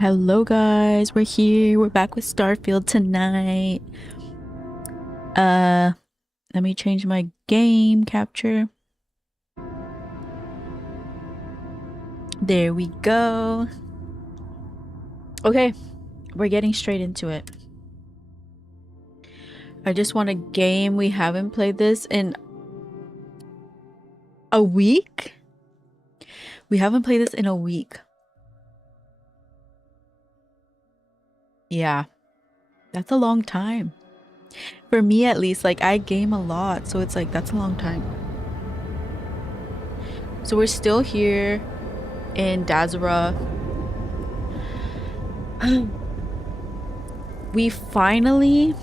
Hello guys, we're here. We're back with Starfield tonight. Uh, Let me change my game capture. There we go. Okay, we're getting straight into it. I just want a game. We haven't played this in a week. We haven't played this in a week. Yeah, that's a long time. For me at least, like I game a lot, so it's like that's a long time. So we're still here in Dazara. We finally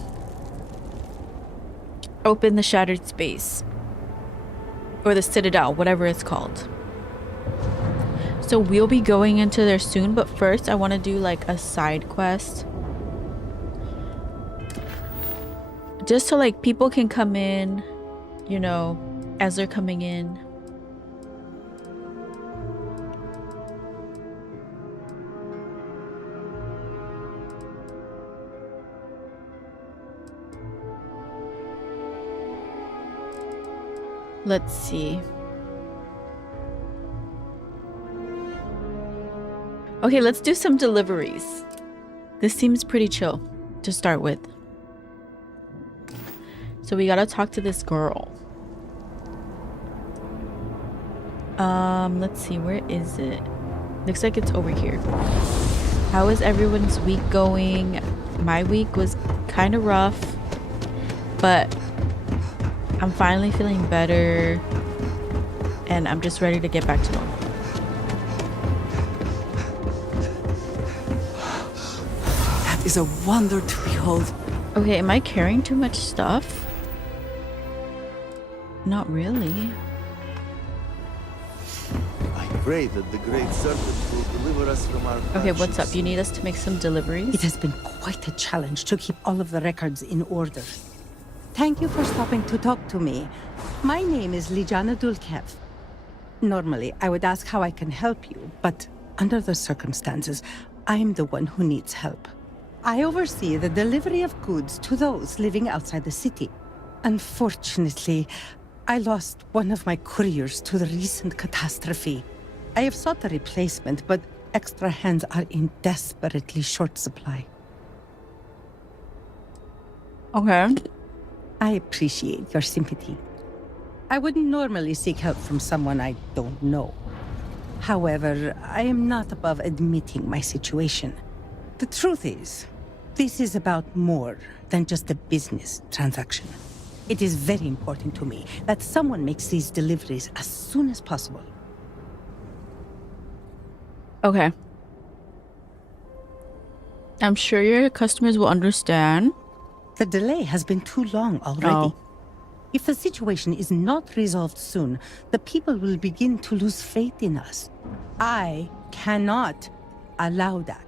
opened the Shattered Space. Or the Citadel, whatever it's called. So we'll be going into there soon, but first I want to do like a side quest. Just so like people can come in, you know, as they're coming in. Let's see. Okay, let's do some deliveries. This seems pretty chill to start with. So we gotta talk to this girl. Let's see, where is it? Looks like it's over here. How is everyone's week going? My week was kind of rough, but I'm finally feeling better and I'm just ready to get back to normal. That is a wonder to behold. Okay, am I carrying too much stuff? Not really. I pray that the great serpent will deliver us from our Okay, what's up? hardships. You need us to make some deliveries? It has been quite a challenge to keep all of the records in order. Thank you for stopping to talk to me. My name is Lijana Dulkev. Normally, I would ask how I can help you, but under the circumstances, I'm the one who needs help. I oversee the delivery of goods to those living outside the city. Unfortunately, I lost one of my couriers to the recent catastrophe. I have sought a replacement, but extra hands are in desperately short supply. Okay. I appreciate your sympathy. I wouldn't normally seek help from someone I don't know. However, I am not above admitting my situation. The truth is, this is about more than just a business transaction. It is very important to me that someone makes these deliveries as soon as possible. Okay. I'm sure your customers will understand. The delay has been too long already. Oh. If the situation is not resolved soon, the people will begin to lose faith in us. I cannot allow that.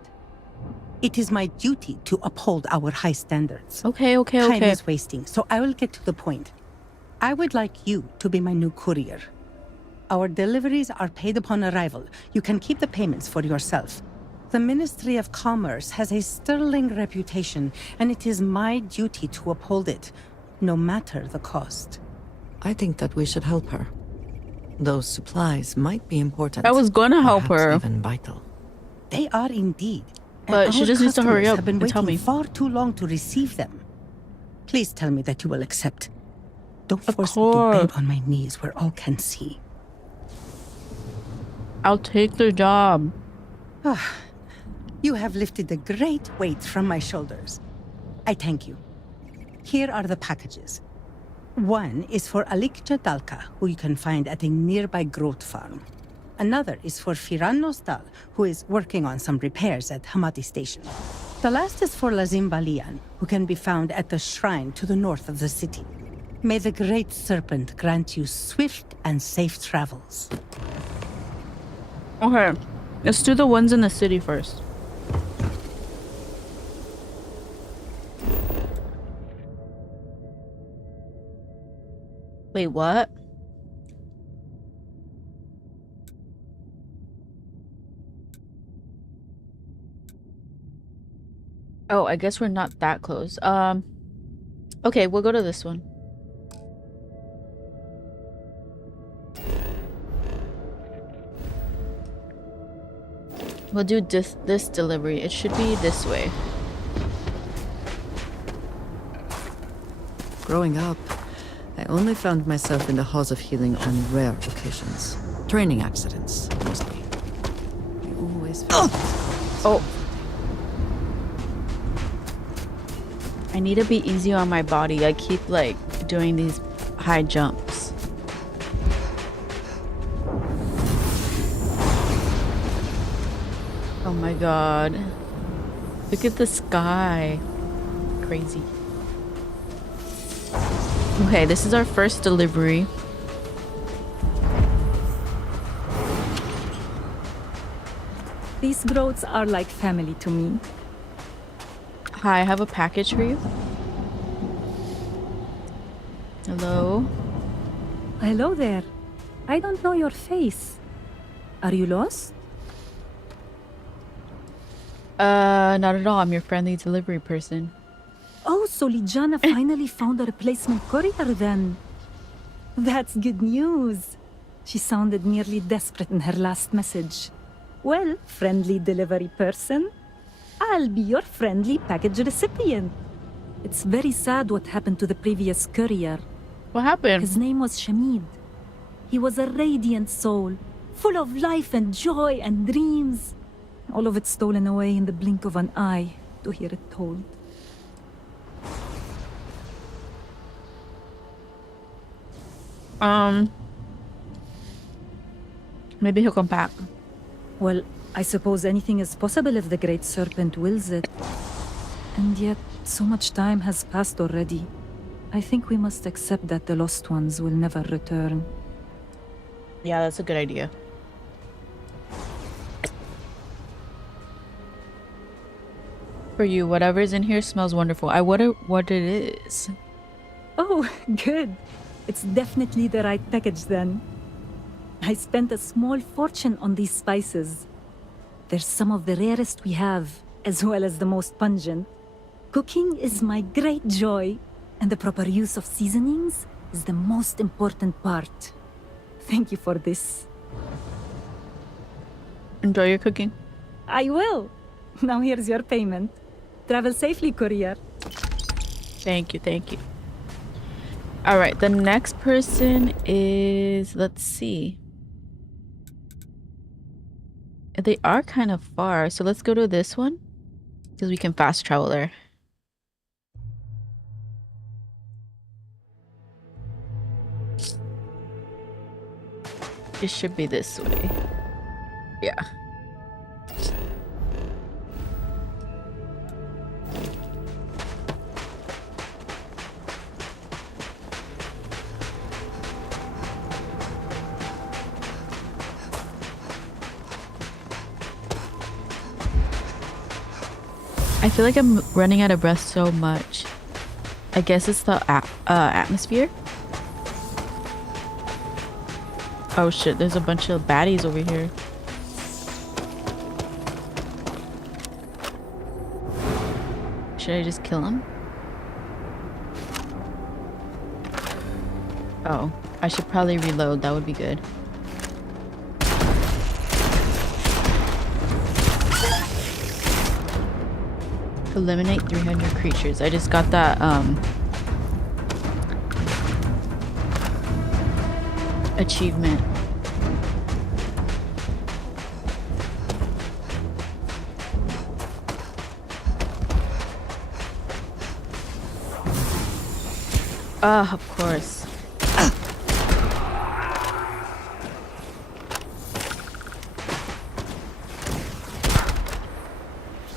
It is my duty to uphold our high standards. Okay. Time is wasting, so I will get to the point. I would like you to be my new courier. Our deliveries are paid upon arrival. You can keep the payments for yourself. The Ministry of Commerce has a sterling reputation, and it is my duty to uphold it, no matter the cost. I think that we should help her. Those supplies might be important. I was gonna help perhaps her. even vital. They are indeed. But she our just needs to hurry customers up have been and tell waiting me. far too long to receive them. Please tell me that you will accept. Don't Of force me to course. beg on my knees where all can see. I'll take the job. You have lifted a great weight from my shoulders. I thank you. Here are the packages. One is for Alikja Dalka, who you can find at a nearby growth farm. Another is for Firan Nostal, who is working on some repairs at Hamati Station. The last is for Lazim Balian, who can be found at the shrine to the north of the city. May the Great Serpent grant you swift and safe travels. Okay. Let's do the ones in the city first. Wait, what? Oh, I guess we're not that close. Okay, we'll go to this one. We'll do this delivery. It should be this way. Growing up, I only found myself in the halls of healing on rare occasions. Training accidents, mostly. I always felt Oh. I need to be easy on my body. I keep like doing these high jumps. Oh my god. Look at the sky. Crazy. Okay, this is our first delivery. These growths are like family to me. Hi, I have a package for you. Hello? Hello there. I don't know your face. Are you lost? Not at all. I'm your friendly delivery person. Oh, so Liljana finally found a replacement courier then. That's good news. She sounded nearly desperate in her last message. Well, friendly delivery person, I'll be your friendly package recipient. It's very sad what happened to the previous courier. What happened? His name was Shamid. He was a radiant soul, full of life and joy and dreams. All of it stolen away in the blink of an eye, to hear it told. Maybe he'll come back. Well, I suppose anything is possible if the Great Serpent wills it. And yet, so much time has passed already. I think we must accept that the lost ones will never return. Yeah, that's a good idea. For you, whatever's in here smells wonderful. I wonder what it is. Oh, good. It's definitely the right package then. I spent a small fortune on these spices. They're some of the rarest we have, as well as the most pungent. Cooking is my great joy, and the proper use of seasonings is the most important part. Thank you for this. Enjoy your cooking. I will. Now here's your payment. Travel safely, courier. Thank you, thank you. Alright, the next person is... let's see. They are kind of far, so let's go to this one. Because we can fast travel there. It should be this way. Yeah. I feel like I'm running out of breath so much. I guess it's the atmosphere. Oh shit, there's a bunch of baddies over here. Should I just kill them? Oh, I should probably reload. That would be good. Eliminate 300 creatures. I just got that achievement. Of course.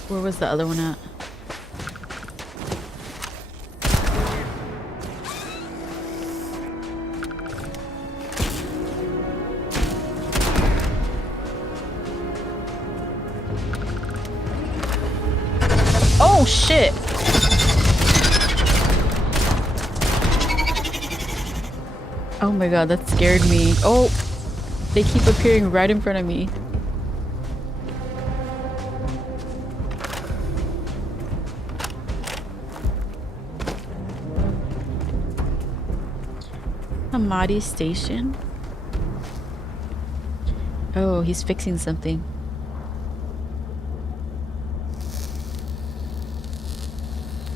Where was the other one at? Oh shit! Oh my god, that scared me. Oh! They keep appearing right in front of me. Hamadi Station? Oh, he's fixing something.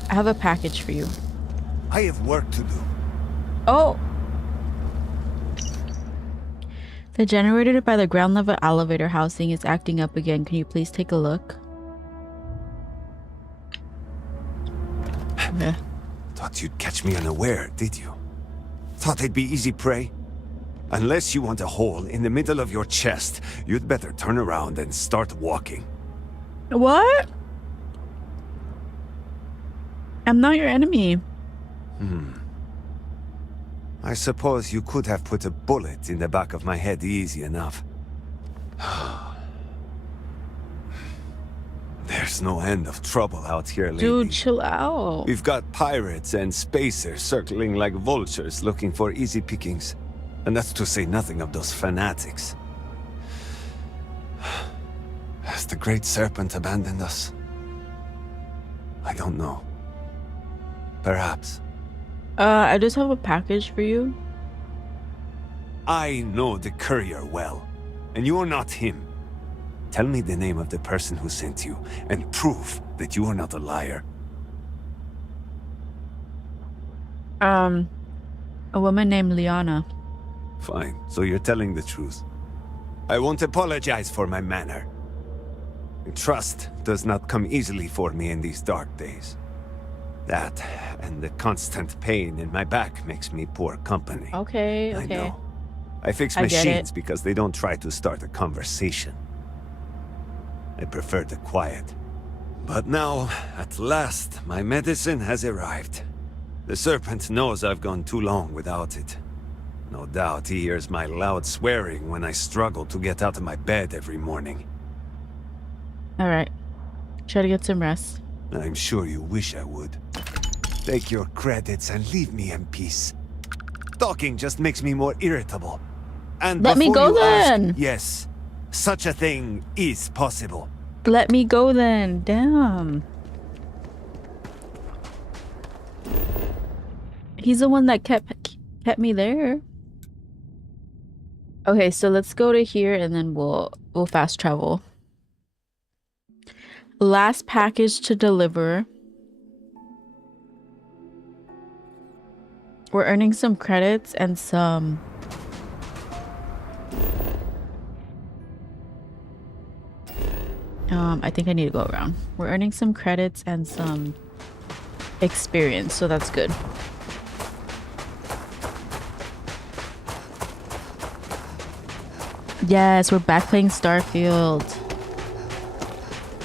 I have a package for you. I have work to do. Oh! The generator by the ground level elevator housing is acting up again. Can you please take a look? Okay. Thought you'd catch me unaware, did you? Thought I'd be easy prey? Unless you want a hole in the middle of your chest, you'd better turn around and start walking. What? I'm not your enemy. I suppose you could have put a bullet in the back of my head easy enough. There's no end of trouble out here lately. Dude, chill out. We've got pirates and spacers circling like vultures looking for easy pickings. And that's to say nothing of those fanatics. Has the Great Serpent abandoned us? I don't know. Perhaps. I just have a package for you. I know the courier well, and you're not him. Tell me the name of the person who sent you, and prove that you are not a liar. A woman named Liana. Fine, so you're telling the truth. I won't apologize for my manner. Trust does not come easily for me in these dark days. That, and the constant pain in my back makes me poor company. Okay, I okay. know. I fix I get machines it. because they don't try to start a conversation. I prefer the quiet. But now, at last, my medicine has arrived. The Serpent knows I've gone too long without it. No doubt he hears my loud swearing when I struggle to get out of my bed every morning. Alright. Try to get some rest. I'm sure you wish I would. Take your credits and leave me in peace. Talking just makes me more irritable. And Let me before go you ask, then. yes, such a thing is possible. Let me go then. Damn. He's the one that kept me there. Okay, so let's go to here and then we'll fast travel. Last package to deliver. We're earning some credits and some I think I need to go around. We're earning some credits and some experience, so that's good. Yes, we're back playing Starfield.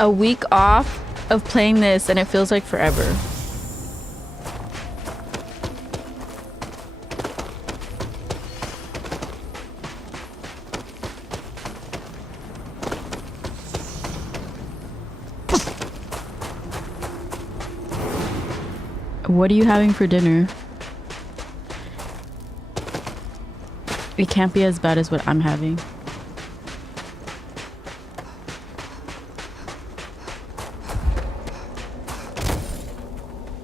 A week off of playing this and it feels like forever. What are you having for dinner? It can't be as bad as what I'm having.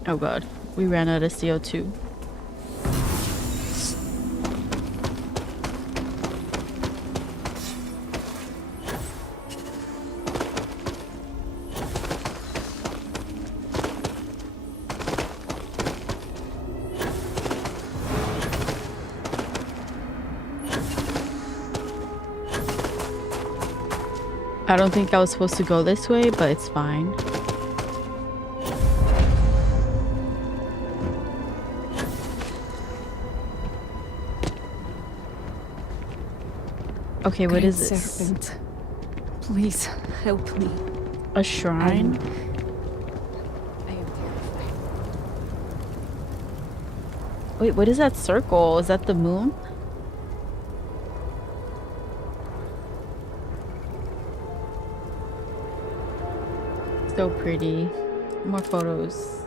Oh god, we ran out of CO2. I don't think I was supposed to go this way, but it's fine. Okay, what is this? Serpent, please help me. A shrine? I am terrified. Wait, what is that circle? Is that the moon? So pretty. More photos.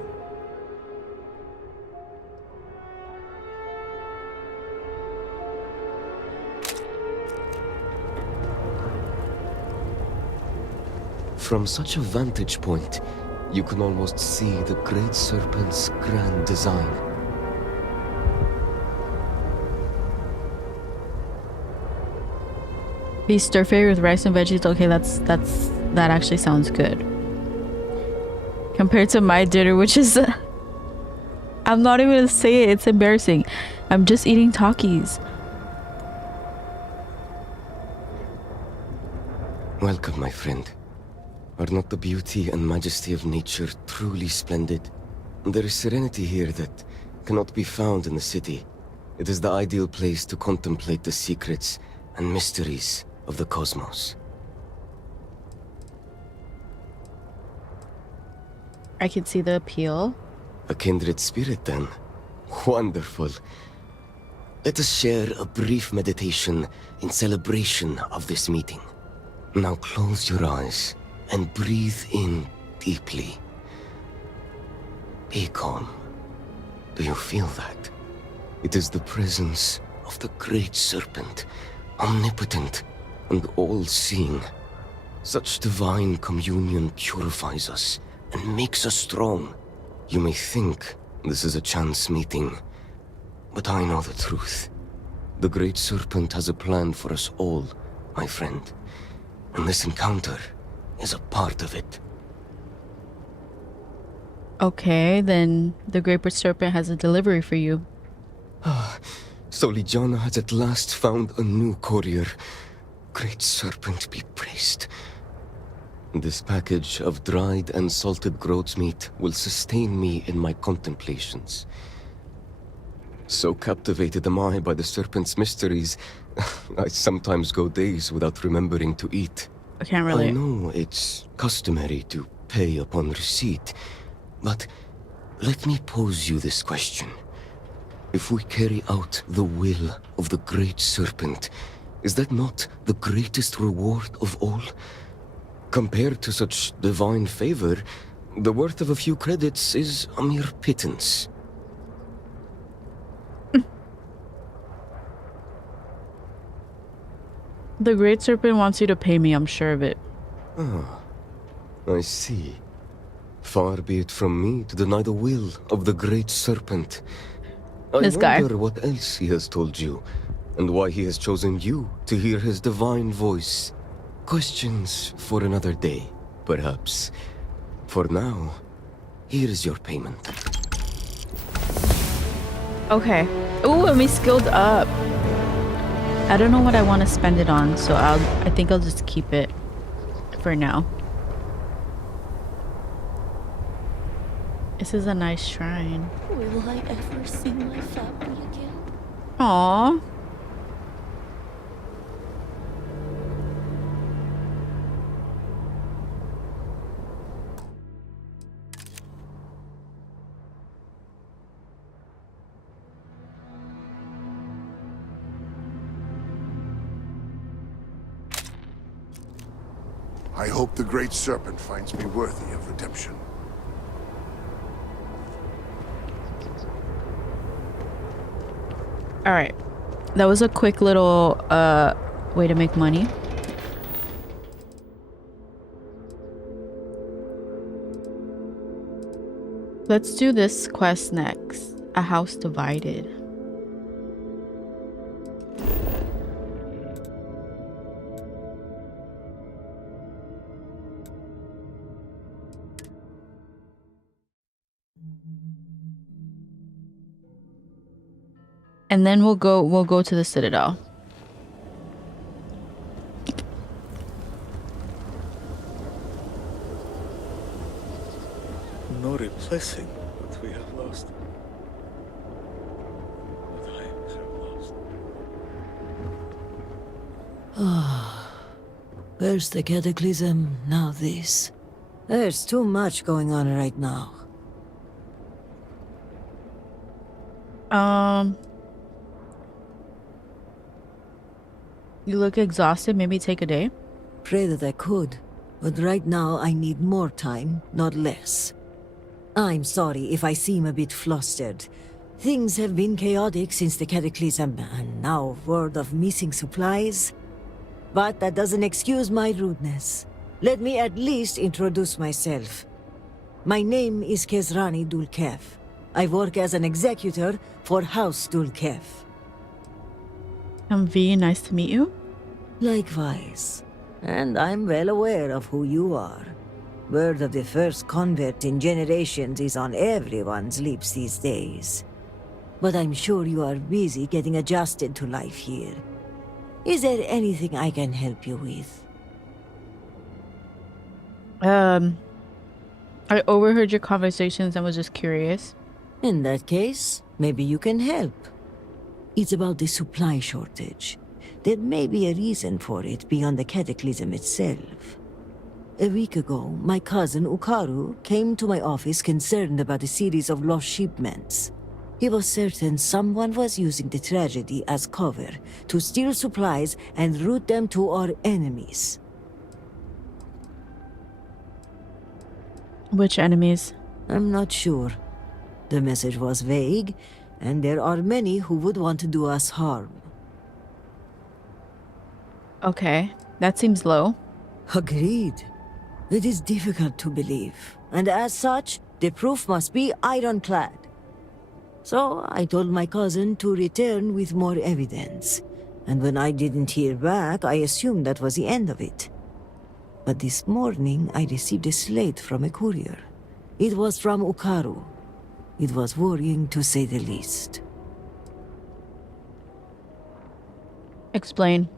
From such a vantage point, you can almost see the Great Serpent's grand design. Beef stir fry with rice and veggies. Okay, that actually sounds good. Compared to my dinner, which is I'm not even gonna say it, it's embarrassing. I'm just eating Takis. Welcome, my friend. Are not the beauty and majesty of nature truly splendid? There is serenity here that cannot be found in the city. It is the ideal place to contemplate the secrets and mysteries of the cosmos. I can see the appeal. A kindred spirit, then. Wonderful. Let us share a brief meditation in celebration of this meeting. Now close your eyes and breathe in deeply. Be calm. Do you feel that? It is the presence of the Great Serpent, omnipotent and all-seeing. Such divine communion purifies us and makes us strong. You may think this is a chance meeting, but I know the truth. The Great Serpent has a plan for us all, my friend, and this encounter is a part of it. Okay, then the Great Serpent has a delivery for you. So Ligiana has at last found a new courier. Great Serpent be praised. This package of dried and salted groat's meat will sustain me in my contemplations. So captivated am I by the Serpent's mysteries, I sometimes go days without remembering to eat. I can't relate. I know it's customary to pay upon receipt, but let me pose you this question. If we carry out the will of the Great Serpent, is that not the greatest reward of all? Compared to such divine favor, the worth of a few credits is a mere pittance. The Great Serpent wants you to pay me, I'm sure of it. Ah, I see. Far be it from me to deny the will of the Great Serpent. This guy. I wonder what else he has told you, and why he has chosen you to hear his divine voice. Questions for another day, perhaps. For now, here is your payment. Okay. Ooh, and we skilled up. I don't know what I want to spend it on, so I think I'll just keep it for now. This is a nice shrine. Will I ever see my family again? Aww. I hope the Great Serpent finds me worthy of redemption. All right. That was a quick little way to make money. Let's do this quest next. A house divided. And then we'll go to the Citadel. No replacing what we have lost. What I have lost. First the cataclysm, now this. There's too much going on right now. You look exhausted. Maybe take a day. Pray that I could, but right now I need more time, not less. I'm sorry if I seem a bit flustered. Things have been chaotic since the cataclysm, and now word of missing supplies. But that doesn't excuse my rudeness. Let me at least introduce myself. My name is Kezrani Dulkev. I work as an executor for House Dulkev. I'm V. Nice to meet you. Likewise. And I'm well aware of who you are. Word of the first convert in generations is on everyone's lips these days. But I'm sure you are busy getting adjusted to life here. Is there anything I can help you with? I overheard your conversations and was just curious. In that case, maybe you can help. It's about the supply shortage. There may be a reason for it beyond the cataclysm itself. A week ago, my cousin Ukaru came to my office concerned about a series of lost shipments. He was certain someone was using the tragedy as cover to steal supplies and route them to our enemies. Which enemies? I'm not sure. The message was vague, and there are many who would want to do us harm. Okay, that seems low. Agreed. It is difficult to believe, and as such, the proof must be ironclad. So I told my cousin to return with more evidence, and when I didn't hear back, I assumed that was the end of it. But this morning, I received a slate from a courier. It was from Ukaru. It was worrying, to say the least. Explain.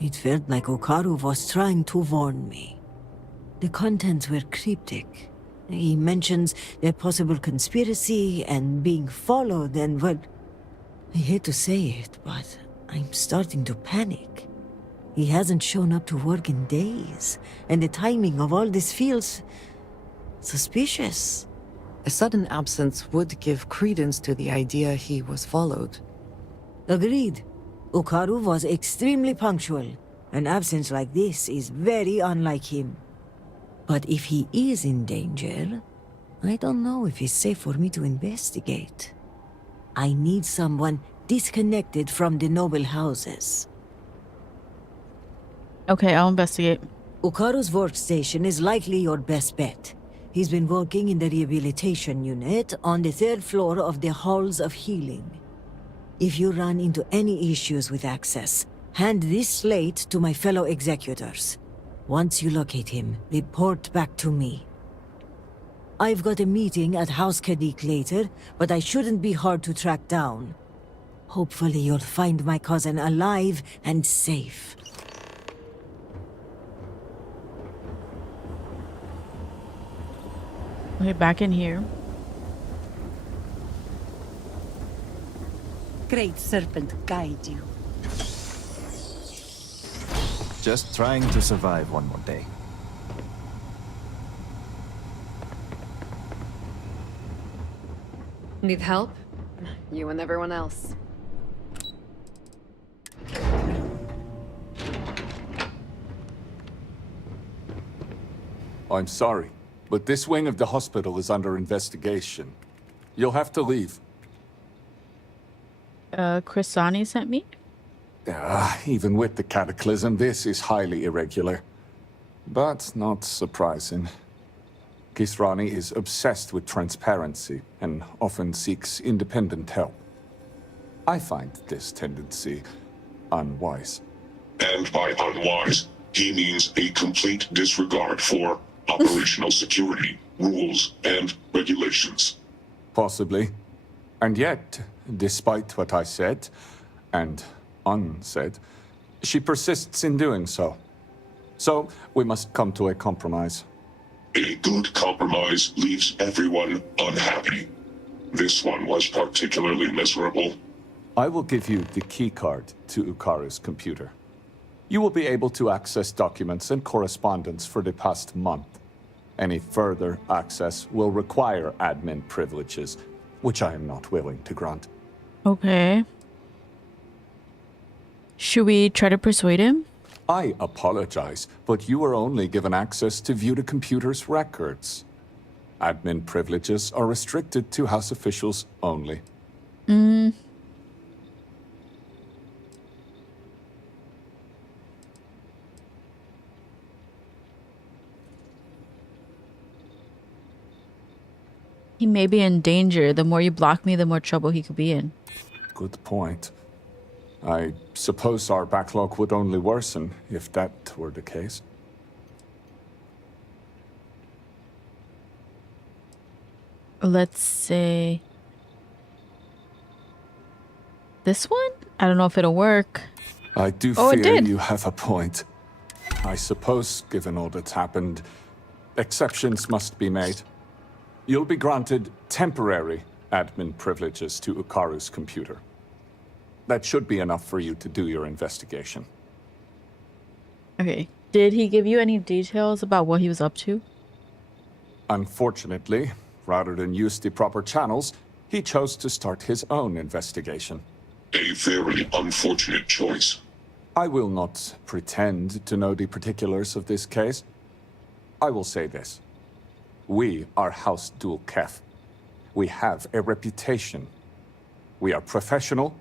It felt like Ukaru was trying to warn me. The contents were cryptic. He mentions a possible conspiracy and being followed and, well, I hate to say it, but I'm starting to panic. He hasn't shown up to work in days, and the timing of all this feels suspicious. A sudden absence would give credence to the idea he was followed. Agreed. Ukaru was extremely punctual. An absence like this is very unlike him. But if he is in danger, I don't know if it's safe for me to investigate. I need someone disconnected from the noble houses. Okay, I'll investigate. Ukaru's workstation is likely your best bet. He's been working in the rehabilitation unit on the 3rd floor of the Halls of Healing. If you run into any issues with access, hand this slate to my fellow executors. Once you locate him, report back to me. I've got a meeting at House Kadik later, but I shouldn't be hard to track down. Hopefully you'll find my cousin alive and safe. Okay, back in here. Great Serpent guide you. Just trying to survive one more day. Need help? You and everyone else. I'm sorry, but this wing of the hospital is under investigation. You'll have to leave. Krisani sent me? Even with the cataclysm, this is highly irregular. But not surprising. Kisrani is obsessed with transparency and often seeks independent help. I find this tendency unwise. And by unwise, he means a complete disregard for operational security, rules, and regulations. Possibly. And yet, despite what I said, and unsaid, she persists in doing so. So, we must come to a compromise. A good compromise leaves everyone unhappy. This one was particularly miserable. I will give you the keycard to Ukaru's computer. You will be able to access documents and correspondence for the past month. Any further access will require admin privileges, which I am not willing to grant. Okay. Should we try to persuade him? I apologize, but you are only given access to view the computer's records. Admin privileges are restricted to House officials only. He may be in danger. The more you block me, the more trouble he could be in. Good point. I suppose our backlog would only worsen if that were the case. Let's say this one? I don't know if it'll work. I do Oh, it fear did. you have a point. I suppose, given all that's happened, exceptions must be made. You'll be granted temporary admin privileges to Ukaru's computer. That should be enough for you to do your investigation. Okay. Did he give you any details about what he was up to? Unfortunately, rather than use the proper channels, he chose to start his own investigation. A very unfortunate choice. I will not pretend to know the particulars of this case. I will say this. We are House Dul-Kef. We have a reputation. We are professional.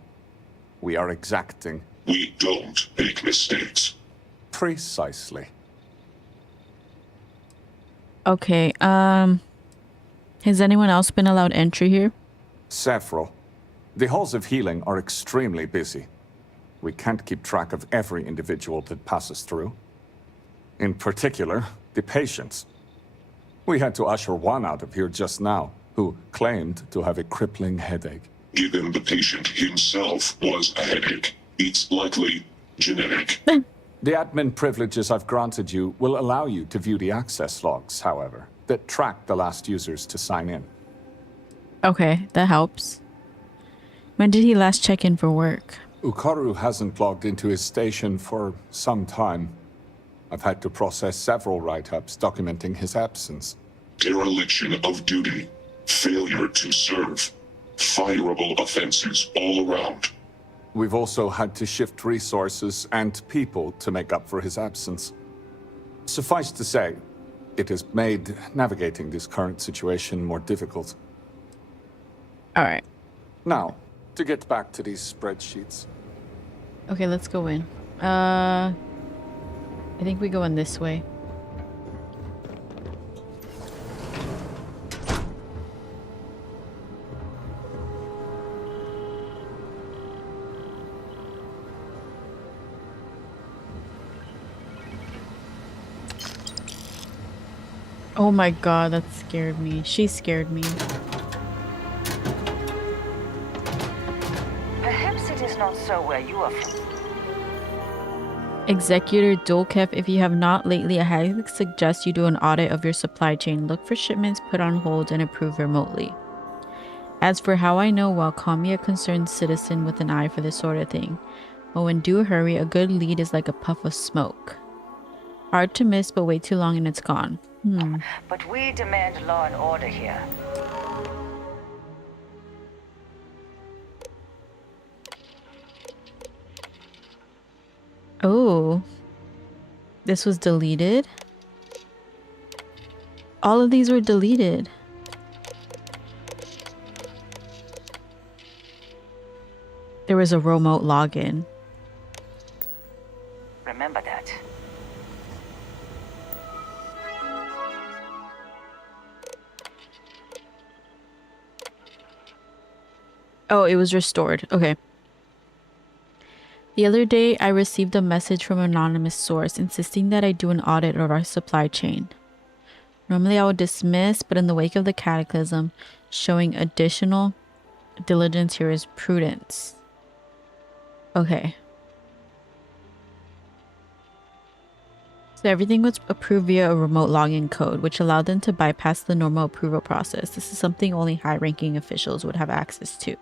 We are exacting. We don't make mistakes. Precisely. Okay, has anyone else been allowed entry here? Several. The halls of healing are extremely busy. We can't keep track of every individual that passes through. In particular, the patients. We had to usher one out of here just now, who claimed to have a crippling headache. Given the patient himself was a headache, it's likely genetic. The admin privileges I've granted you will allow you to view the access logs, however, that track the last users to sign in. Okay, that helps. When did he last check in for work? Ukaru hasn't logged into his station for some time. I've had to process several write-ups documenting his absence. Dereliction of duty, failure to serve, fireable offenses all around. We've also had to shift resources and people to make up for his absence. Suffice to say, it has made navigating this current situation more difficult. All right. Now, to get back to these spreadsheets. Okay, let's go in. I think we go in this way. Oh my god, that scared me. She scared me. Perhaps it is not so where you are from. Executor Dul-Kef, if you have not lately, I highly suggest you do an audit of your supply chain. Look for shipments put on hold and approve remotely. As for how I know, well, call me a concerned citizen with an eye for this sort of thing. But when do hurry, a good lead is like a puff of smoke. Hard to miss, but way too long and it's gone. But we demand law and order here. Oh. This was deleted? All of these were deleted. There was a remote login. Remember that. Oh, it was restored. Okay. The other day, I received a message from an anonymous source insisting that I do an audit of our supply chain. Normally, I would dismiss, but in the wake of the cataclysm, showing additional diligence here is prudence. Okay. So everything was approved via a remote login code, which allowed them to bypass the normal approval process. This is something only high-ranking officials would have access to.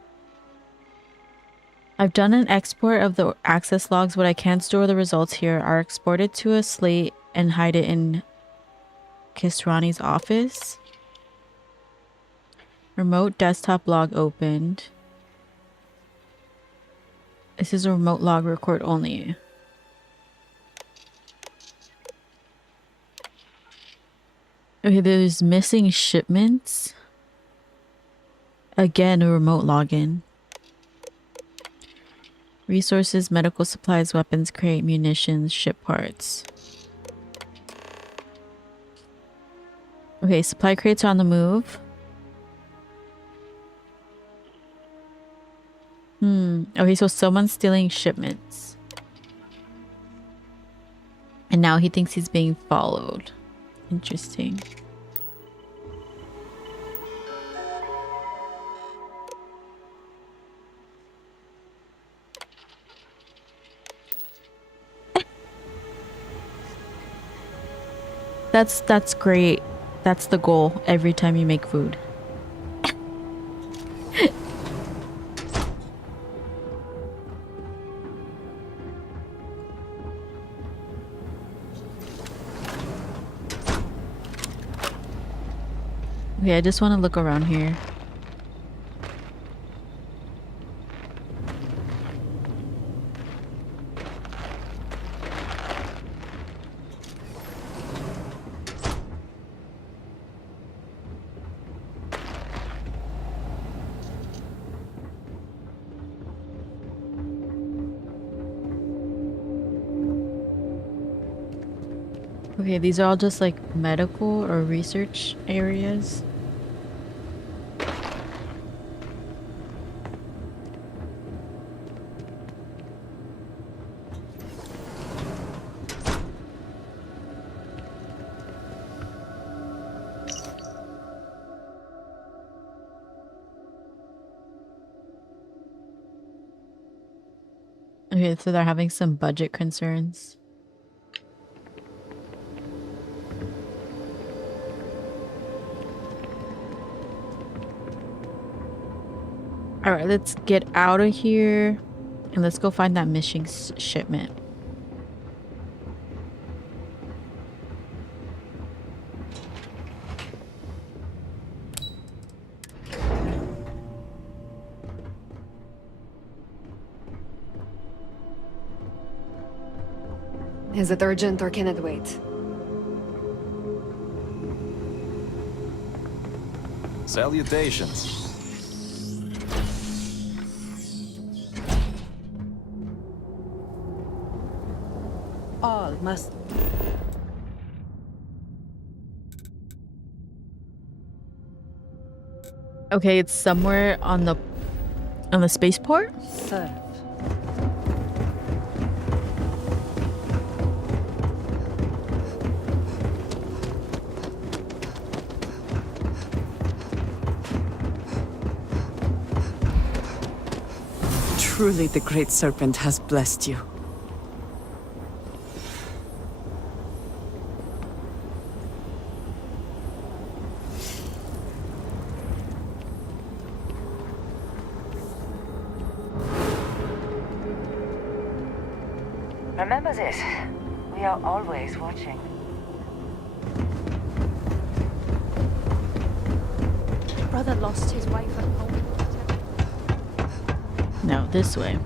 I've done an export of the access logs, but I can't store the results here. Are exported to a slate and hide it in Kisrani's office. Remote desktop log opened. This is a remote log record only. Okay, there's missing shipments. Again, a remote login. Resources, medical supplies, weapons crate, munitions, ship parts. Okay, supply crates are on the move. Okay, so someone's stealing shipments. And now he thinks he's being followed. Interesting. That's great. That's the goal every time you make food. Okay, I just want to look around here. Okay, these are all just like medical or research areas. Okay, so they're having some budget concerns. All right, let's get out of here and let's go find that missing shipment. Is it urgent or can it wait? Salutations. All must... Okay, it's somewhere on the spaceport. serve. Truly, the Great Serpent has blessed you. Remember this. We are always watching. Brother lost his wife at home. No, this way.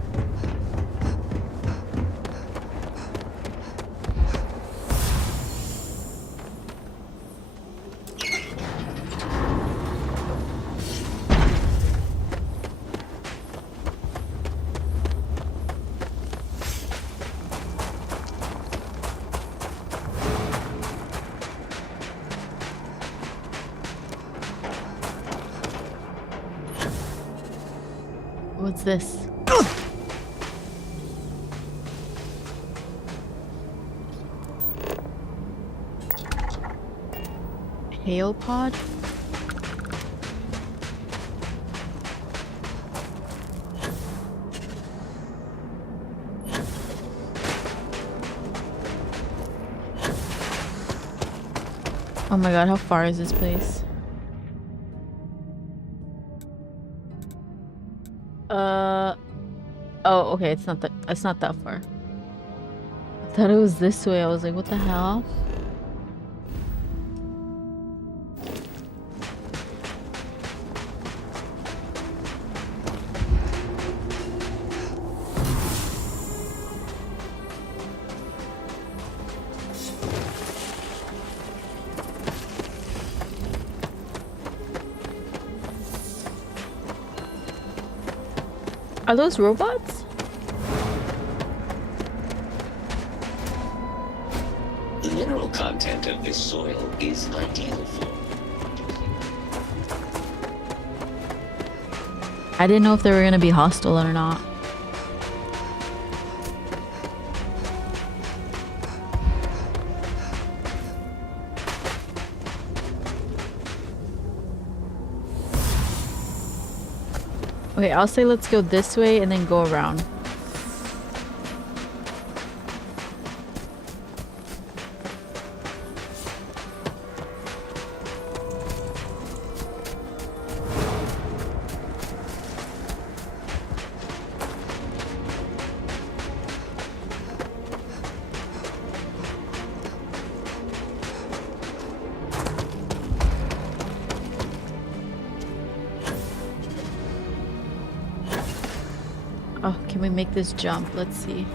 What's this? Hail pod? Oh my god, how far is this place? Oh, okay, it's not that far. I thought it was this way. I was like, what the hell? Are those robots? The mineral content of this soil is ideal for... I didn't know if they were gonna be hostile or not. Okay, I'll say let's go this way and then go around. Oh, can we make this jump? Let's see.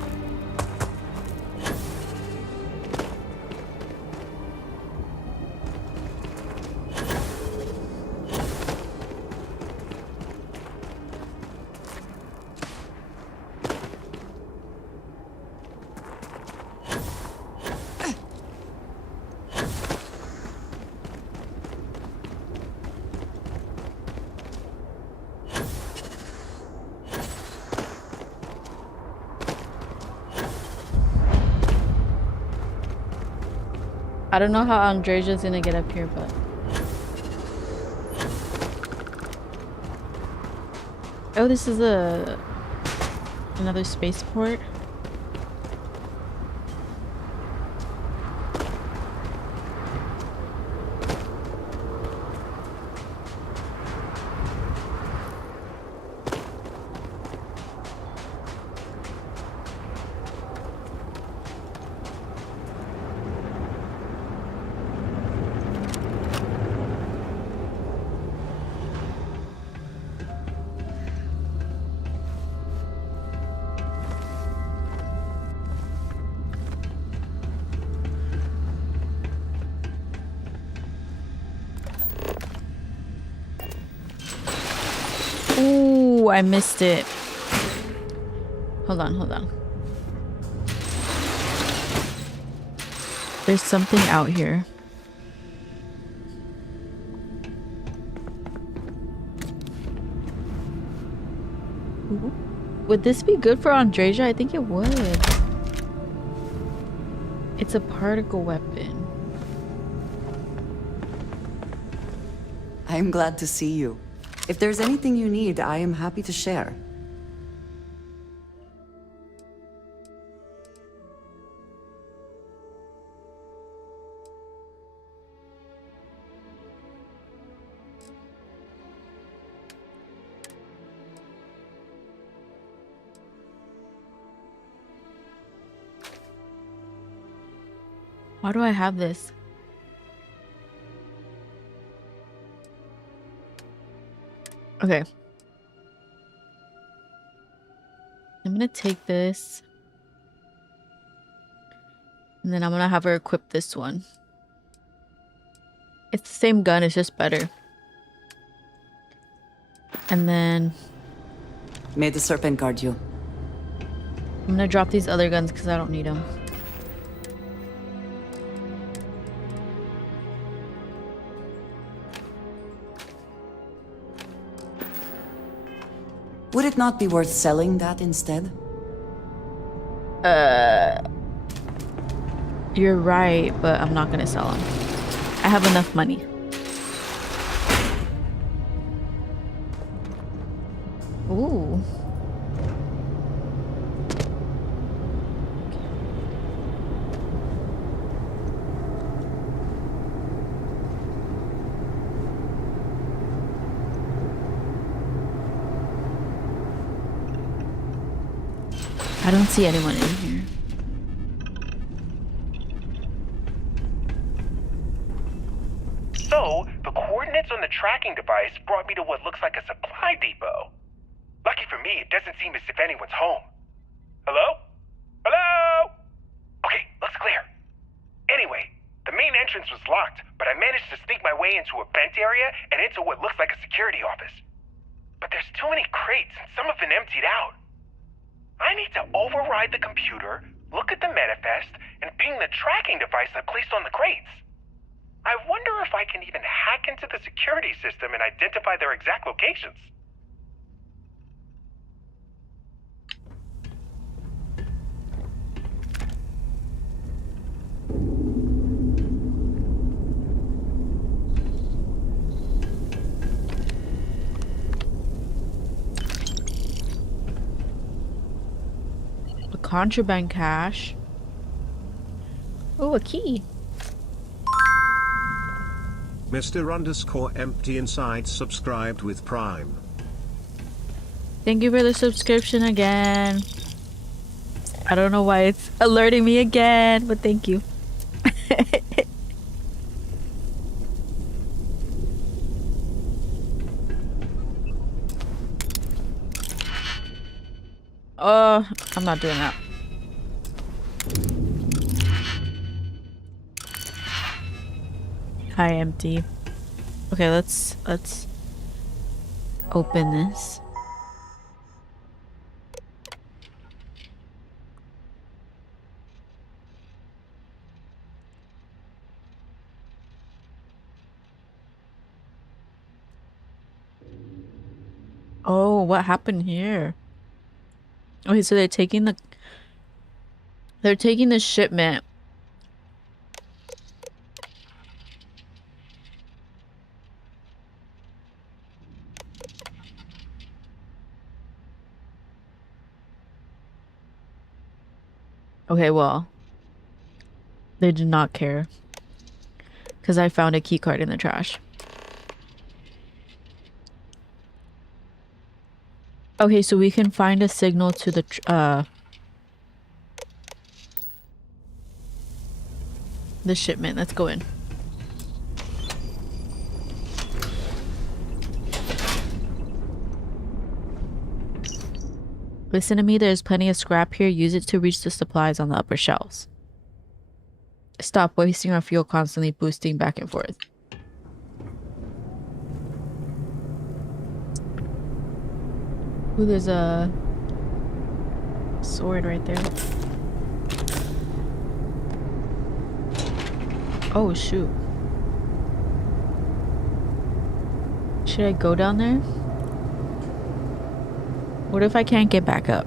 I don't know how Andreja's gonna get up here, but... Oh, this is another spaceport. Ooh, I missed it. Hold on, hold on. There's something out here. Would this be good for Andreja? I think it would. It's a particle weapon. I am glad to see you. If there's anything you need, I am happy to share. Why do I have this? Okay. I'm gonna take this. And then I'm gonna have her equip this one. It's the same gun, it's just better. And then... May the serpent guard you. I'm gonna drop these other guns because I don't need them. Would it not be worth selling that instead? You're right, but I'm not gonna sell them. I have enough money. Ooh. I don't see anyone in here. So, the coordinates on the tracking device brought me to what looks like a supply depot. Lucky for me, it doesn't seem as if anyone's home. Hello? Hello? Okay, looks clear. Anyway, the main entrance was locked, but I managed to sneak my way into a vent area and into what looks like a security office. But there's too many crates, and some have been emptied out. I need to override the computer, look at the manifest, and ping the tracking device I placed on the crates. I wonder if I can even hack into the security system and identify their exact locations. contraband cache. Oh, a key. Mr_empty inside subscribed with Prime. Thank you for the subscription again. I don't know why it's alerting me again, but thank you. I'm not doing that. Hi, empty. Okay, let's open this. Oh, what happened here? Okay, so they're taking the shipment. Okay, well, they did not care because I found a key card in the trash. Okay, so we can find a signal to the shipment. Let's go in. Listen to me, there's plenty of scrap here. Use it to reach the supplies on the upper shelves. Stop wasting our fuel constantly boosting back and forth. Ooh, there's a sword right there. Oh, shoot. Should I go down there? What if I can't get back up?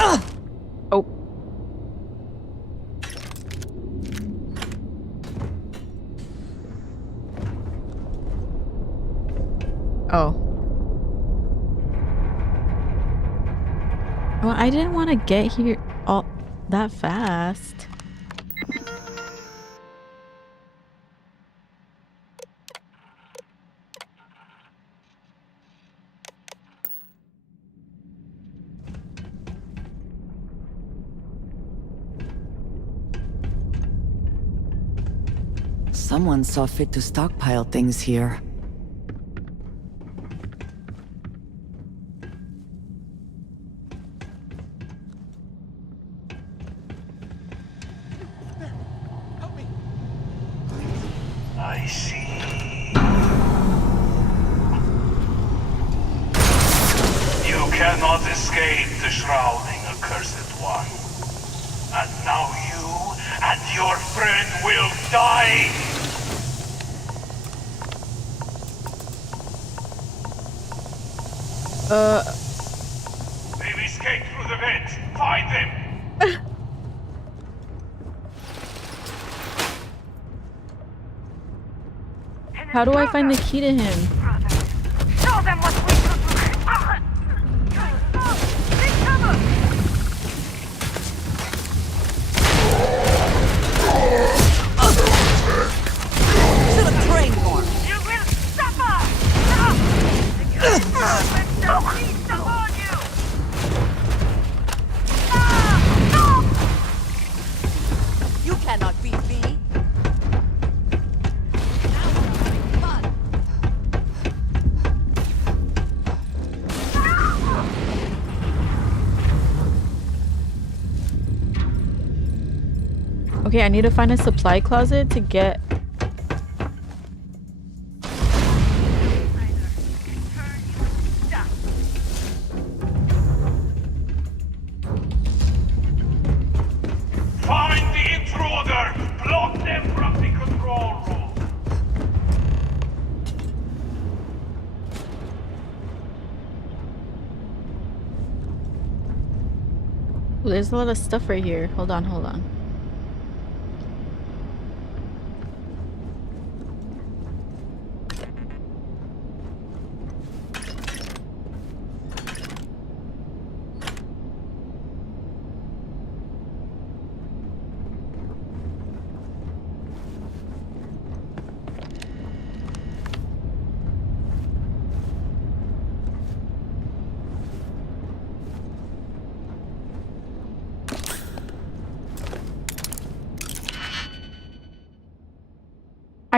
Oh. Oh. Well, I didn't want to get here all that fast. Someone saw fit to stockpile things here. I see. You cannot escape the shrouding, accursed one. And now you and your friend will die! They've escaped through the vents! Find them! How do I find the key to him? Show them what we could do. Take cover! Should have trained more. You will suffer! No peace upon you! No! You cannot beat me. Okay, I need to find a supply closet to get... Find the intruder! Block them from the control room! Ooh, there's a lot of stuff right here. Hold on, hold on.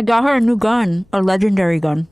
I got her a new gun, a legendary gun.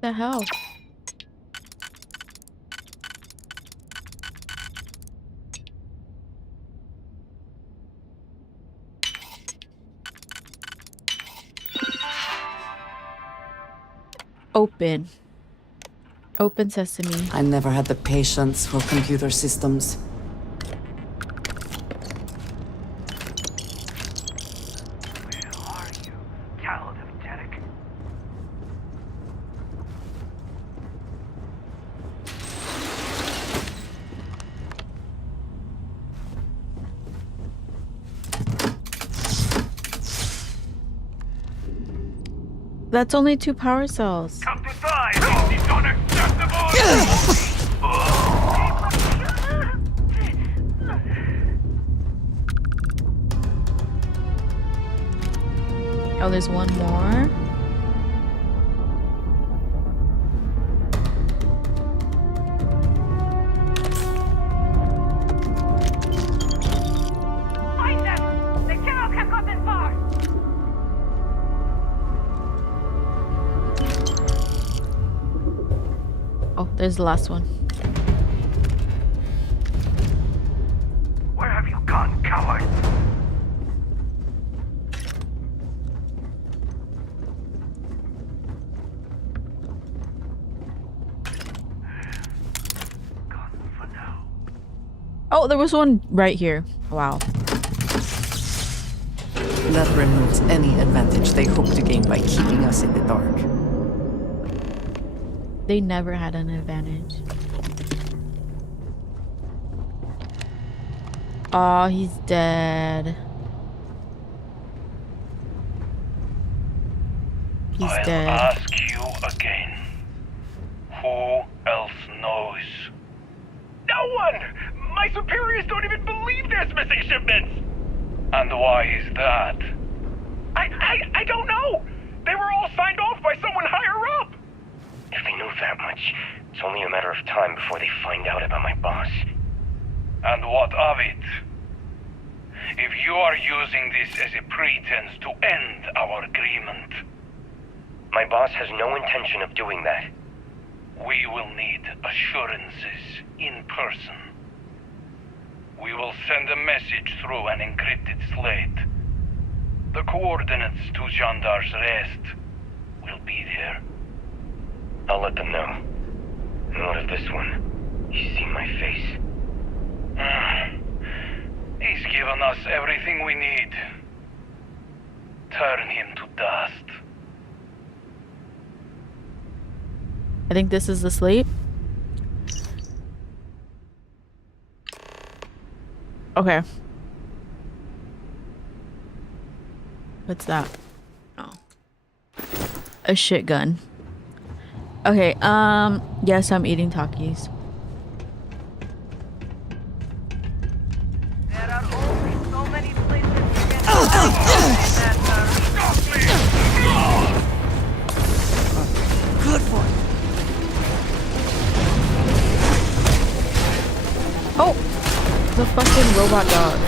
The hell? Open. Open sesame. I never had the patience for computer systems. That's only 2 power cells. Oh, there's one more. Find them! They cannot have gotten far! Oh, there's the last one. Where have you gone, coward? Oh, there was one right here. Wow. That removes any advantage they hope to gain by keeping us in the dark. They never had an advantage. Oh, he's dead. He's I'll dead. ask you again. Who else knows? No one! My superiors don't even believe there's missing shipments! And why is that? I don't know! They were all signed off by someone higher up! If they knew that much, it's only a matter of time before they find out about my boss. And what of it? If you are using this as a pretense to end our agreement, My boss has no intention of doing that. we will need assurances in person. We will send a message through an encrypted slate. The coordinates to Jandar's rest will be there. I'll let them know. And what of this one? He's seen my face. He's given us everything we need. Turn him to dust. I think this is the slate. Okay. What's that? Oh. A shit gun. Okay, yes, I'm eating Takis. There are only so many places you can Good boy. Oh! The fucking robot dog.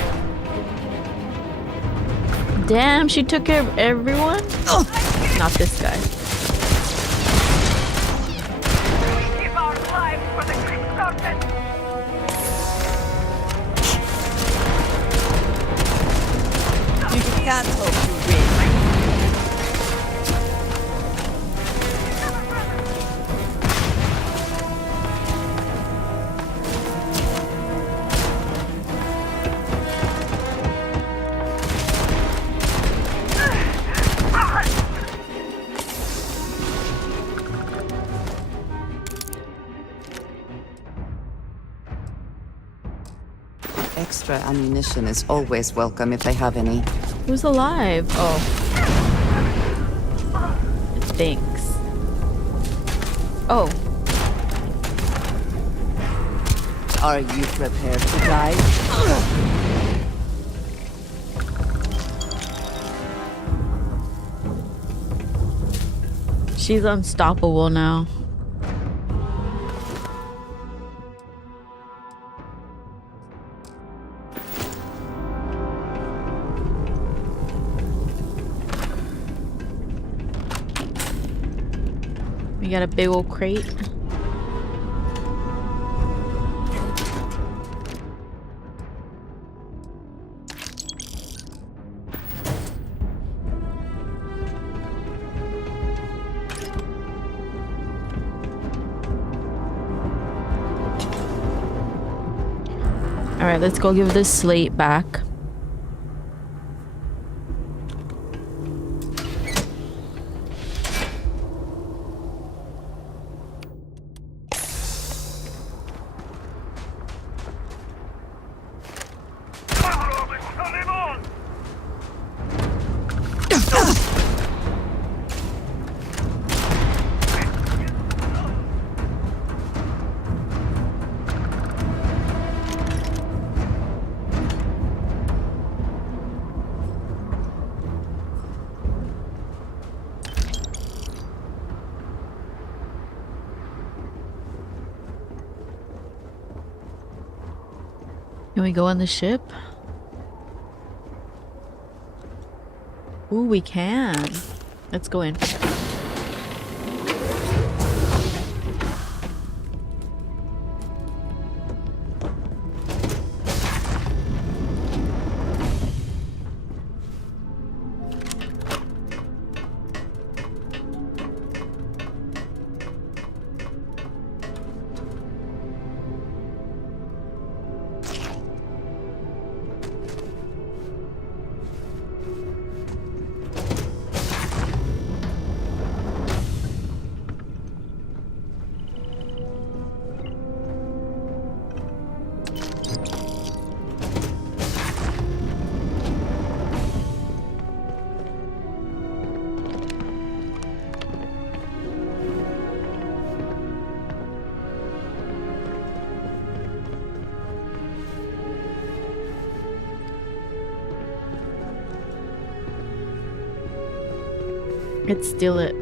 Damn, she took care of everyone? Not this guy. We give our lives for the Greek serpent! You can't hope to win. Extra ammunition is always welcome if they have any. Who's alive? Oh. Thanks. Oh. Are you prepared to die? She's unstoppable now. We got a big old crate. All right, let's go give this slate back. Can we go on the ship? Ooh, we can. Let's go in. Let's steal it.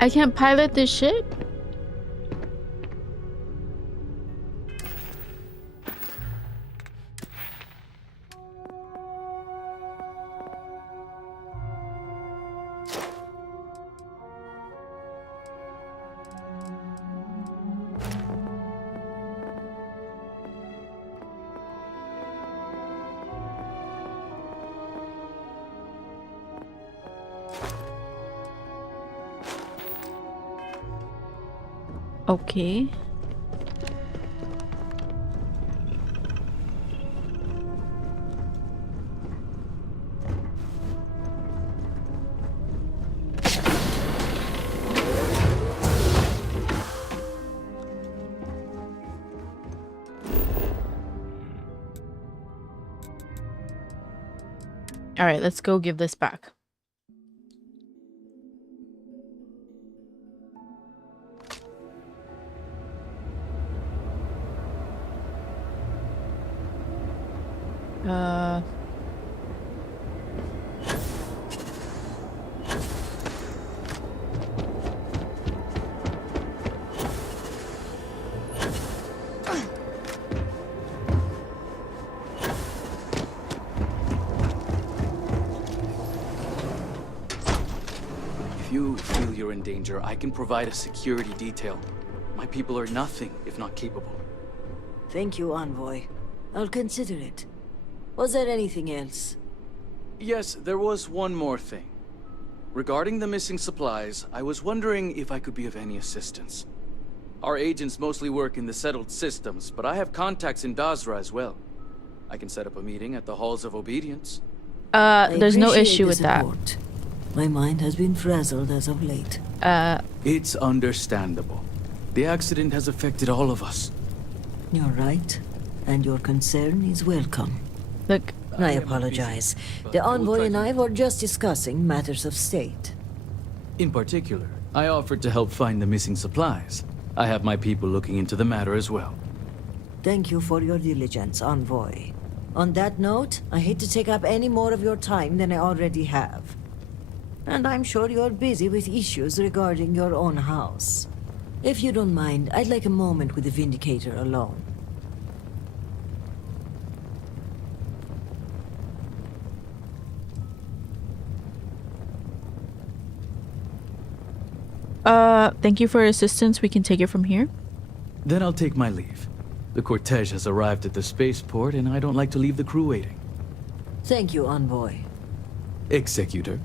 I can't pilot this ship? Okay. All right, let's go give this back. If you feel you're in danger, I can provide a security detail. My people are nothing if not capable. Thank you, Envoy. I'll consider it. Was there anything else? Yes, there was one more thing. Regarding the missing supplies, I was wondering if I could be of any assistance. Our agents mostly work in the settled systems, but I have contacts in Dazra as well. I can set up a meeting at the Halls of Obedience. There's no issue with that. My mind has been frazzled as of late. It's understandable. The accident has affected all of us. You're right. and your concern is welcome. Look, I apologize. The envoy and I were just discussing matters of state. In particular, I offered to help find the missing supplies. I have my people looking into the matter as well. Thank you for your diligence, envoy. On that note, I hate to take up any more of your time than I already have. And I'm sure you're busy with issues regarding your own house. If you don't mind, I'd like a moment with the Vindicator alone. Thank you for your assistance. We can take it from here. Then I'll take my leave. The cortege has arrived at the spaceport, and I don't like to leave the crew waiting. Thank you, envoy. Executor.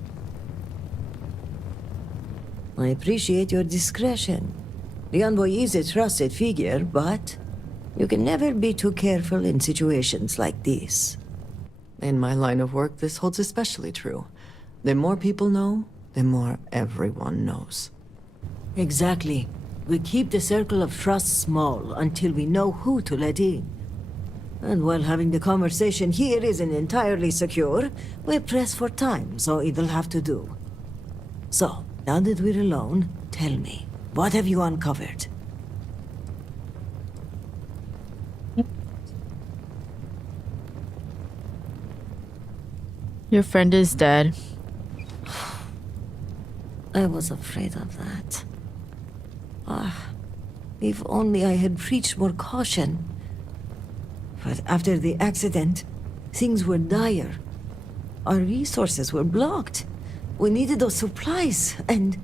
I appreciate your discretion. The envoy is a trusted figure, but you can never be too careful in situations like this. In my line of work, this holds especially true. The more people know, the more everyone knows. Exactly. We keep the circle of trust small until we know who to let in. And while having the conversation here isn't entirely secure, we press for time, so it'll have to do. So, now that we're alone, tell me, what have you uncovered? Your friend is dead. I was afraid of that. If only I had preached more caution. But after the accident, things were dire. Our resources were blocked. We needed those supplies, and...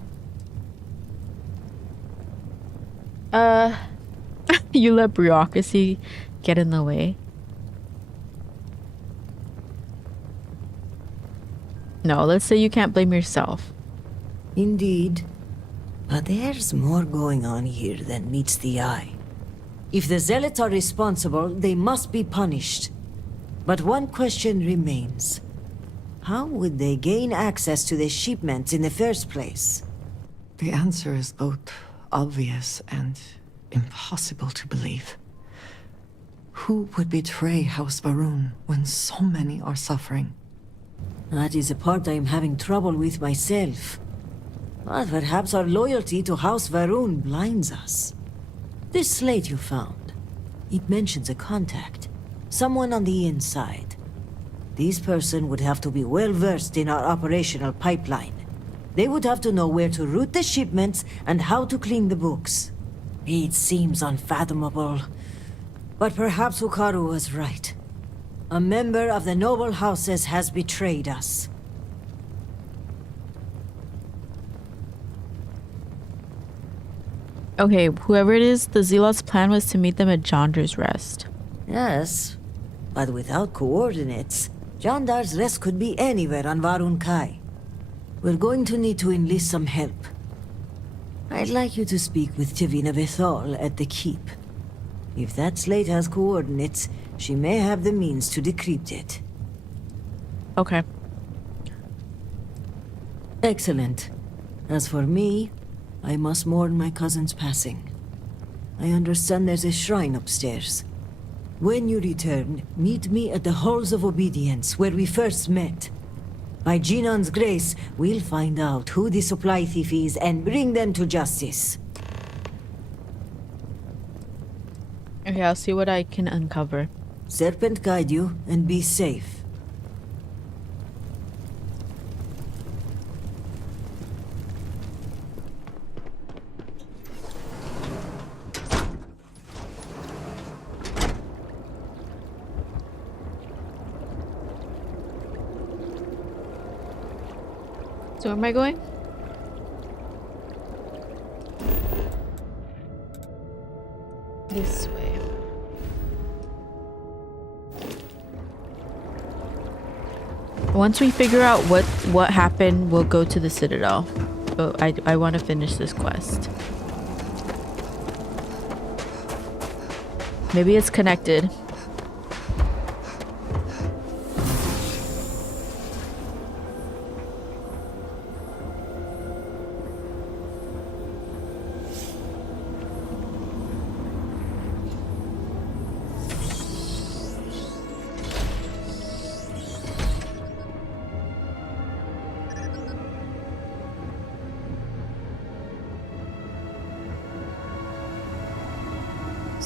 You let bureaucracy get in the way. No, let's say you can't blame yourself. Indeed. But there's more going on here than meets the eye. If the Zealots are responsible, they must be punished. But one question remains. How would they gain access to the shipments in the first place? The answer is both obvious and impossible to believe. Who would betray House Varun when so many are suffering? That is a part I am having trouble with myself. But perhaps our loyalty to House Varun blinds us. This slate you found, it mentions a contact. Someone on the inside. This person would have to be well versed in our operational pipeline. They would have to know where to route the shipments and how to clean the books. It seems unfathomable. But perhaps Hukaru was right. A member of the noble houses has betrayed us. Okay, whoever it is, the Zealot's plan was to meet them at Jondar's Rest. Yes, but without coordinates, Jondar's Rest could be anywhere on Varun Kai. We're going to need to enlist some help. I'd like you to speak with Tivina Bethal at the Keep. If that slate has coordinates, she may have the means to decrypt it. Okay. Excellent. As for me, I must mourn my cousin's passing. I understand there's a shrine upstairs. When you return, meet me at the Halls of Obedience, where we first met. By Jinon's grace, we'll find out who the supply thief is and bring them to justice. Okay, I'll see what I can uncover. Serpent guide you, and be safe. So where am I going? This way. Once we figure out what happened, we'll go to the Citadel. But I want to finish this quest. Maybe it's connected.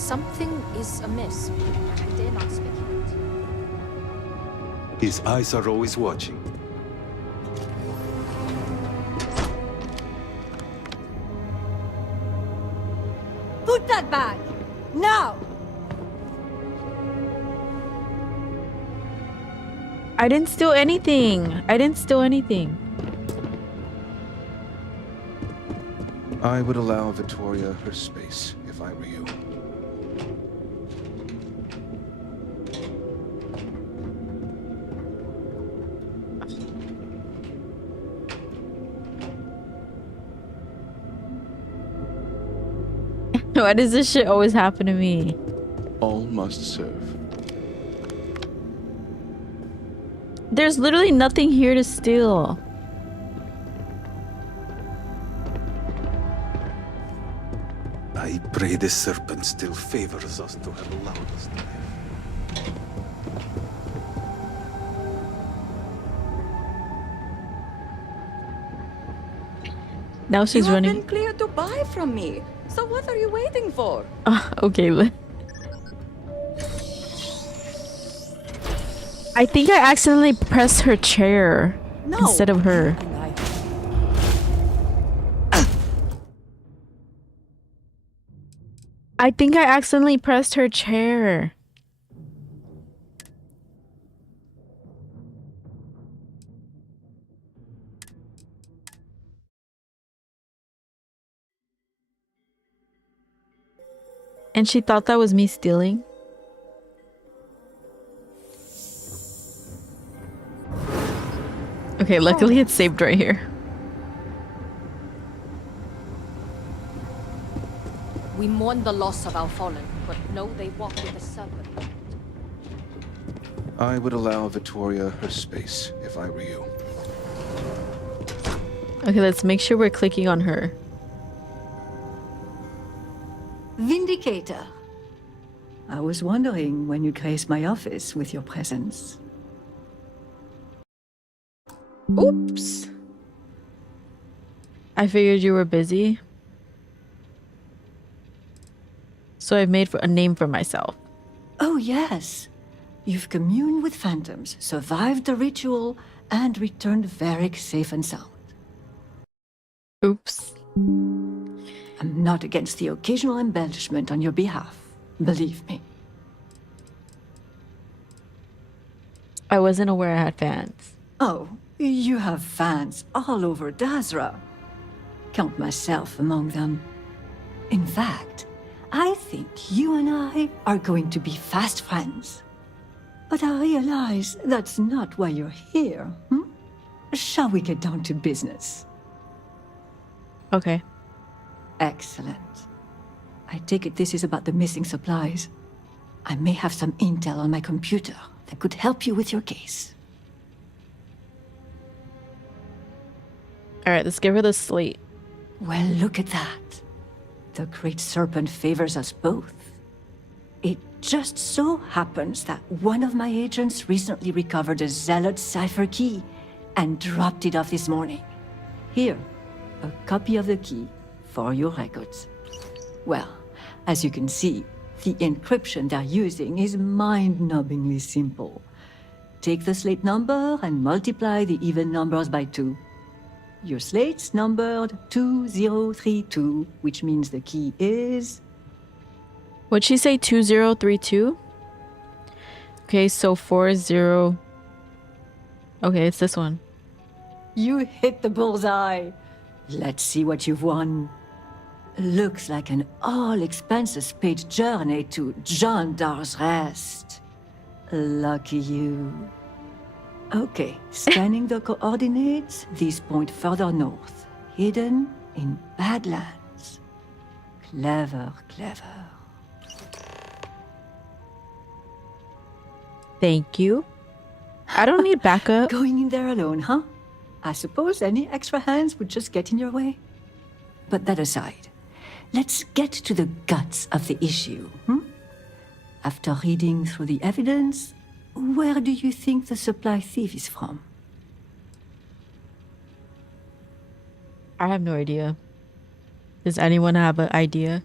Something is amiss. I dare not speculate. His eyes are always watching. Put that back! Now! I didn't steal anything. I didn't steal anything. I would allow Vittoria her space if I were you. Why does this shit always happen to me? All must serve. There's literally nothing here to steal. I pray the serpent still favors us to have allowed us to live. Now she's You have running. been cleared to buy from me. So what are you waiting for? Okay. I think I accidentally pressed her chair instead of her. I think I accidentally pressed her chair. And she thought that was me stealing. Okay, luckily it's saved right here. We mourn the loss of our fallen, but know they walk with the serpent. I would allow Vittoria her space if I were you. Okay, let's make sure we're clicking on her. Vindicator. I was wondering when you'd grace my office with your presence. Oops. I figured you were busy. So I've made a name for myself. Oh, yes. You've communed with phantoms, survived the ritual, and returned Varric safe and sound. Oops. I'm not against the occasional embellishment on your behalf, believe me. I wasn't aware I had fans. Oh, you have fans all over Dazra. Count myself among them. In fact, I think you and I are going to be fast friends. But I realize that's not why you're here, hmm? Shall we get down to business? Okay. Excellent. I take it this is about the missing supplies. I may have some intel on my computer that could help you with your case. Alright, let's give her the slate. Well, look at that. The Great Serpent favors us both. It just so happens that one of my agents recently recovered a Zealot cipher key and dropped it off this morning. Here, a copy of the key for your records. Well, as you can see, the encryption they're using is mind-numbingly simple. Take the slate number and multiply the even numbers by 2. Your slate's numbered 2032, which means the key is... What'd she say? 2032? Okay, so 40... Okay, it's this one. You hit the bullseye. Let's see what you've won. Looks like an all-expenses-paid journey to John Dar's Rest. Lucky you. Okay, scanning the coordinates, these point further north, hidden in Badlands. Clever, clever. Thank you. I don't need backup. Going in there alone, huh? I suppose any extra hands would just get in your way. But that aside, let's get to the guts of the issue, After reading through the evidence, where do you think the supply thief is from? I have no idea. Does anyone have an idea?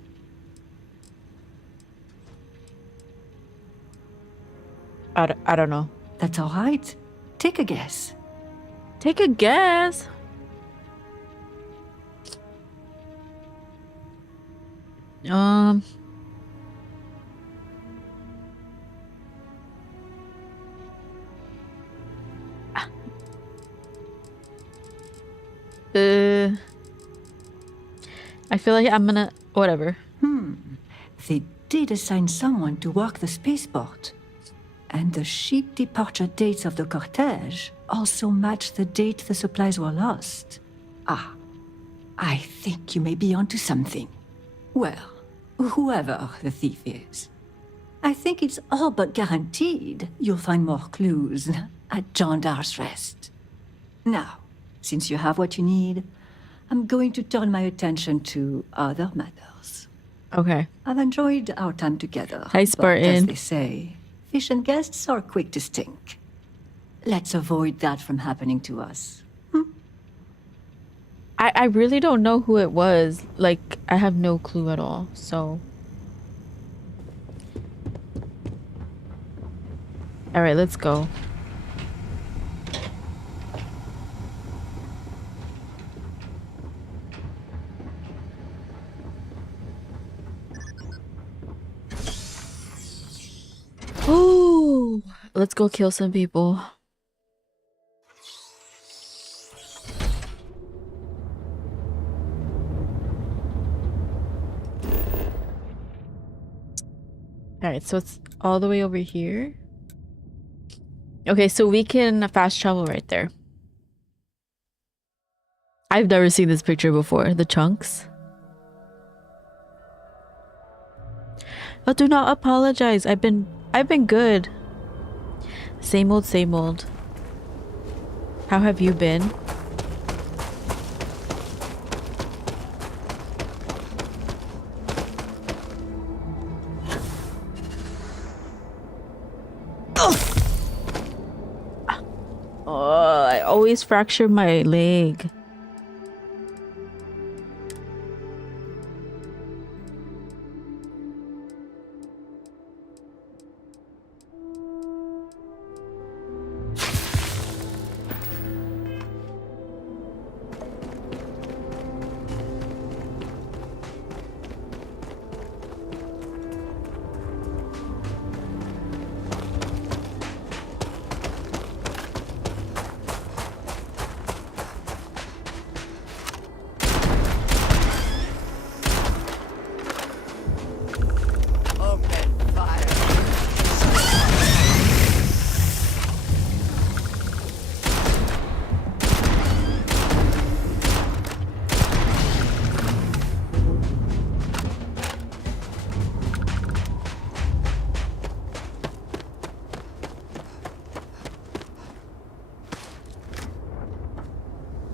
I don't know. That's all right. Take a guess. Take a guess. I feel like I'm gonna whatever. They did assign someone to work the spaceport. And the ship departure dates of the cortege also match the date the supplies were lost. Ah, I think you may be onto something. Well, whoever the thief is. I think it's all but guaranteed you'll find more clues at John Dar's Rest. Now, since you have what you need, I'm going to turn my attention to other matters. Okay. I've enjoyed our time together. Hi, Spartan. But as they say, fish and guests are quick to stink. Let's avoid that from happening to us. I really don't know who it was. Like, I have no clue at all, so. Alright, let's go. Ooh, let's go kill some people. Alright, so it's all the way over here. Okay, so we can fast travel right there. I've never seen this picture before. The chunks. But do not apologize. I've been good. Same old, same old. How have you been? Oh, I always fracture my leg.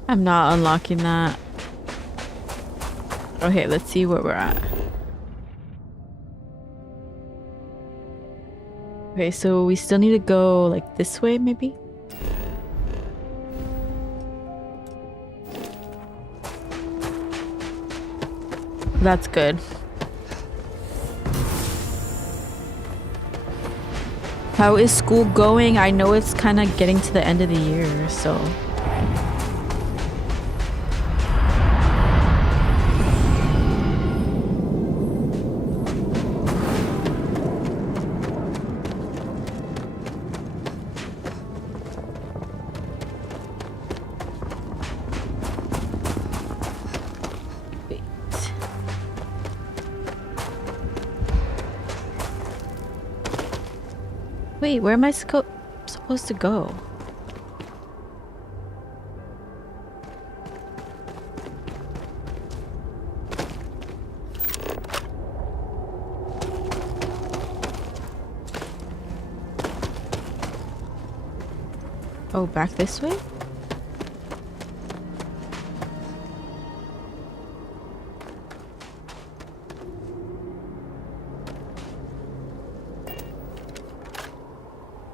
I'm not unlocking that. Okay, let's see where we're at. Okay, so we still need to go like this way, maybe? That's good. How is school going? I know it's kind of getting to the end of the year, so... Wait, where am I supposed to go? Oh, back this way?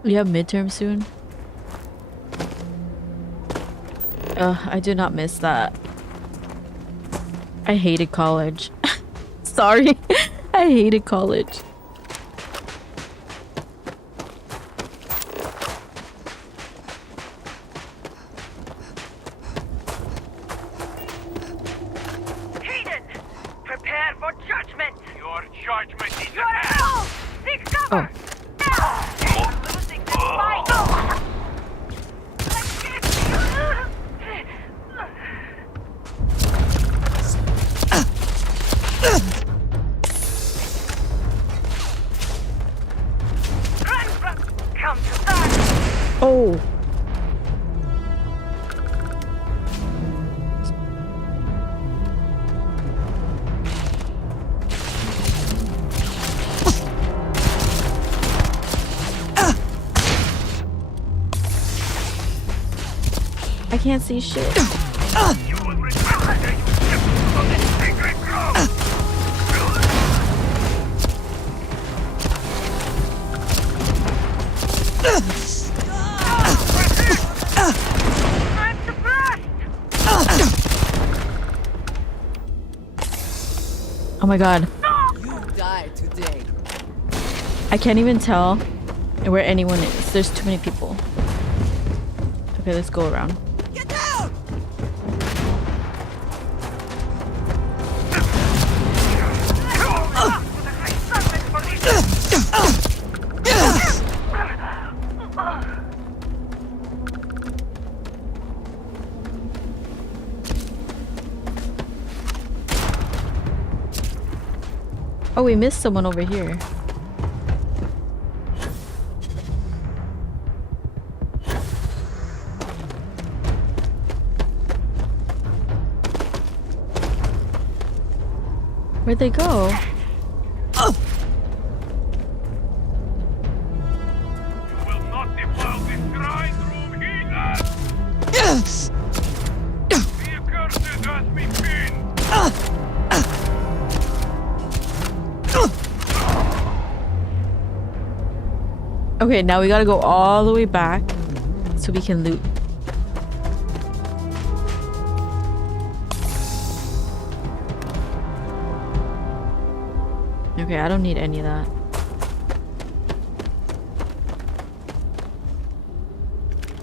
We have midterm soon. I do not miss that. I hated college. Sorry. I hated college. chargement is ahead! Seek cover! We're losing this fight! Come to that! Oh. I can't see shit. You will regret the day you stepped on this sacred ground! I'm suppressed! Oh my god. You die today. I can't even tell where anyone is. There's too many people. Okay, let's go around. Get down! Oh, we missed someone over here. Where'd they go? You will not defile this shrine room, heathen! Yes! The accursed has me pinned! Okay, now we gotta go all the way back so we can loot. Okay, I don't need any of that.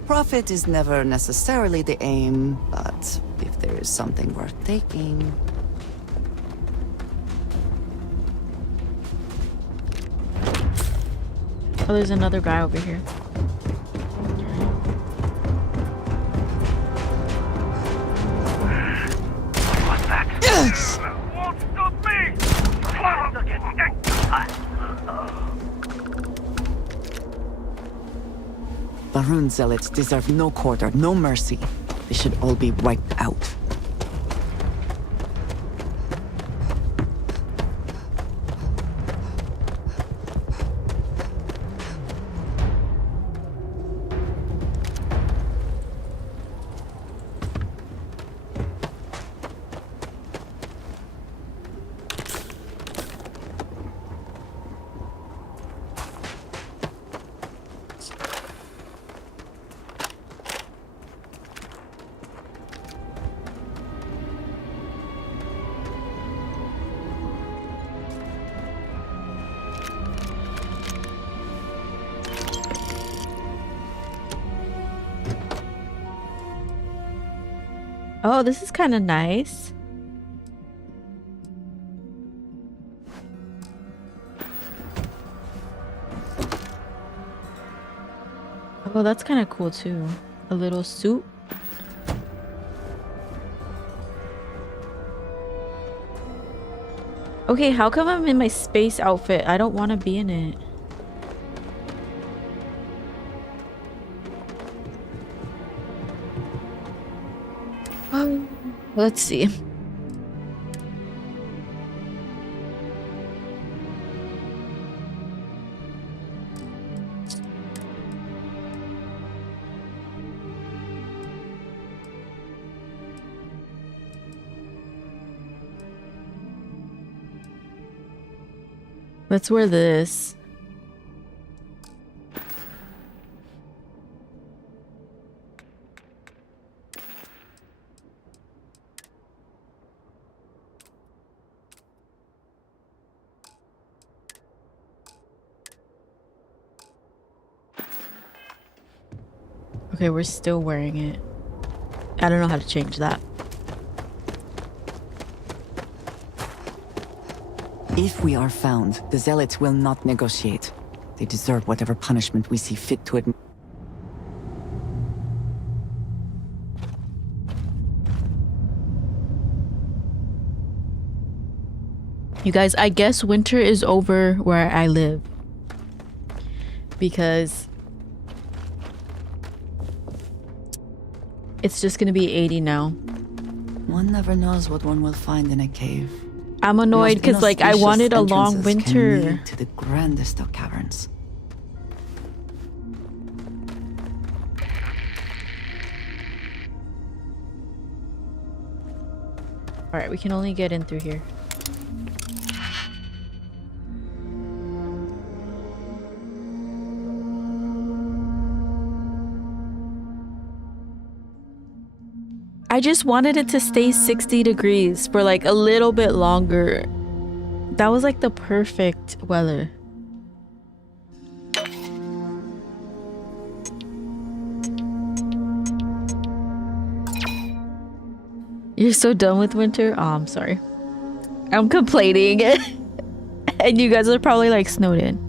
Profit is never necessarily the aim, but if there is something worth taking... Oh, there's another guy over here. What's that? Yes! Won't stop me! Barun zealots deserve no quarter, no mercy. They should all be wiped out. Oh, this is kind of nice. Oh, that's kind of cool too. A little suit. Okay, how come I'm in my space outfit? I don't want to be in it. Let's see. Let's wear this. Okay, we're still wearing it. I don't know how to change that. If we are found, the Zealots will not negotiate. They deserve whatever punishment we see fit to admit. You guys, I guess winter is over where I live. Because it's just gonna be 80 now. One never knows what one will find in a cave. I'm annoyed because like I wanted a long winter. Can lead to the grandest of caverns. All right, we can only get in through here. I just wanted it to stay 60 degrees for like a little bit longer. That was like the perfect weather. You're so done with winter? Oh, I'm sorry. I'm complaining. And you guys are probably like snowed in.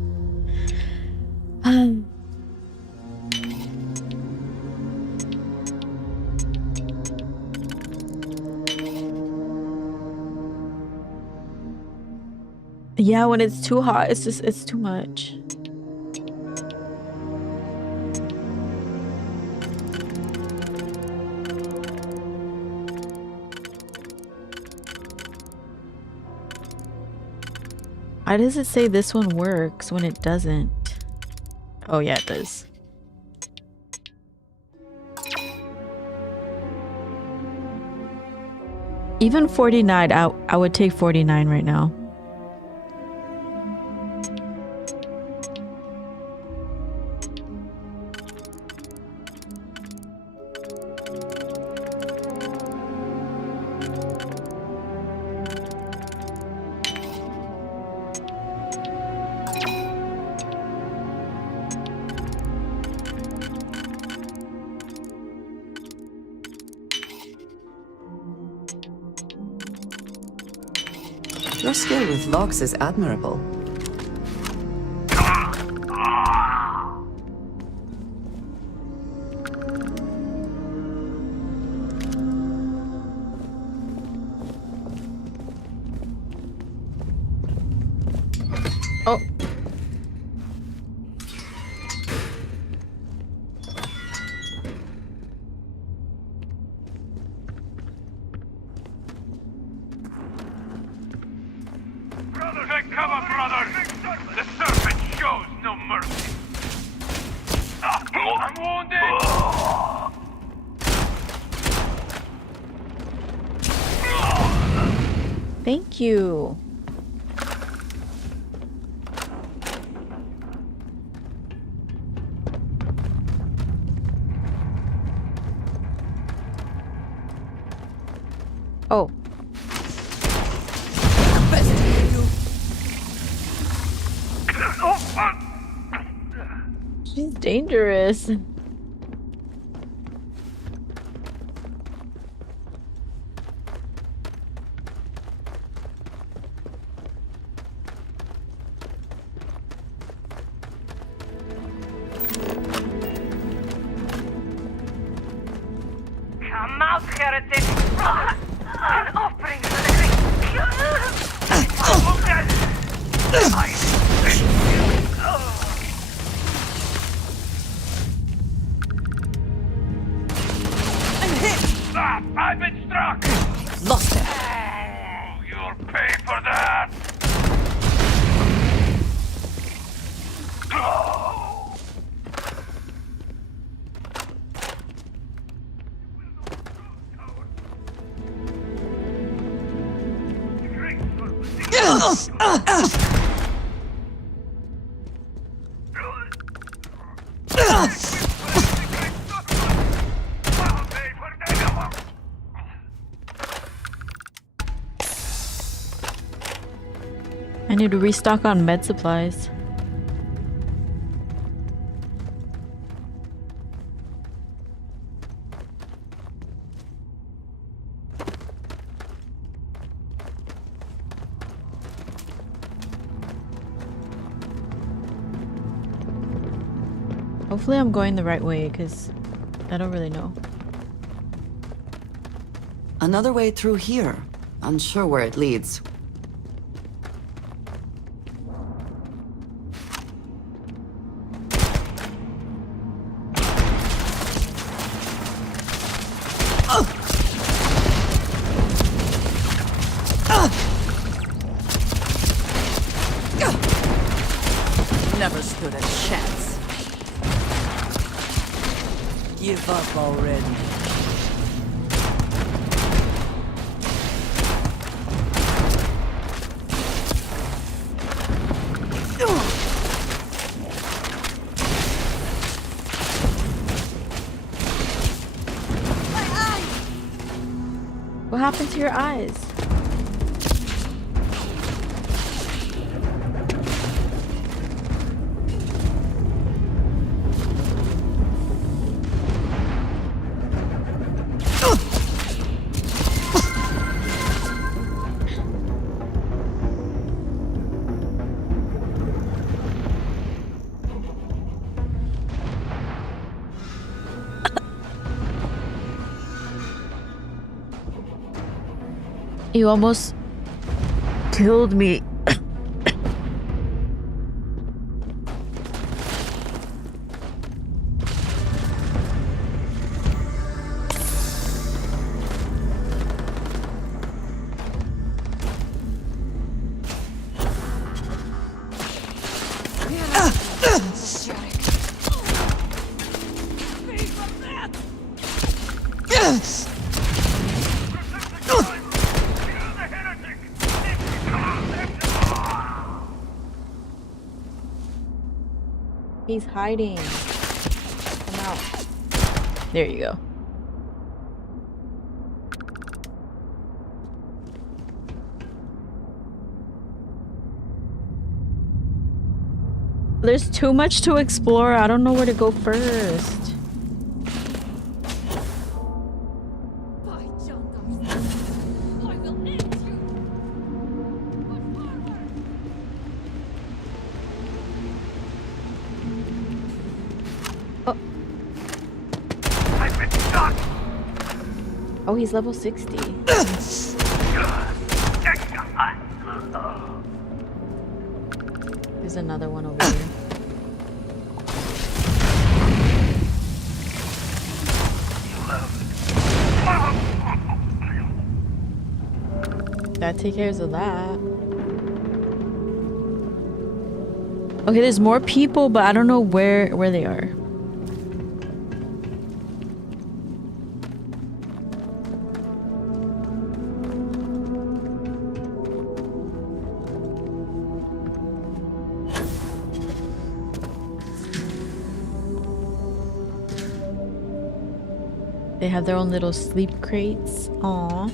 Yeah, when it's too hot, it's too much. Why does it say this one works when it doesn't? Oh yeah, it does. Even 49, I would take 49 right now. Your skill with logs is admirable. Oh. Thank you. Oh. She's dangerous. Come out, heretic! An offering for the great... I'm hit! I've been struck! Lost it! Oh, you'll pay for that! I need to restock on med supplies. Hopefully I'm going the right way, because I don't really know. Another way through here. Unsure where it leads. Never stood a chance. Give up already. What happened to your eyes? You almost killed me. He's hiding. Come out. There you go. There's too much to explore. I don't know where to go first. Oh, he's level 60. There's another one over here. That takes care of that. Okay, there's more people, but I don't know where they are. They have their own little sleep crates. Aww.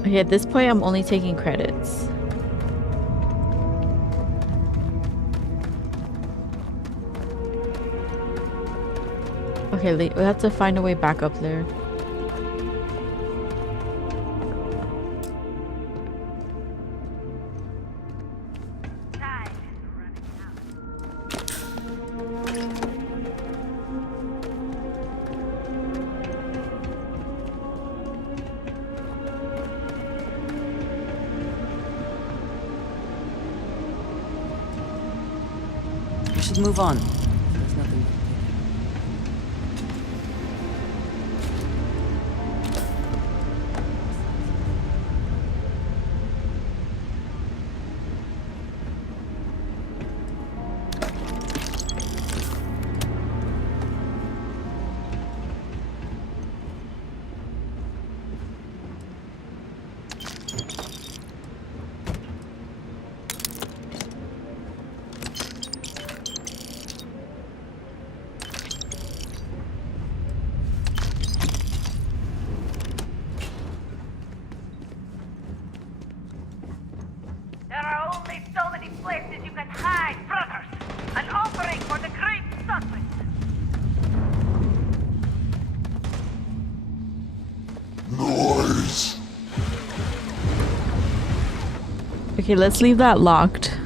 Okay, at this point, I'm only taking credits. Okay, we have to find a way back up there. We should move on. There's nothing. Okay, let's leave that locked.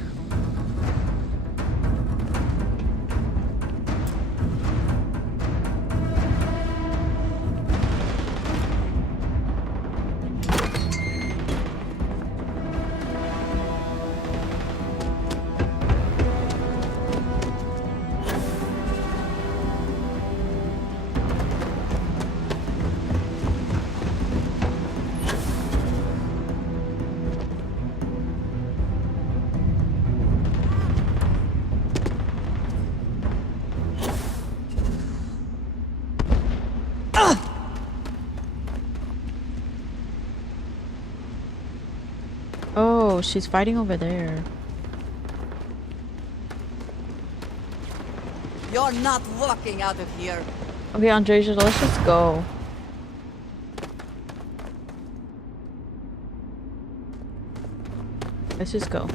Oh, she's fighting over there. You're not walking out of here. Okay, Andreja, let's just go. Let's just go.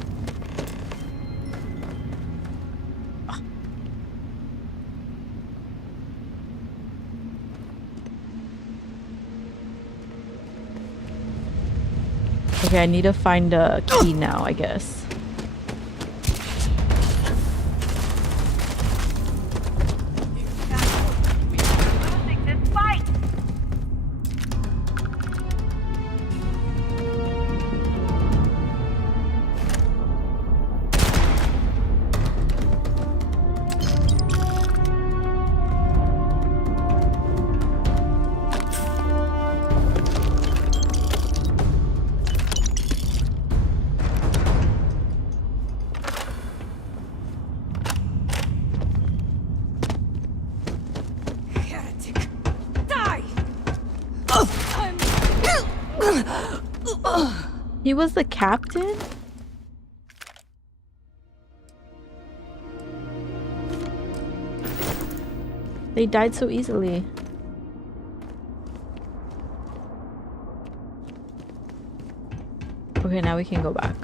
Okay, I need to find a key now, I guess. Losing this fight. He was the captain? They died so easily. Okay, now we can go back.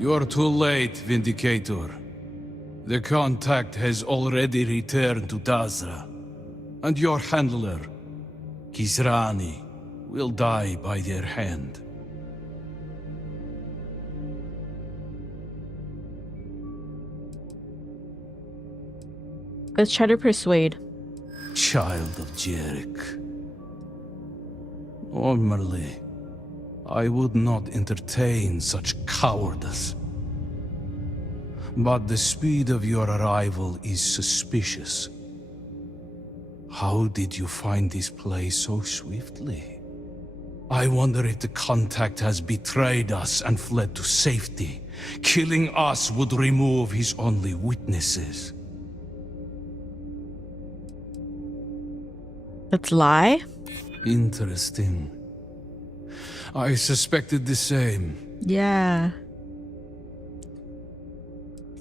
You're too late, Vindicator. The contact has already returned to Dazra, and your handler, Kisrani, will die by their hand. Let's try to persuade. Child of Jerick. Normally, I would not entertain such cowardice. But the speed of your arrival is suspicious. How did you find this place so swiftly? I wonder if the contact has betrayed us and fled to safety. Killing us would remove his only witnesses. Let's lie? Interesting. I suspected the same. Yeah.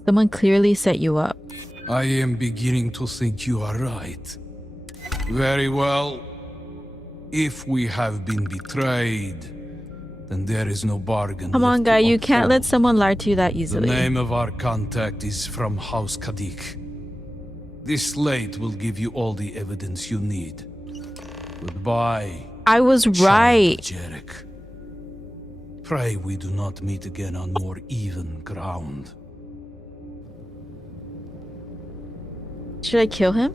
Someone clearly set you up. I am beginning to think you are right. Very well. If we have been betrayed, then there is no bargain. Come on, left to guy, you can't let uphold. someone lie to you that The easily. name of our contact is from House Kadik. This slate will give you all the evidence you need. Goodbye. I was right. Jerick. Pray we do not meet again on more even ground. Should I kill him?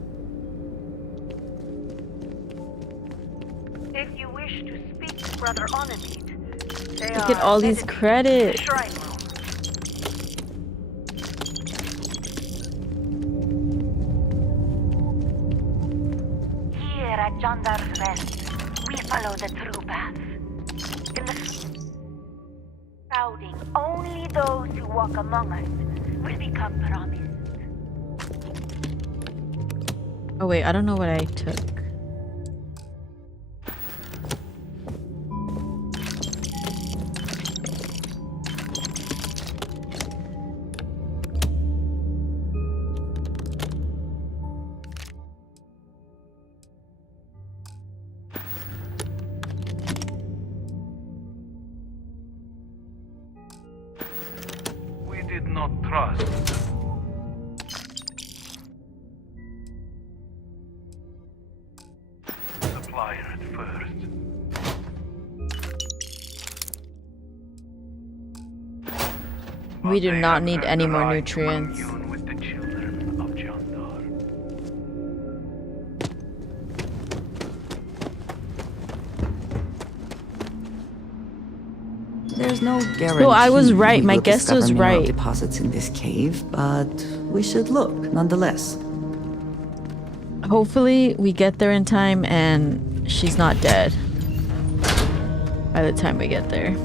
If you wish to speak to Brother Onamid, they Look at are all these meditating in the credits. shrine room. Here at Jandar's Rest, we follow the true path. In the crowding, only those who walk among us will become promised. Oh wait, I don't know what I took. not trust. Supplier at first. We do not need any more nutrients. With the children of Jandar. There's no guarantee. So I was right. we My will guess was discover mineral right. deposits in this cave, but we should look nonetheless. Hopefully we get there in time and she's not dead by the time we get there.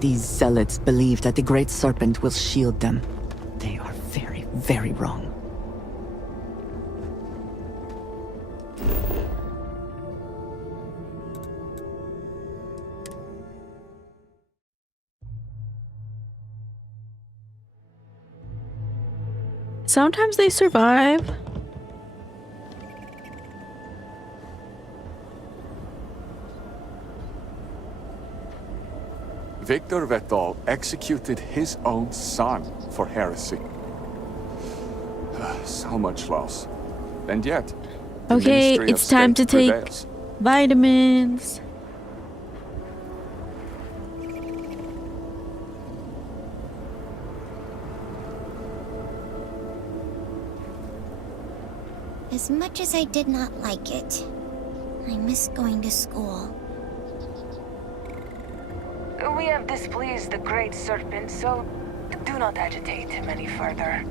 These zealots believe that the Great Serpent will shield them. They are very, very wrong. Sometimes they survive. Victor Vettal executed his own son for heresy. So much loss. And yet, the Okay, Ministry of it's time to State take prevails. vitamins. As much as I did not like it, I miss going to school. We have displeased the Great Serpent, so do not agitate him any further.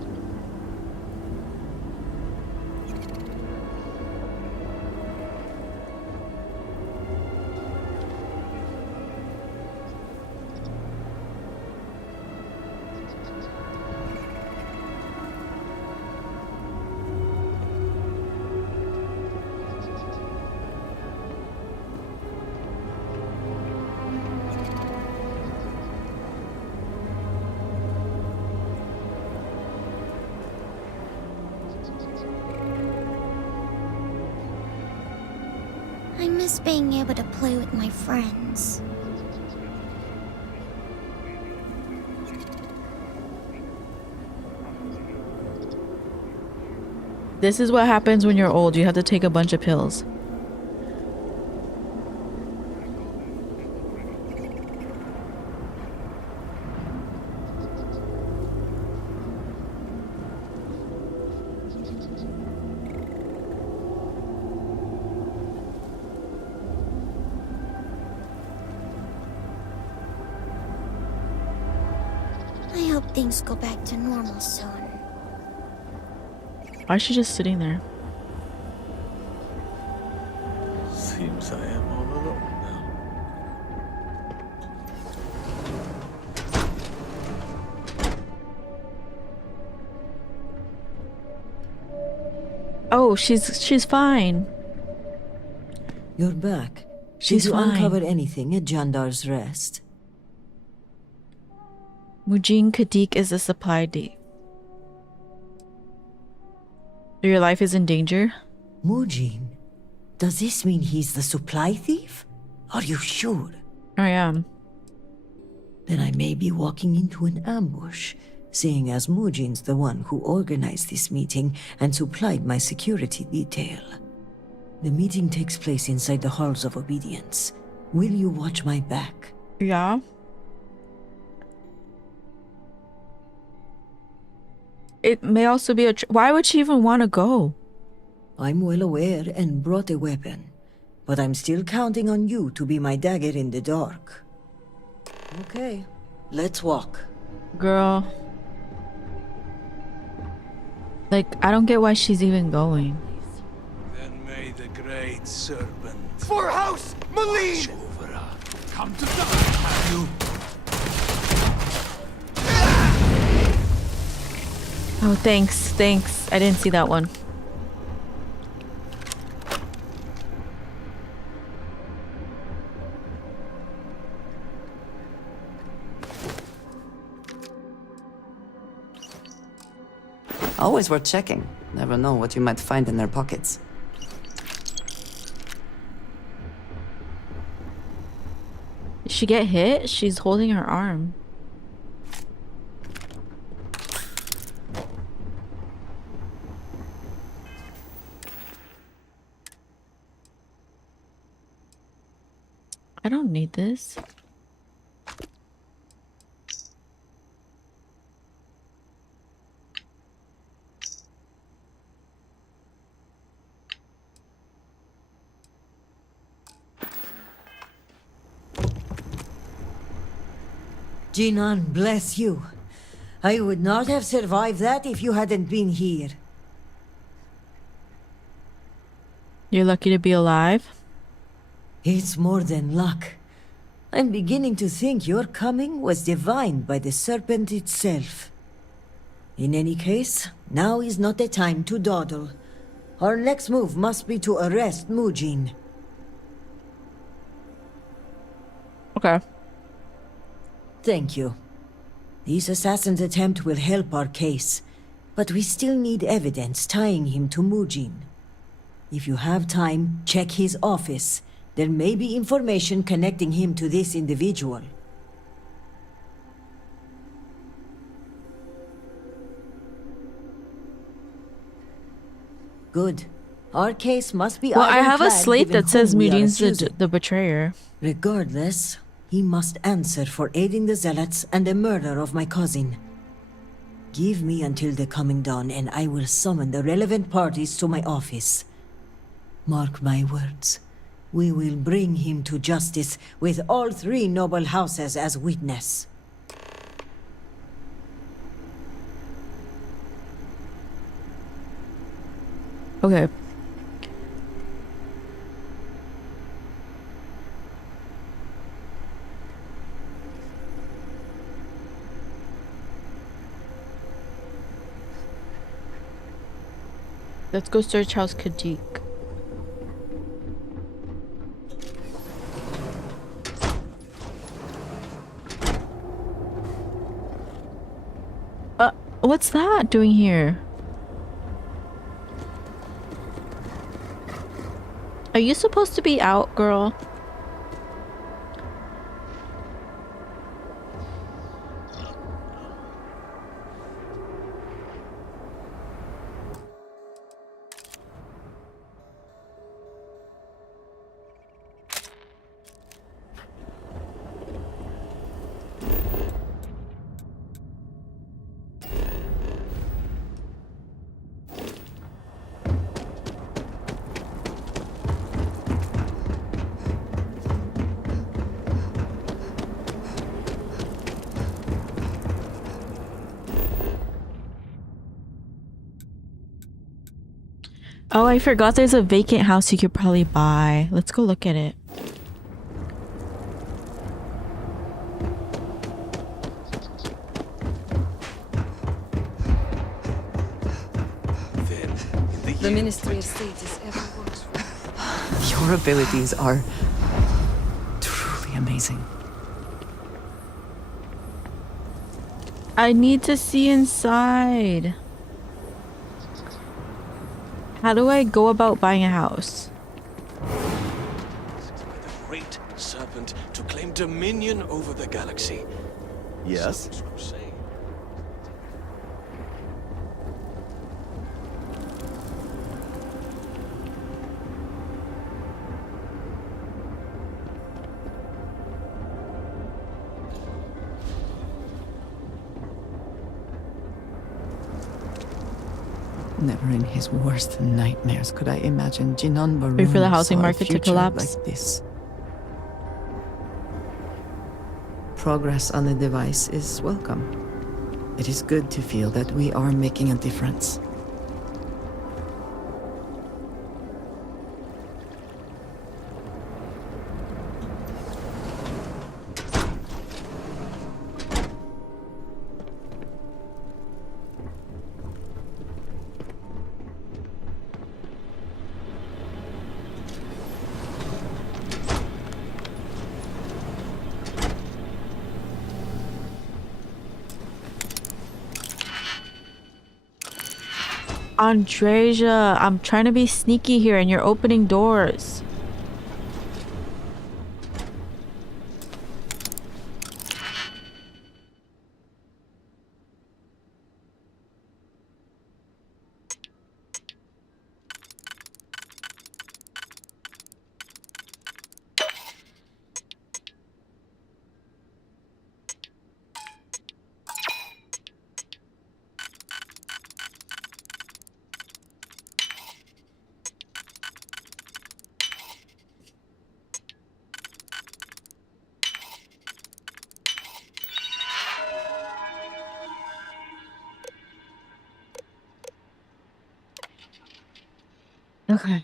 I miss being able to play with my friends. This is what happens when you're old. You have to take a bunch of pills. I hope things go back to normal soon. Why is she just sitting there? Seems I am all alone now. Oh, she's fine. You're back. She's Did you fine. uncover anything at Jandar's Rest? Mujin Kadik is a supply deep. Your life is in danger? Mujin? Does this mean he's the supply thief? Are you sure? I am. Then I may be walking into an ambush, seeing as Mujin's the one who organized this meeting and supplied my security detail. The meeting takes place inside the Halls of Obedience. Will you watch my back? Yeah. It may also be why would she even want to go? I'm well aware and brought a weapon, but I'm still counting on you to be my dagger in the dark. Okay, let's walk. Girl. Like, I don't get why she's even going. Then may the Great Serpent For House Malene! over her. Come to die, have you? Oh, thanks. I didn't see that one. Always worth checking. Never know what you might find in their pockets. Did she get hit? She's holding her arm. I don't need this. Jinan, bless you. I would not have survived that if you hadn't been here. You're lucky to be alive. It's more than luck. I'm beginning to think your coming was divined by the serpent itself. In any case, now is not the time to dawdle. Our next move must be to arrest Mujin. Okay. Thank you. This assassin's attempt will help our case, but we still need evidence tying him to Mujin. If you have time, check his office. There may be information connecting him to this individual. Good. Our case must be Well, I have a ironclad slate given that says whom we are Mujin's accusing. the betrayer. Regardless, he must answer for aiding the Zealots and the murder of my cousin. Give me until the coming dawn and I will summon the relevant parties to my office. Mark my words. We will bring him to justice with all three noble houses as witness. Okay. Let's go search House Kadik. What's that doing here? Are you supposed to be out, girl? Oh, I forgot there's a vacant house you could probably buy. Let's go look at it. The Ministry of State is ever works for. Your abilities are truly amazing. I need to see inside. How do I go about buying a house? The great serpent to claim dominion over the galaxy. Yes? Never in his worst nightmares could I imagine Jinan Barun Wait for the housing saw a market to future collapse. like this. Progress on the device is welcome. It is good to feel that we are making a difference. Andreja, I'm trying to be sneaky here and you're opening doors. Okay.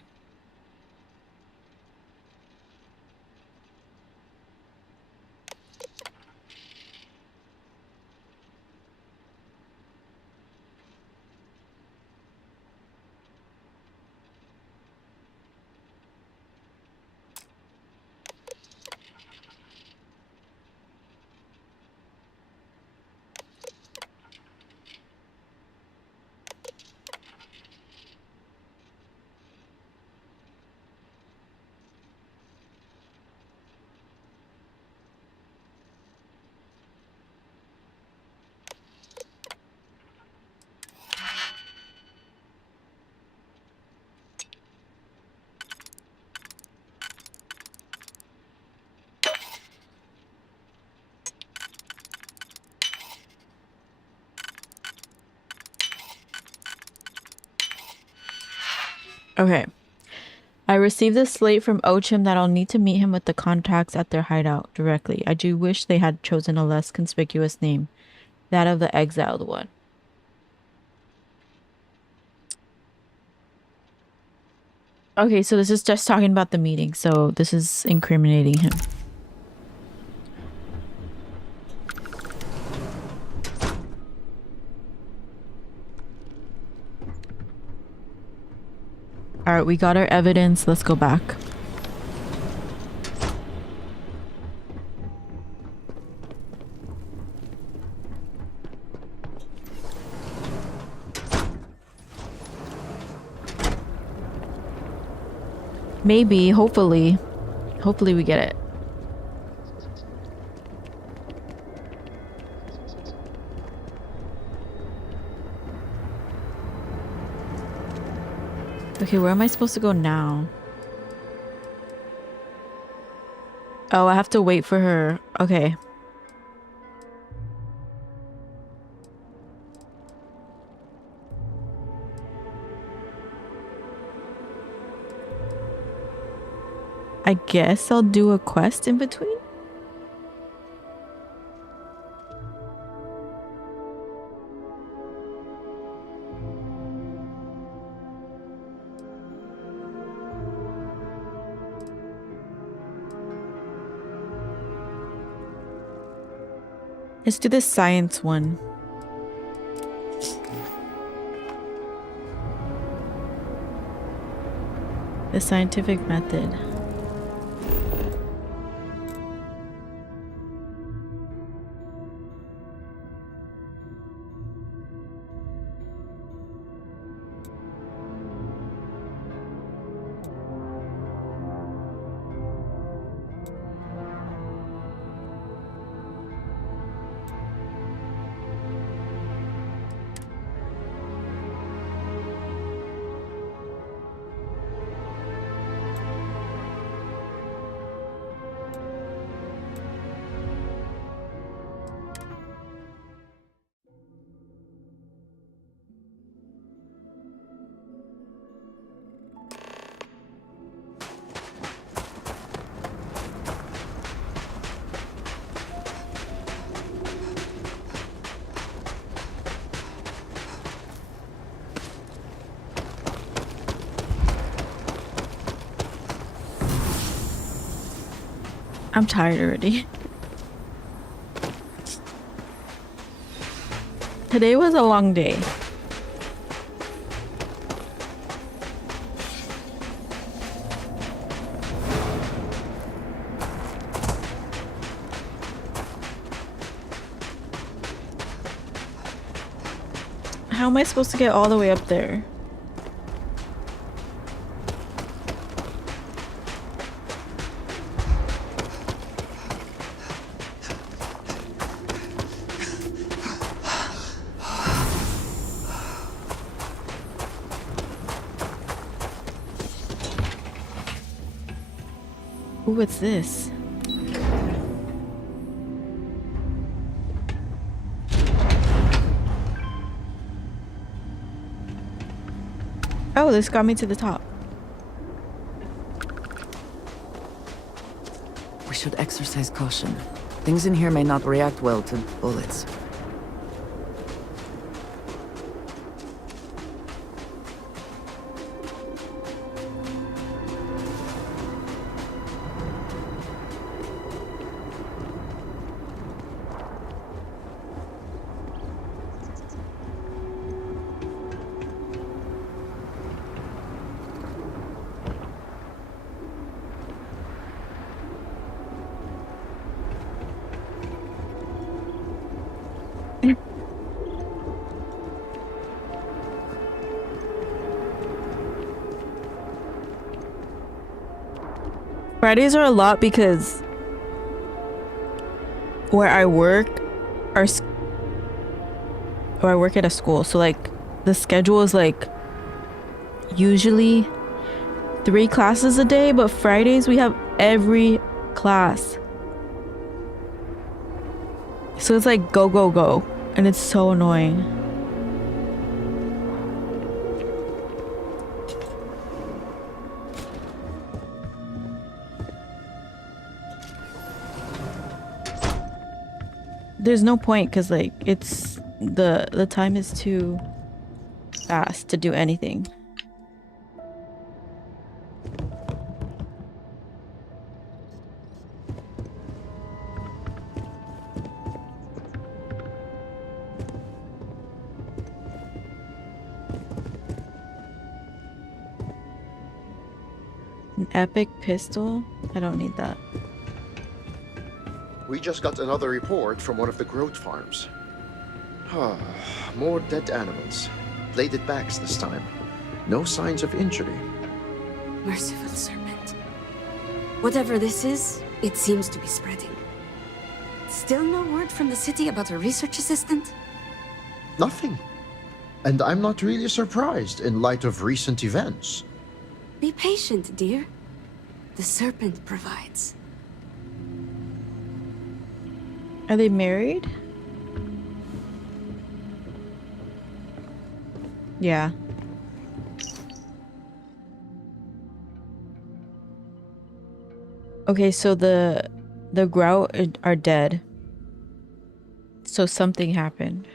Okay. I received a slate from Ochim that I'll need to meet him with the contacts at their hideout directly. I do wish they had chosen a less conspicuous name, that of the exiled one. Okay, so this is just talking about the meeting, so this is incriminating him. Alright, we got our evidence. Let's go back. Maybe, hopefully we get it. Okay, where am I supposed to go now? Oh, I have to wait for her. Okay. I guess I'll do a quest in between? Let's do the science one. The scientific method. I'm tired already. Today was a long day. How am I supposed to get all the way up there? Ooh, what's this? Oh, this got me to the top. We should exercise caution. Things in here may not react well to bullets. Fridays are a lot because where I work or I work at a school, so like the schedule is like usually 3 classes a day, but Fridays we have every class. So it's like go, go, go. And it's so annoying. There's no point because like it's the time is too fast to do anything. An epic pistol? I don't need that. We just got another report from one of the growth farms. More dead animals. Bladed backs this time. No signs of injury. Merciful serpent. Whatever this is, it seems to be spreading. Still no word from the city about a research assistant? Nothing. And I'm not really surprised in light of recent events. Be patient, dear. The serpent provides. Are they married? Yeah. Okay, so the grout are dead. So something happened.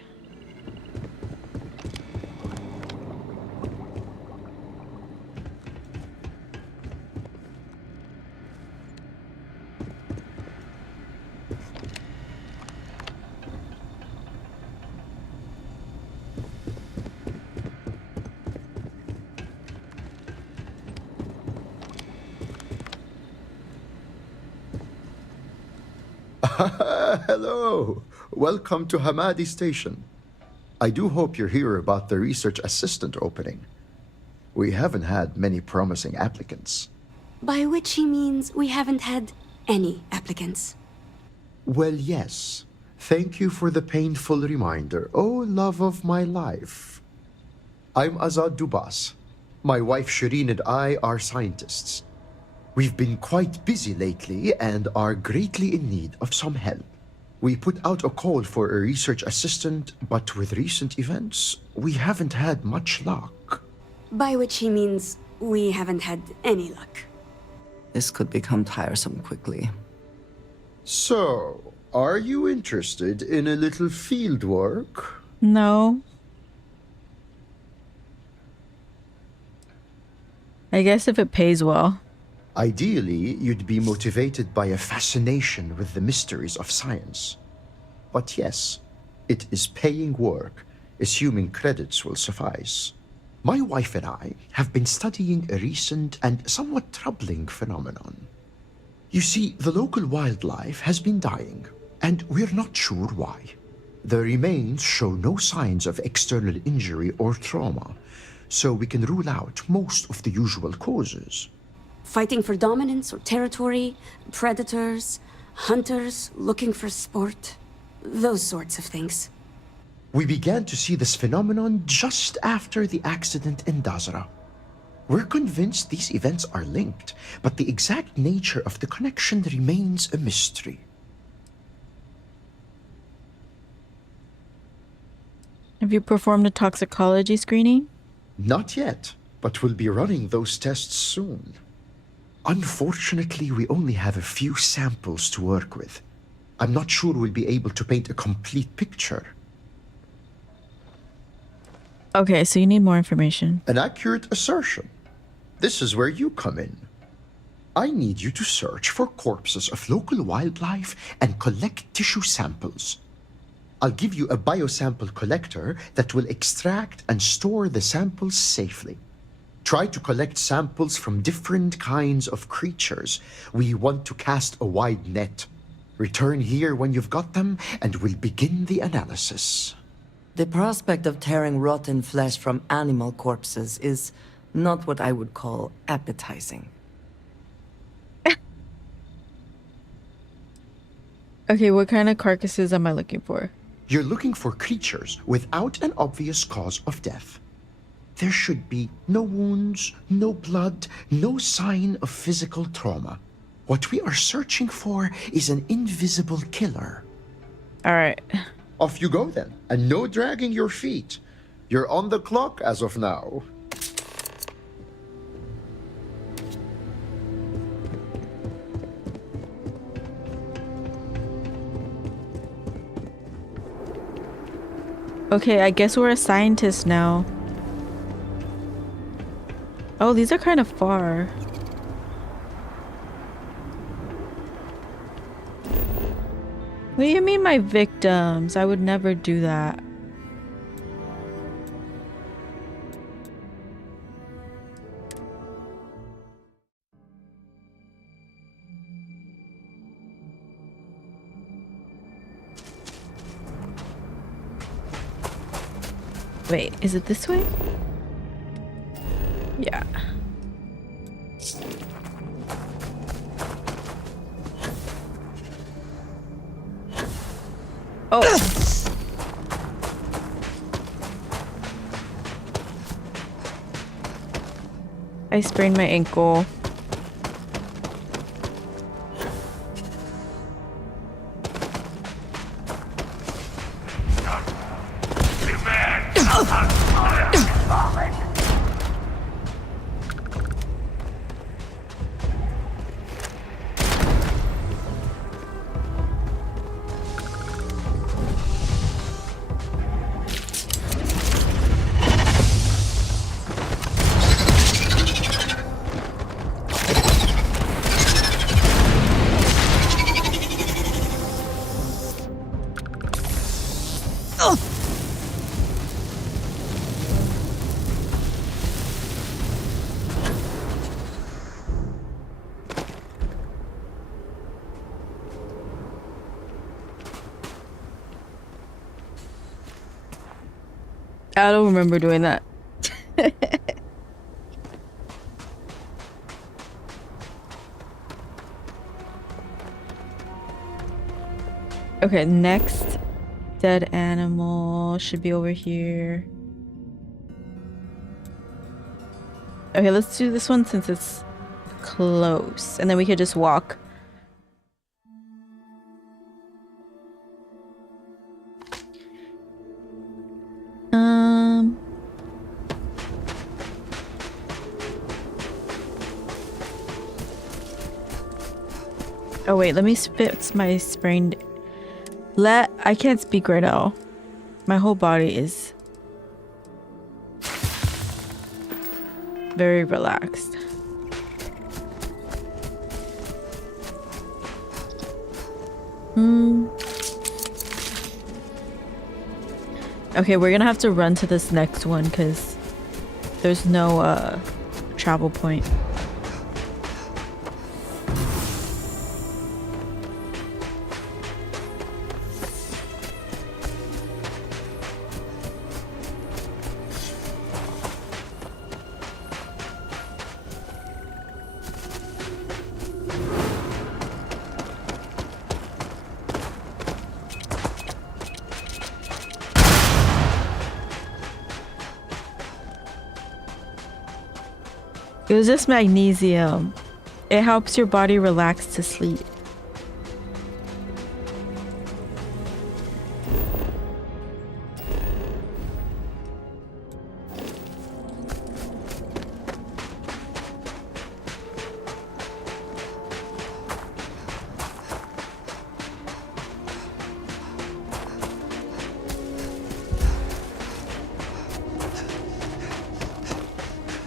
Hello. Welcome to Hamadi Station. I do hope you're here about the research assistant opening. We haven't had many promising applicants. By which he means we haven't had any applicants. Well, yes. Thank you for the painful reminder. Oh, love of my life. I'm Azad Dubas. My wife Shireen and I are scientists. We've been quite busy lately and are greatly in need of some help. We put out a call for a research assistant, but with recent events, we haven't had much luck. By which he means we haven't had any luck. This could become tiresome quickly. So, are you interested in a little field work? No. I guess if it pays well. Ideally, you'd be motivated by a fascination with the mysteries of science. But yes, it is paying work, assuming credits will suffice. My wife and I have been studying a recent and somewhat troubling phenomenon. You see, the local wildlife has been dying, and we're not sure why. The remains show no signs of external injury or trauma, so we can rule out most of the usual causes. Fighting for dominance or territory, predators, hunters looking for sport, those sorts of things. We began to see this phenomenon just after the accident in Dazra. We're convinced these events are linked, but the exact nature of the connection remains a mystery. Have you performed a toxicology screening? Not yet, but we'll be running those tests soon. Unfortunately, we only have a few samples to work with. I'm not sure we'll be able to paint a complete picture. Okay, so you need more information. An accurate assertion. This is where you come in. I need you to search for corpses of local wildlife and collect tissue samples. I'll give you a biosample collector that will extract and store the samples safely. Try to collect samples from different kinds of creatures. We want to cast a wide net. Return here when you've got them, and we'll begin the analysis. The prospect of tearing rotten flesh from animal corpses is not what I would call appetizing. Okay, what kind of carcasses am I looking for? You're looking for creatures without an obvious cause of death. There should be no wounds, no blood, no sign of physical trauma. What we are searching for is an invisible killer. All right. Off you go then, and no dragging your feet. You're on the clock as of now. Okay, I guess we're a scientist now. Oh, these are kind of far. What do you mean my victims? I would never do that. Wait, is it this way? Yeah. Oh. I sprained my ankle. I don't remember doing that. Okay, next dead animal should be over here. Okay, let's do this one since it's close, and then we could just walk. Oh wait, let me fix my sprained. I can't speak right now. My whole body is very relaxed. Okay, we're gonna have to run to this next one because there's no travel point. It was just magnesium. It helps your body relax to sleep.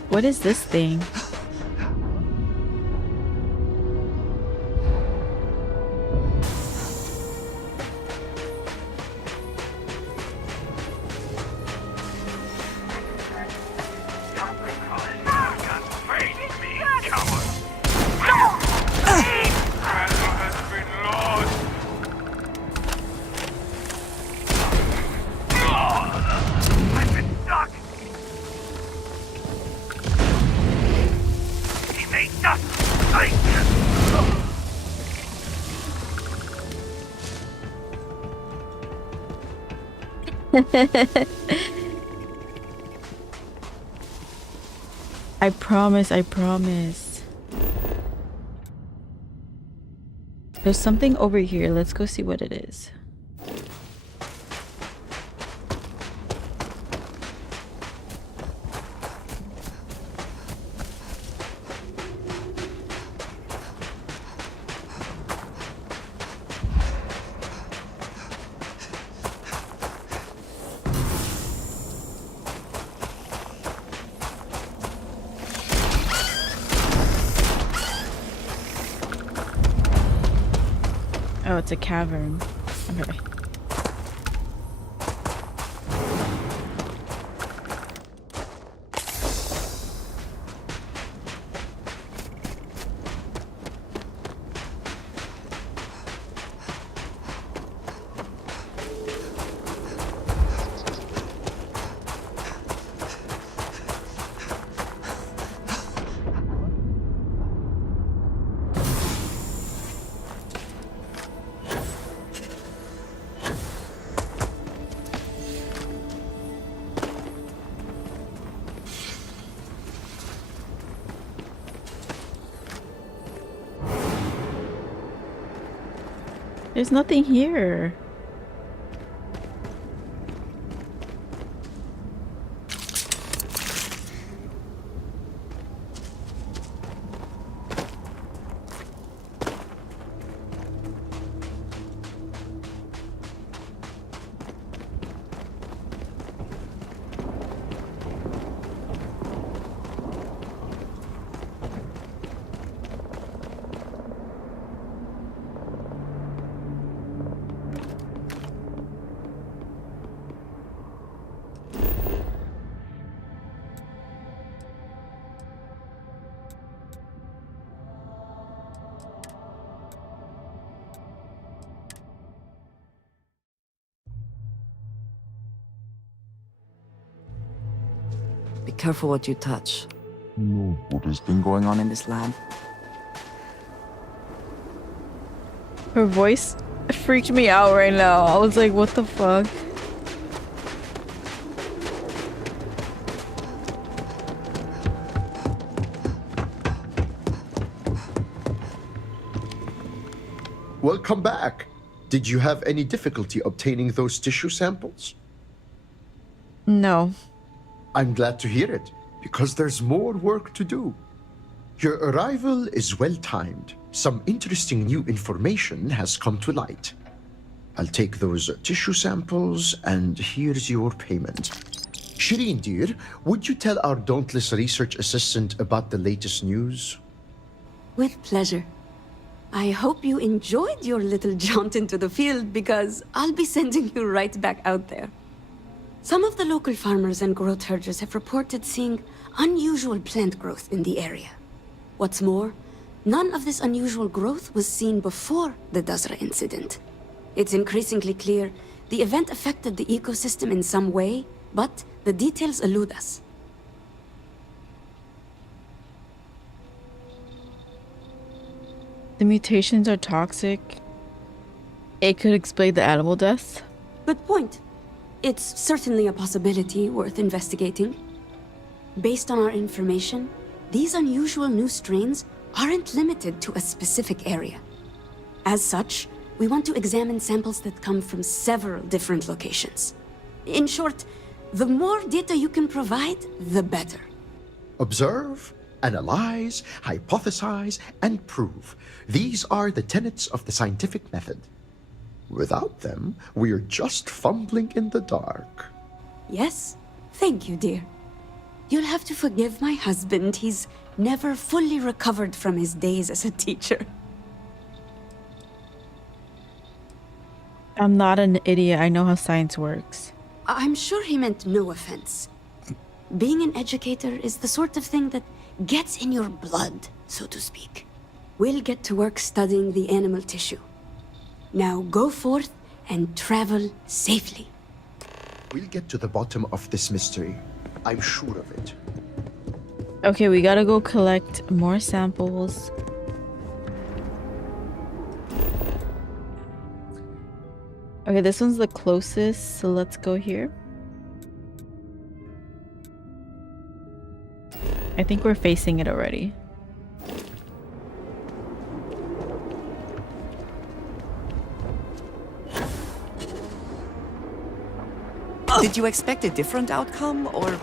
What is this thing? I promise, I promise. There's something over here. Let's go see what it is. Oh, it's a cavern. Okay. There's nothing here. Be careful what you touch. No, what has been going on in this lab? Her voice freaked me out right now. I was like, what the fuck? Welcome back. Did you have any difficulty obtaining those tissue samples? No. I'm glad to hear it, because there's more work to do. Your arrival is well timed. Some interesting new information has come to light. I'll take those tissue samples, and here's your payment. Shireen, dear, would you tell our dauntless research assistant about the latest news? With pleasure. I hope you enjoyed your little jaunt into the field because I'll be sending you right back out there. Some of the local farmers and growth herders have reported seeing unusual plant growth in the area. What's more, none of this unusual growth was seen before the Dazra incident. It's increasingly clear the event affected the ecosystem in some way, but the details elude us. The mutations are toxic. It could explain the animal deaths. Good point. It's certainly a possibility worth investigating. Based on our information, these unusual new strains aren't limited to a specific area. As such, we want to examine samples that come from several different locations. In short, the more data you can provide, the better. Observe, analyze, hypothesize, and prove. These are the tenets of the scientific method. Without them, we're just fumbling in the dark. Yes, thank you, dear. You'll have to forgive my husband. He's never fully recovered from his days as a teacher. I'm not an idiot. I know how science works. I'm sure he meant no offense. Being an educator is the sort of thing that gets in your blood, so to speak. We'll get to work studying the animal tissue. Now go forth and travel safely. We'll get to the bottom of this mystery. I'm sure of it. Okay, we gotta go collect more samples. Okay, this one's the closest, so let's go here. I think we're facing it already. Did you expect a different outcome, or...?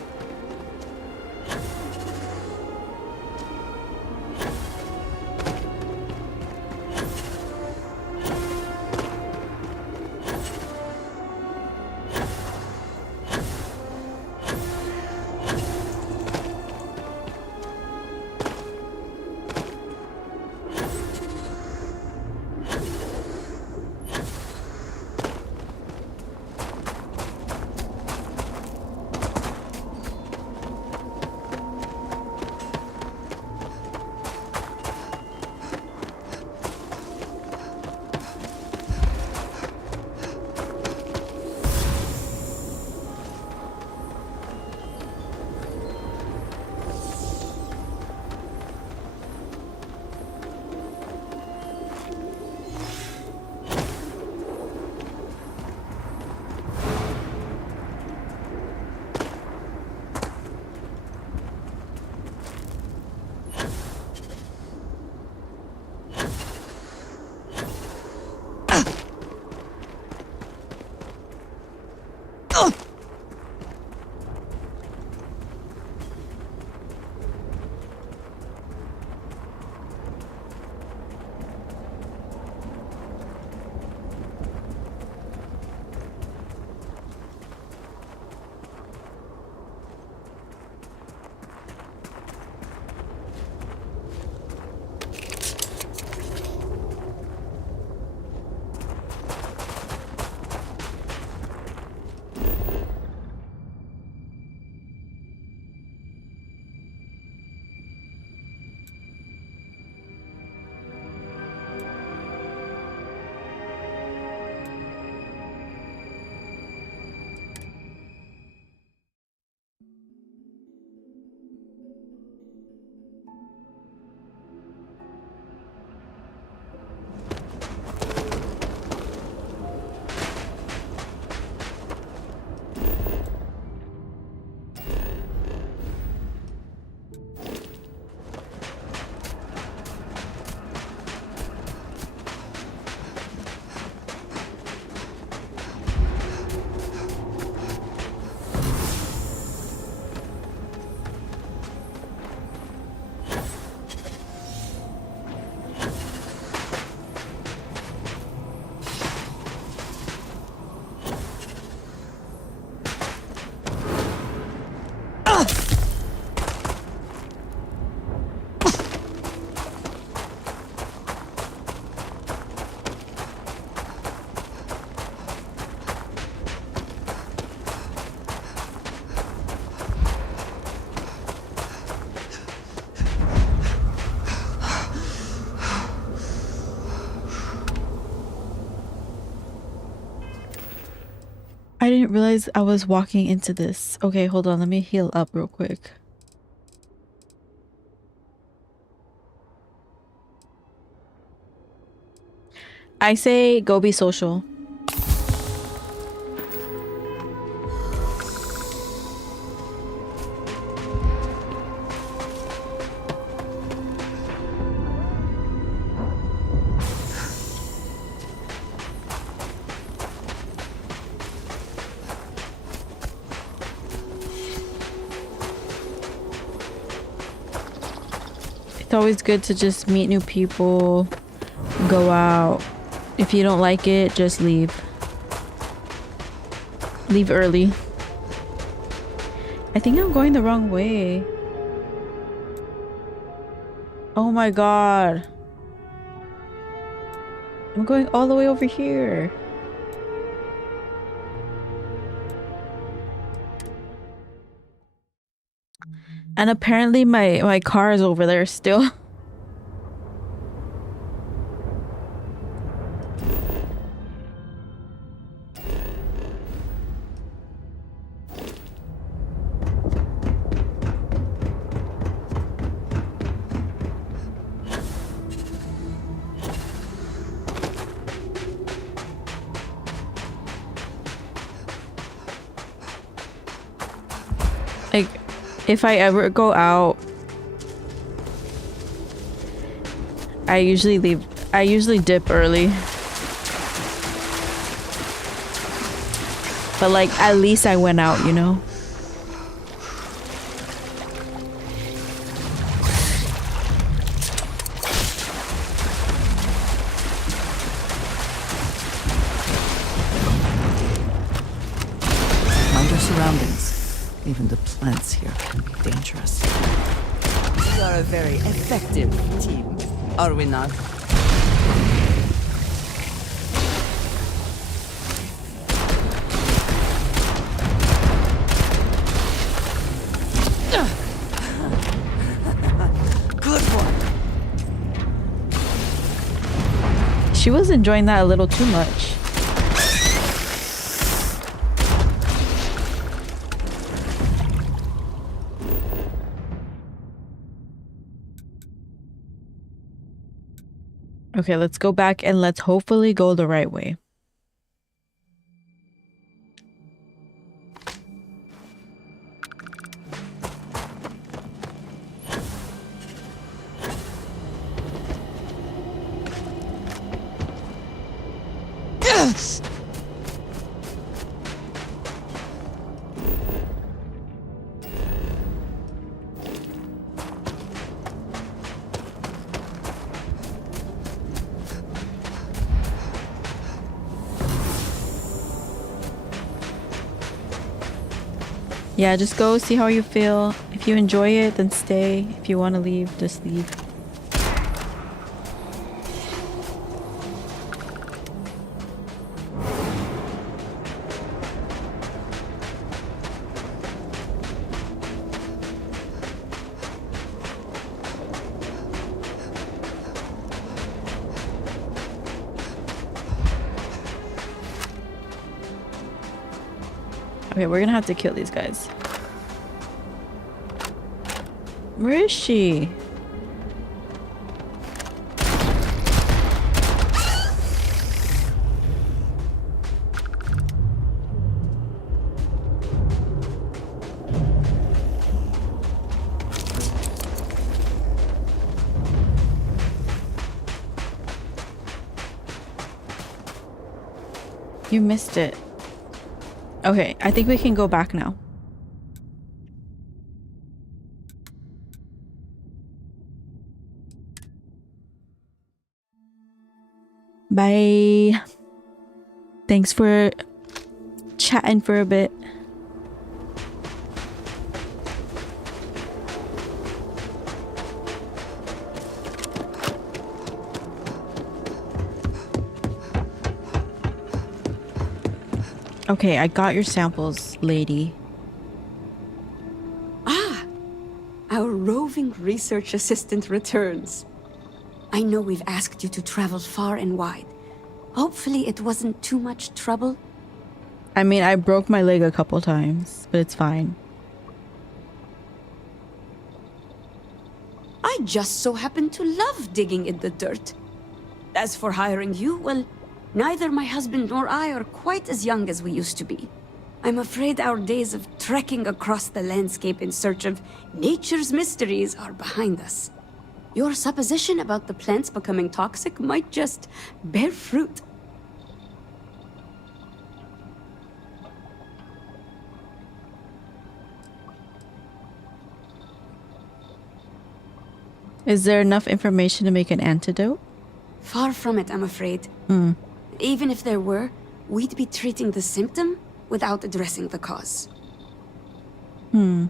I didn't realize I was walking into this. Okay, hold on. Let me heal up real quick. I say go be social. It's always good to just meet new people, go out. If you don't like it, just leave. Leave early. I think I'm going the wrong way. Oh my god. I'm going all the way over here. And apparently my car is over there still. If I ever go out, I usually dip early. But like, at least I went out, you know? Mind your surroundings. Even the plants here can be dangerous. We are a very effective team, are we not? Good one. She was enjoying that a little too much. Okay, let's go back and let's hopefully go the right way. Yes! Yeah, just go see how you feel. If you enjoy it, then stay. If you want to leave, just leave. Okay, we're gonna have to kill these guys. Where is she? You missed it. Okay, I think we can go back now. Bye. Thanks for chatting for a bit. Okay, I got your samples, lady. Ah! Our roving research assistant returns. I know we've asked you to travel far and wide. Hopefully it wasn't too much trouble. I mean, I broke my leg a couple times, but it's fine. I just so happen to love digging in the dirt. As for hiring you, well, neither my husband nor I are quite as young as we used to be. I'm afraid our days of trekking across the landscape in search of nature's mysteries are behind us. Your supposition about the plants becoming toxic might just bear fruit. Is there enough information to make an antidote? Far from it, I'm afraid. Hmm. Even if there were, we'd be treating the symptom without addressing the cause. Why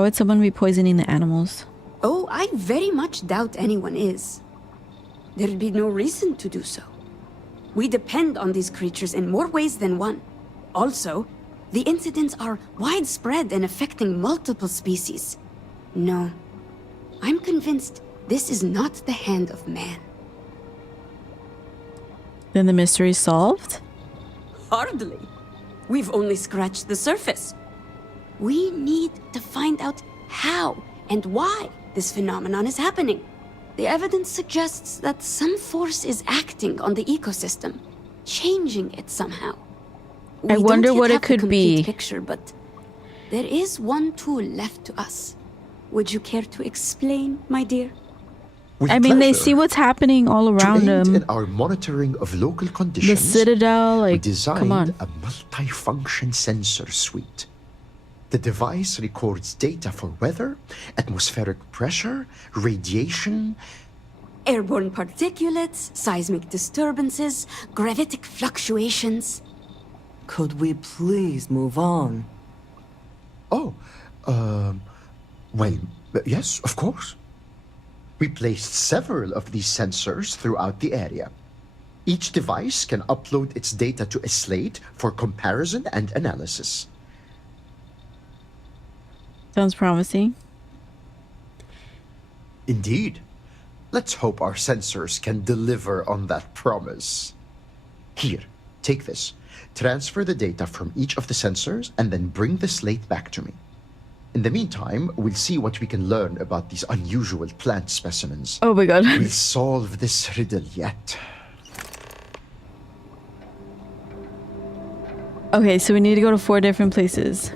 would someone be poisoning the animals? Oh, I very much doubt anyone is. There'd be no reason to do so. We depend on these creatures in more ways than one. Also, the incidents are widespread and affecting multiple species. No, I'm convinced this is not the hand of man. Then the mystery's solved? Hardly. We've only scratched the surface. We need to find out how and why this phenomenon is happening. The evidence suggests that some force is acting on the ecosystem, changing it somehow. I wonder what it could be. Picture, but there is one tool left to us. Would you care to explain, my dear? With I mean, they pleasure. see what's happening all around To aid them. in our monitoring of local The conditions, Citadel, we like, designed come on. a multi-function sensor suite. The device records data for weather, atmospheric pressure, radiation, Airborne particulates, seismic disturbances, gravitic fluctuations. Could we please move on? Oh, well, yes, of course. We placed several of these sensors throughout the area. Each device can upload its data to a slate for comparison and analysis. Sounds promising. Indeed. Let's hope our sensors can deliver on that promise. Here, take this. Transfer the data from each of the sensors and then bring the slate back to me. In the meantime, we'll see what we can learn about these unusual plant specimens. Oh my god. We'll solve this riddle yet. Okay, so we need to go to 4 different places.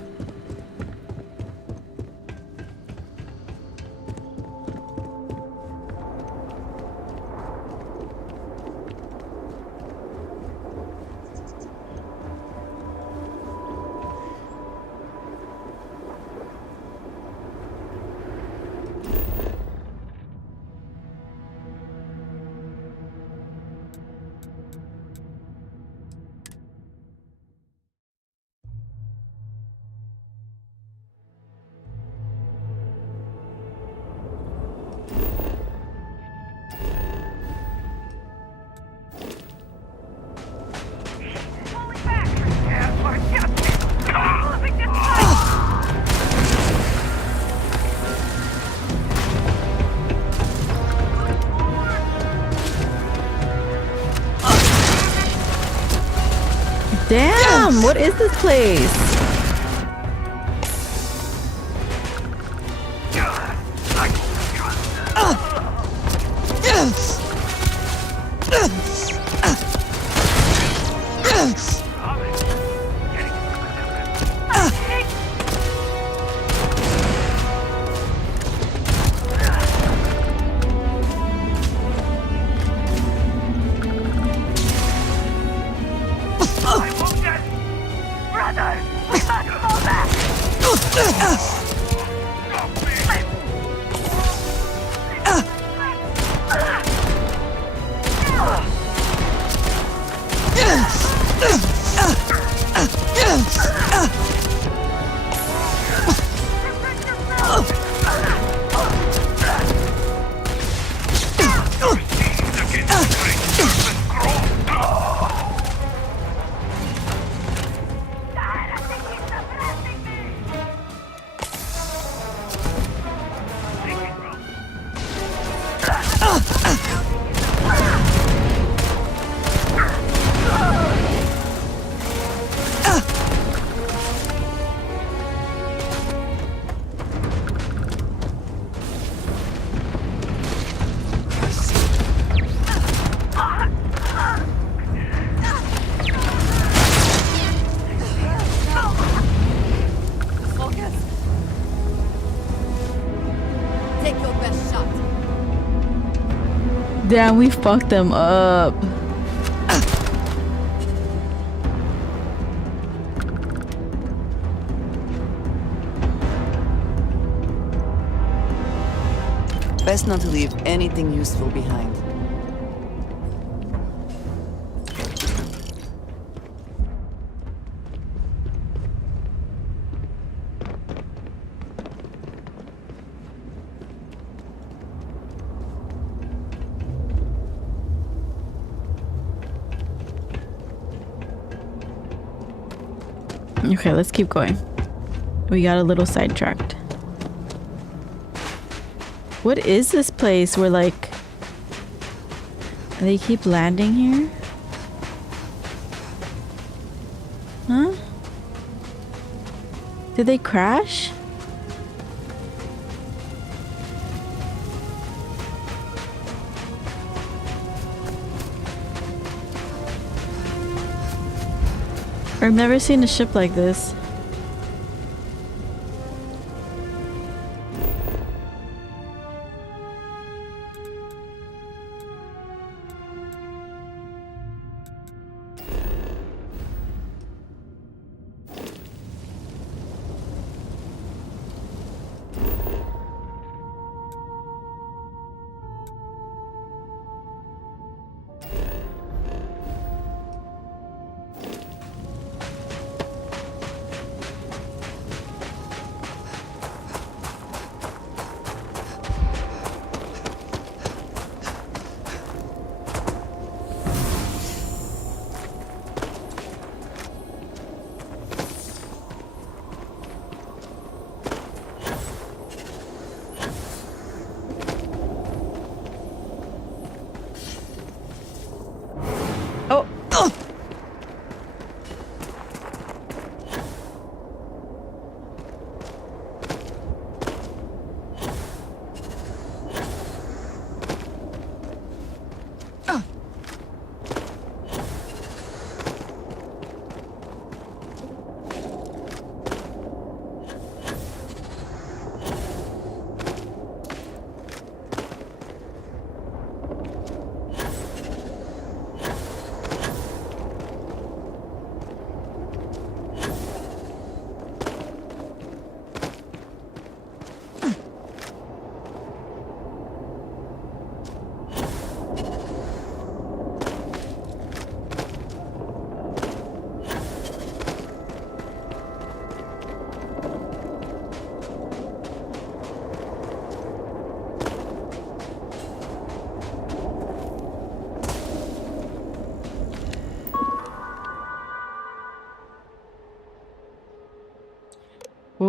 Damn, what is this place? Damn, we fucked them up. Best not to leave anything useful behind. Okay, let's keep going. We got a little sidetracked. What is this place where, like, they keep landing here? Huh? Did they crash? I've never seen a ship like this.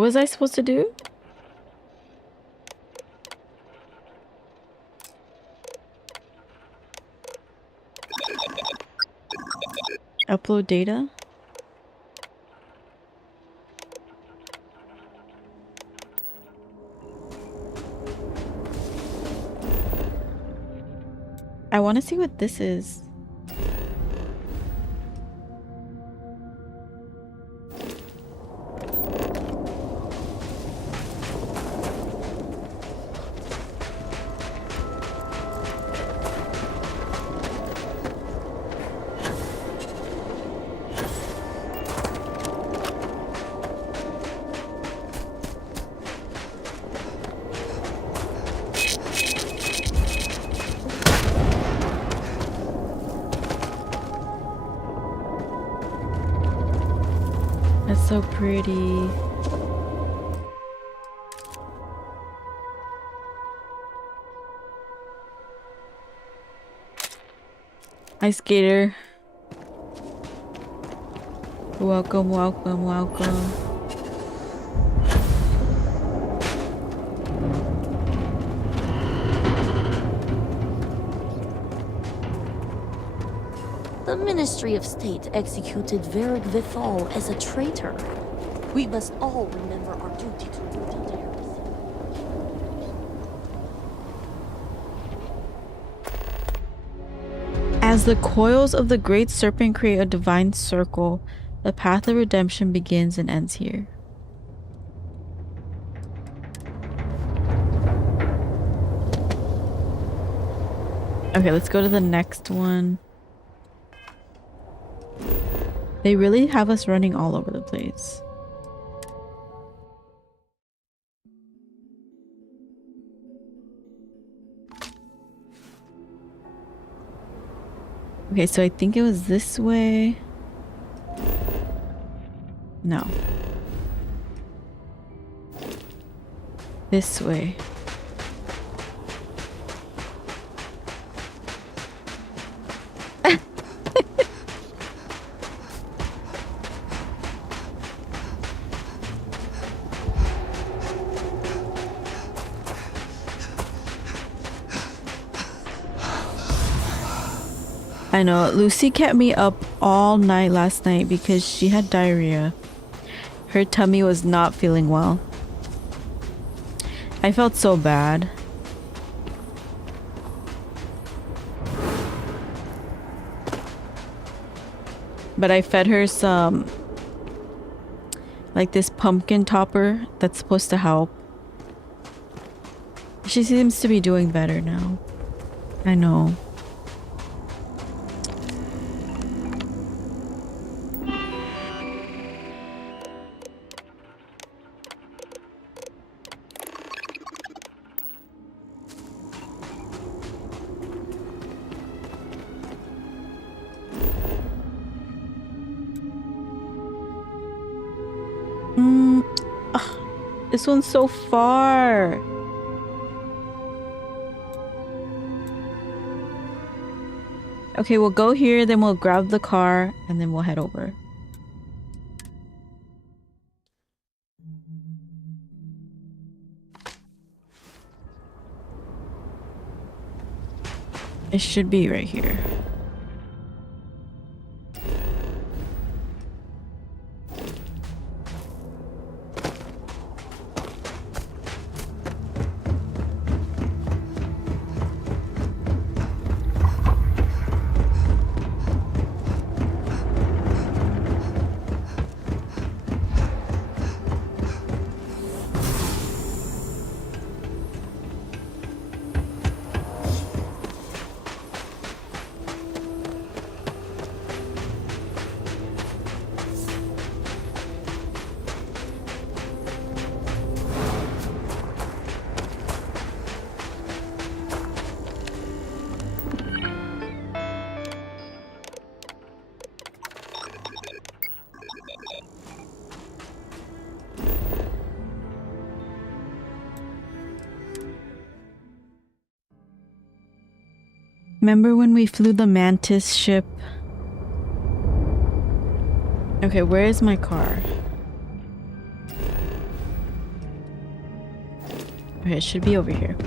was I supposed to do? Upload data? I want to see what this is. That's so pretty. Hi, Skater. Welcome, welcome, welcome. The Ministry of State executed Varric Vithal as a traitor. We must all remember our duty to root out heresy. As the coils of the Great Serpent create a divine circle, the path of redemption begins and ends here. Okay, let's go to the next one. They really have us running all over the place. Okay, so I think it was this way. No. This way. I know, Lucy kept me up all night last night because she had diarrhea. Her tummy was not feeling well. I felt so bad. But I fed her some, like this pumpkin topper that's supposed to help. She seems to be doing better now. I know. This one's so far. Okay, we'll go here, then we'll grab the car, and then we'll head over. It should be right here. Remember when we flew the Mantis ship? Okay, where is my car? Okay, it should be over here.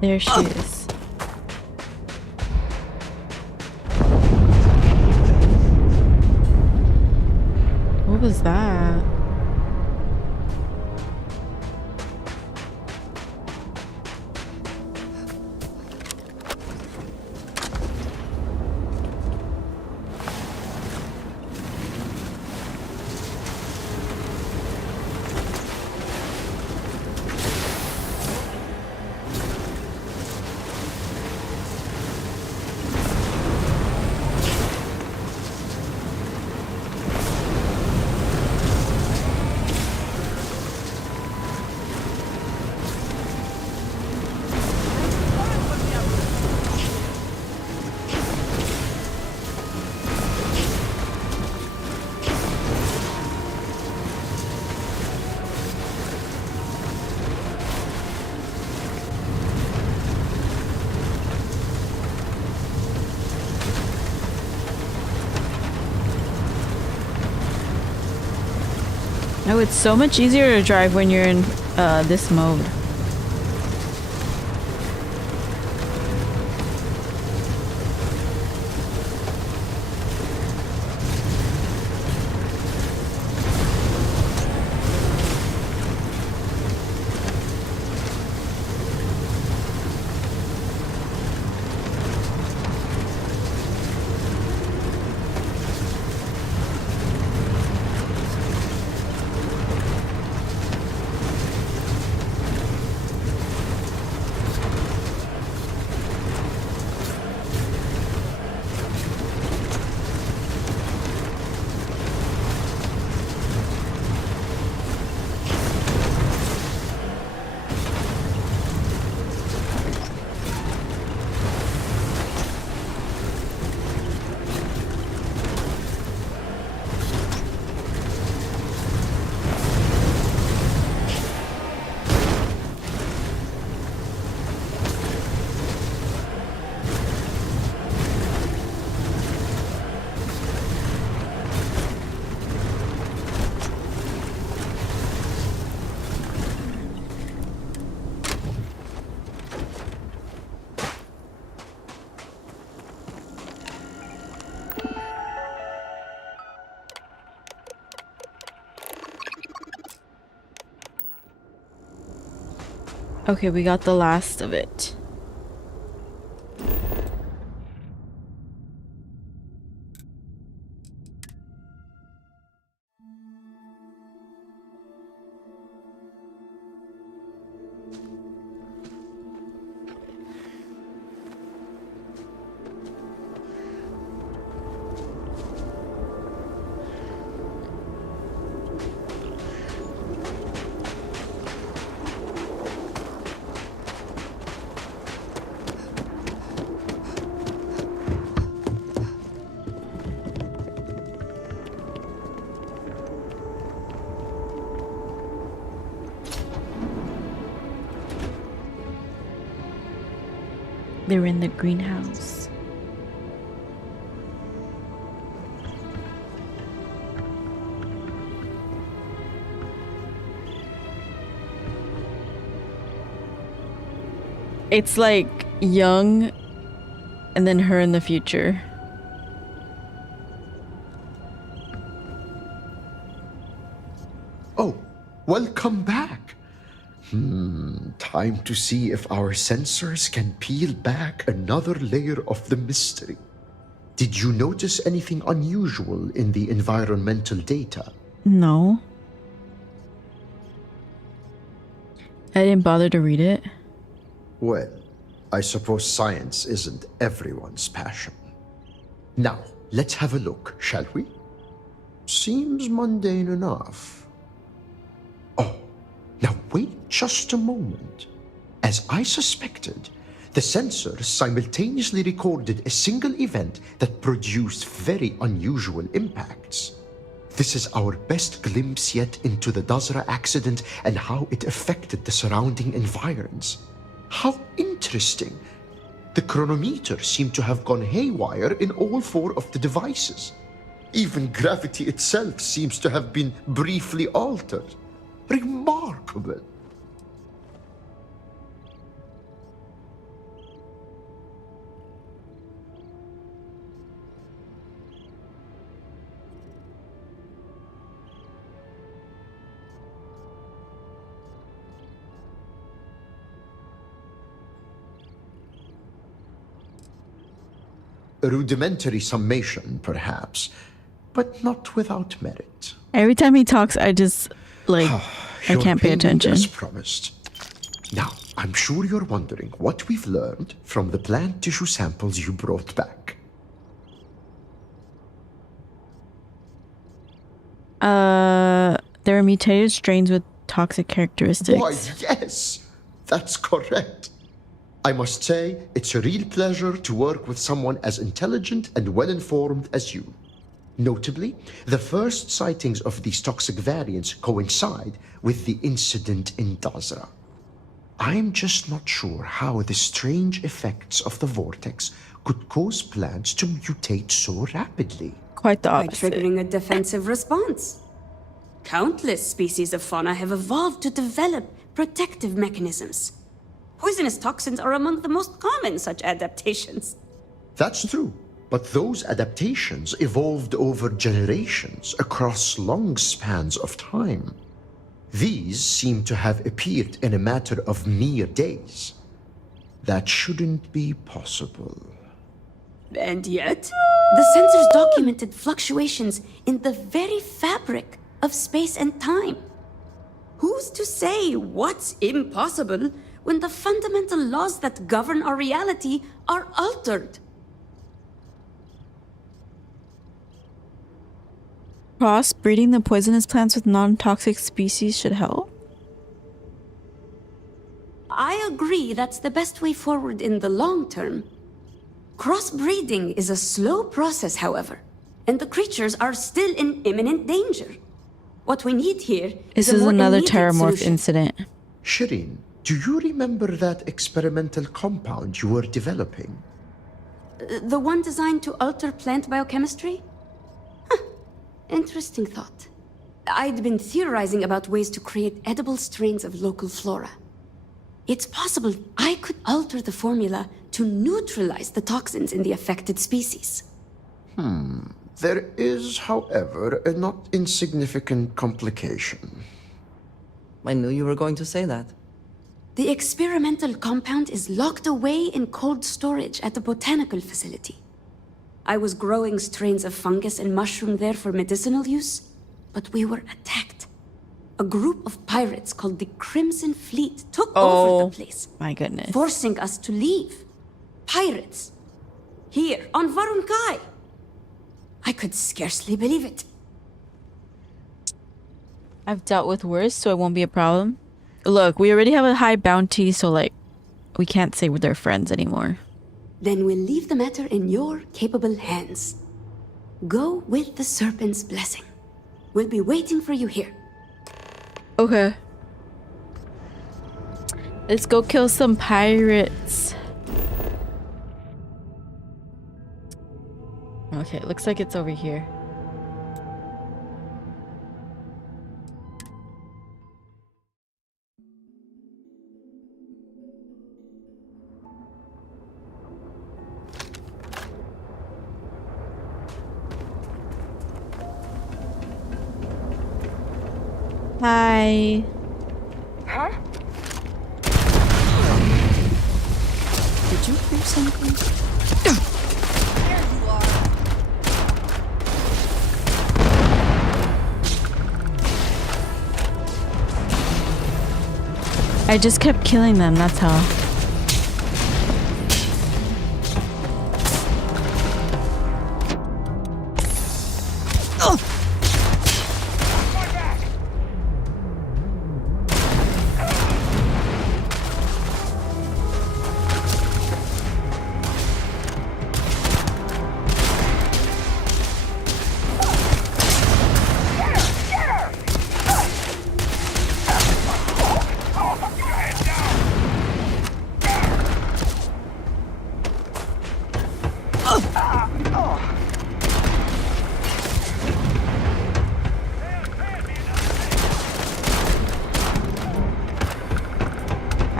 There she is. What was that? Oh, it's so much easier to drive when you're in this mode. Okay, we got the last of it. They're in the greenhouse. It's like young and then her in the future. Oh, welcome back. Time to see if our sensors can peel back another layer of the mystery. Did you notice anything unusual in the environmental data? No. I didn't bother to read it. Well, I suppose science isn't everyone's passion. Now, let's have a look, shall we? Seems mundane enough. Oh, now wait just a moment. As I suspected, The sensors simultaneously recorded a single event that produced very unusual impacts. This is our best glimpse yet into the Dazra accident and how it affected the surrounding environs. How interesting! The chronometer seemed to have gone haywire in all 4 of the devices. Even gravity itself seems to have been briefly altered. Remarkable! A rudimentary summation, perhaps, but not without merit. Every time he talks, I just, like, I can't pay attention. As promised. Now, I'm sure you're wondering what we've learned from the plant tissue samples you brought back. There are mutated strains with toxic characteristics. Why, yes, that's correct. I must say, it's a real pleasure to work with someone as intelligent and well-informed as you. Notably, the first sightings of these toxic variants coincide with the incident in Dazra. I'm just not sure how the strange effects of the vortex could cause plants to mutate so rapidly. Quite the By opposite. triggering a defensive response. Countless species of fauna have evolved to develop protective mechanisms. Poisonous toxins are among the most common such adaptations. That's true, but those adaptations evolved over generations across long spans of time. These seem to have appeared in a matter of mere days. That shouldn't be possible. And yet, the sensors documented fluctuations in the very fabric of space and time. Who's to say what's impossible when the fundamental laws that govern our reality are altered? Crossbreeding the poisonous plants with non-toxic species should help? I agree that's the best way forward in the long term. Crossbreeding is a slow process, however, and the creatures are still in imminent danger. What we need here This is is a more another immediate terramorph solution. incident. Shireen, do you remember that experimental compound you were developing? The one designed to alter plant biochemistry? Huh. Interesting thought. I'd been theorizing about ways to create edible strains of local flora. It's possible I could alter the formula to neutralize the toxins in the affected species. There is, however, a not insignificant complication. I knew you were going to say that. The experimental compound is locked away in cold storage at the botanical facility. I was growing strains of fungus and mushroom there for medicinal use, but we were attacked. A group of pirates called the Crimson Fleet took over the place, My goodness. forcing us to leave. Pirates. Here, on Varun Kai. I could scarcely believe it. I've dealt with worse, so it won't be a problem. Look, we already have a high bounty, so like, we can't say we're friends anymore. Then we'll leave the matter in your capable hands. Go with the Serpent's blessing. We'll be waiting for you here. Okay. Let's go kill some pirates. Okay, looks like it's over here. Hi. Huh? Did you hear something? There you are. I just kept killing them, that's how.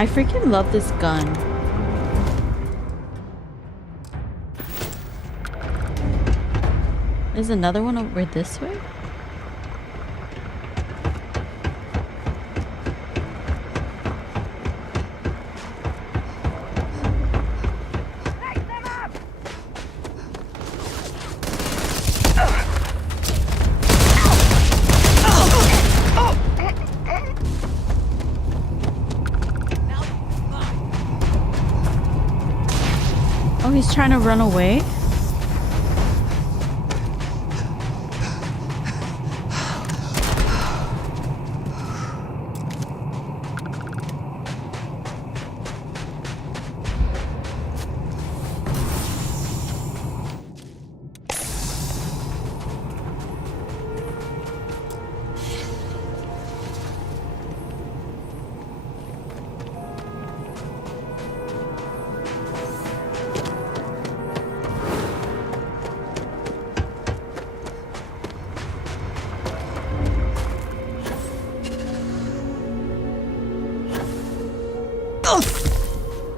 I freaking love this gun. There's another one over this way? Oh, he's trying to run away?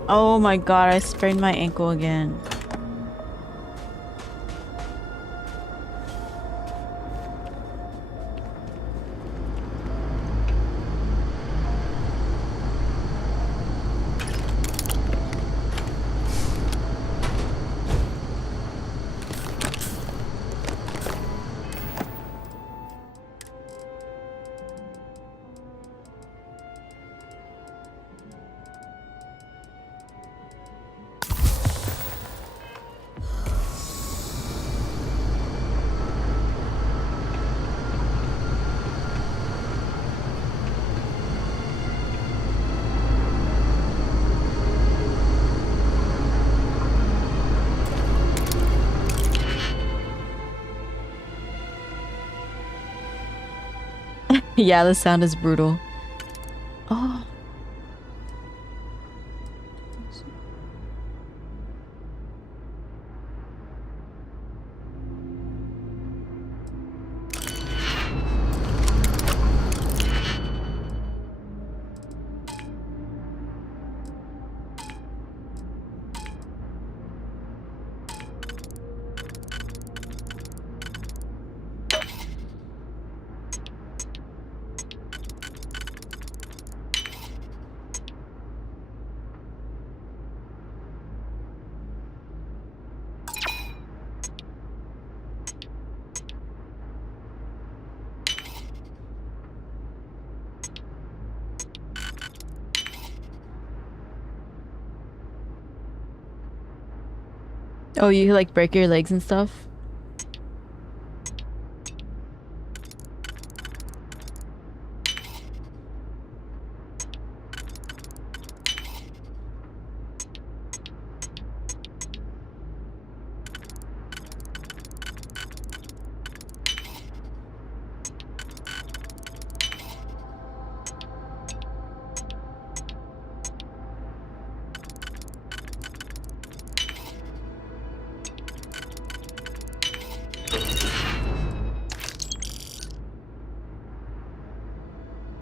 Oh my god, I sprained my ankle again. Yeah, the sound is brutal. Oh. Oh, you like break your legs and stuff?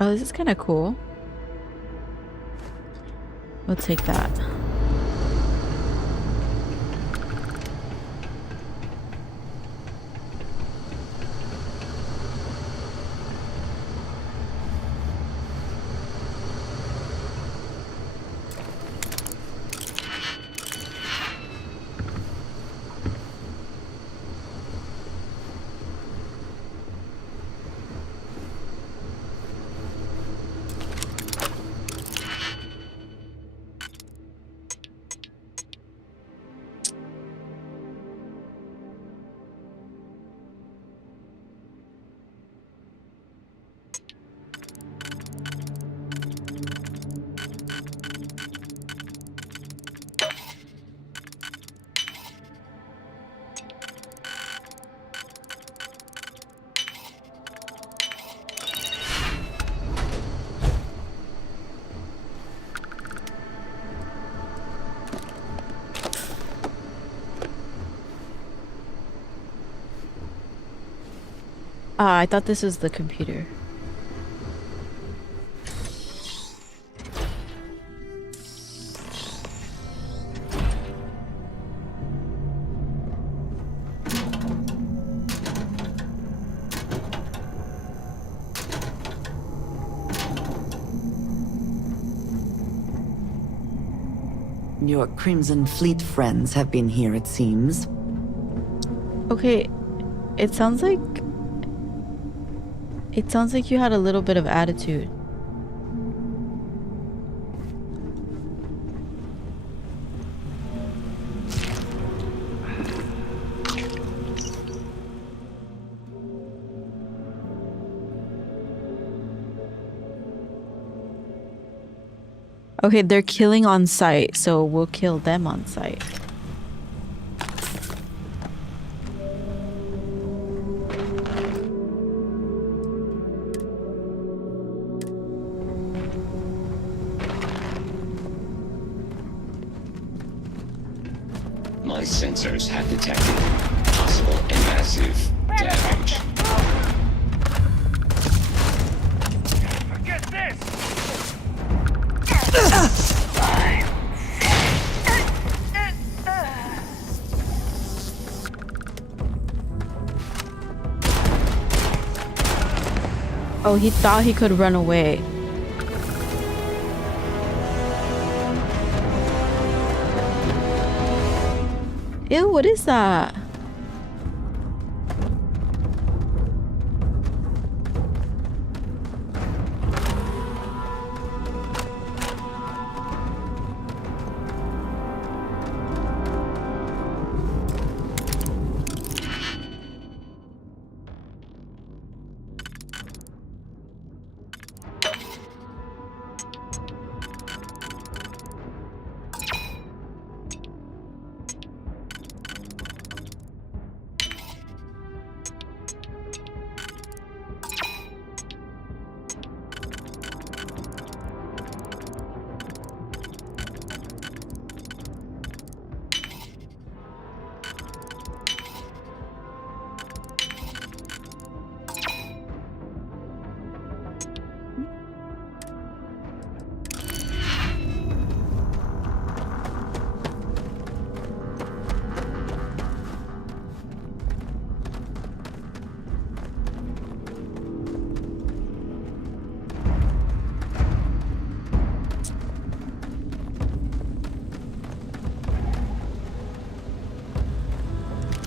Oh, this is kind of cool. We'll take that. Ah, I thought this was the computer. Your Crimson Fleet friends have been here, it seems. Okay, it sounds like you had a little bit of attitude. Okay, they're killing on sight, so we'll kill them on sight. My sensors have detected possible and massive damage. Forget this! Oh, he thought he could run away. Ew, what is that?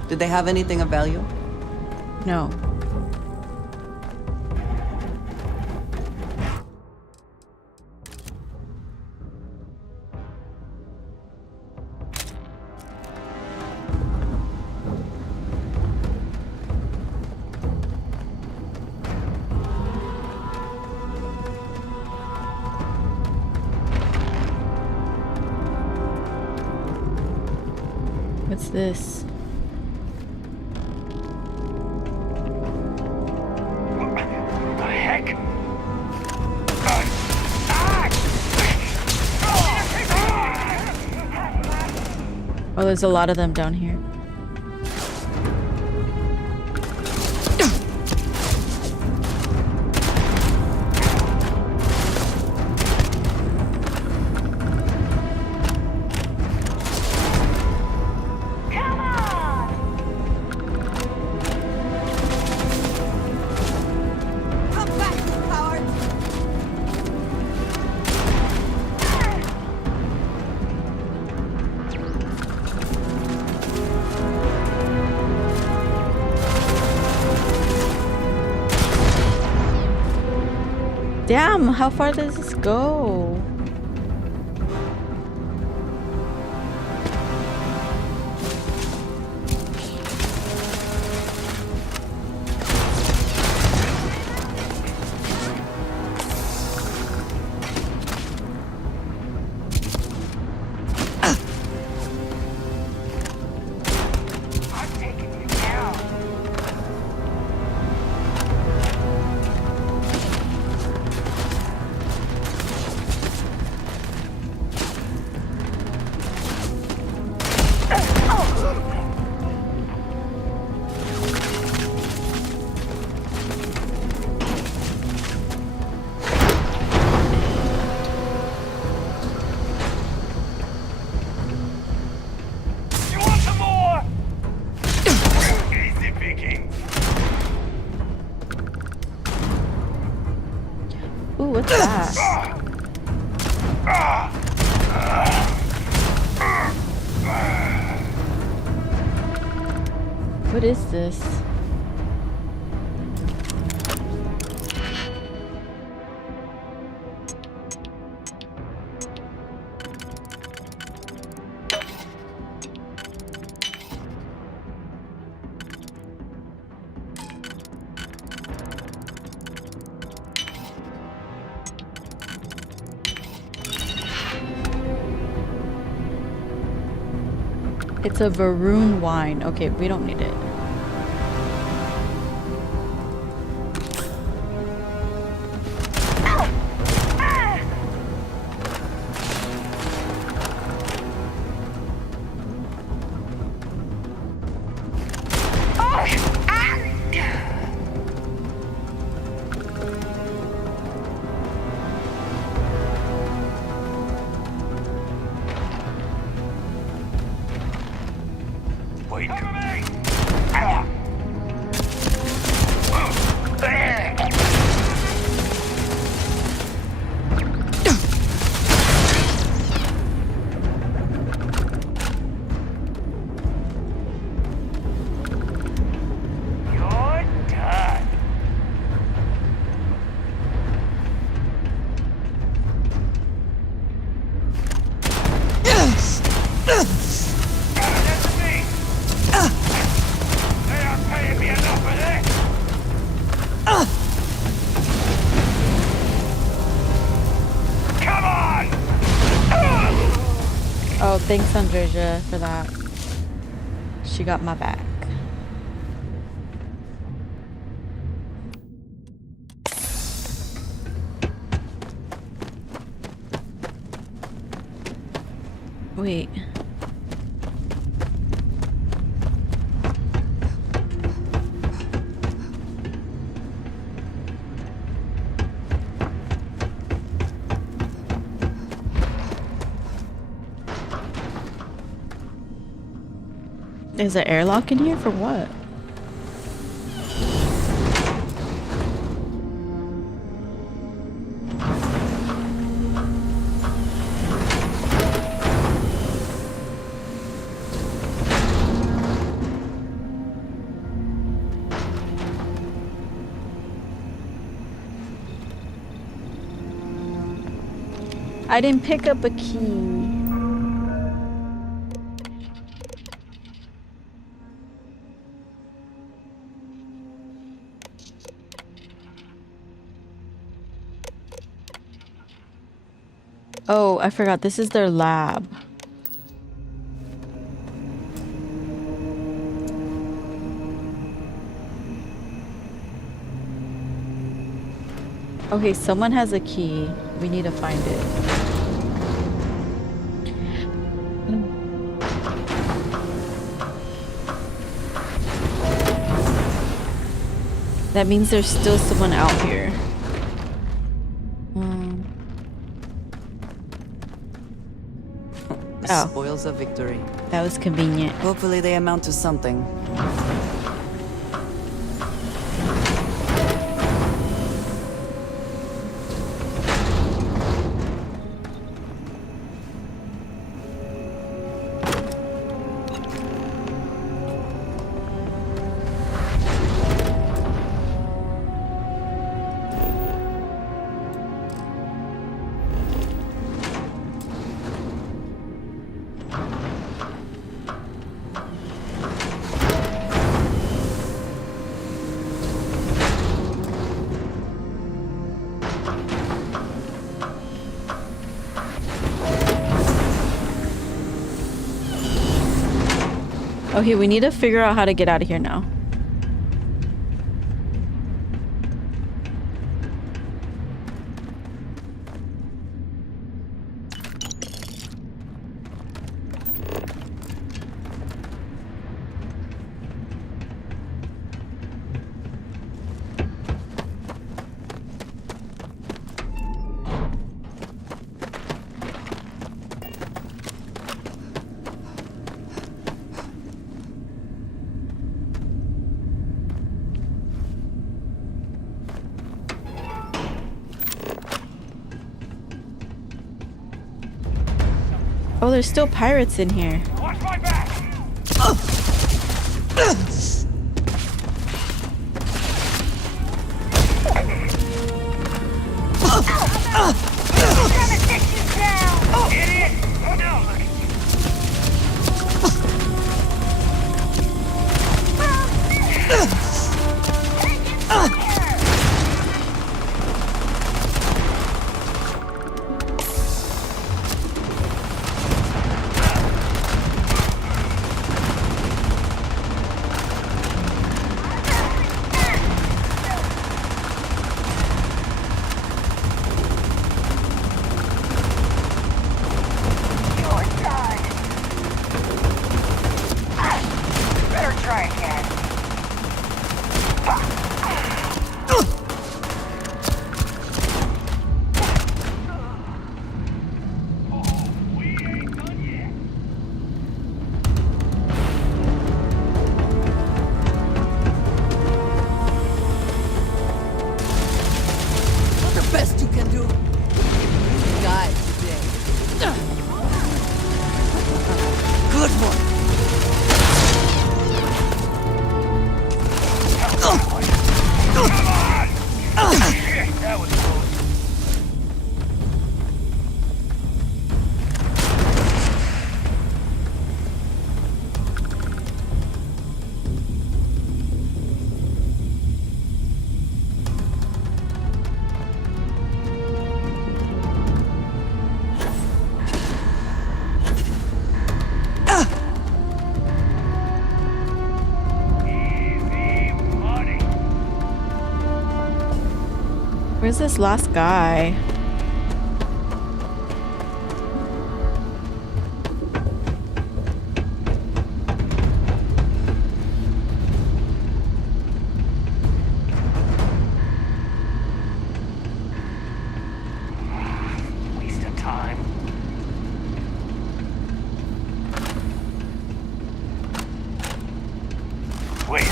Did they have anything of value? No. What's this? The heck? Oh, there's a lot of them down here. Damn, how far does this go? is this? It's a Varun wine. Okay, we don't need it. Oh, thanks, Andreja, for that. She got my back. Wait. Is there airlock in here for what? I didn't pick up a key. Oh, I forgot. This is their lab. Okay, someone has a key. We need to find it. That means there's still someone out here. The spoils of victory. That was convenient. Hopefully they amount to something. Okay, we need to figure out how to get out of here now. Oh, there's still pirates in here. Watch my back! is this last guy? Waste of time. Wait.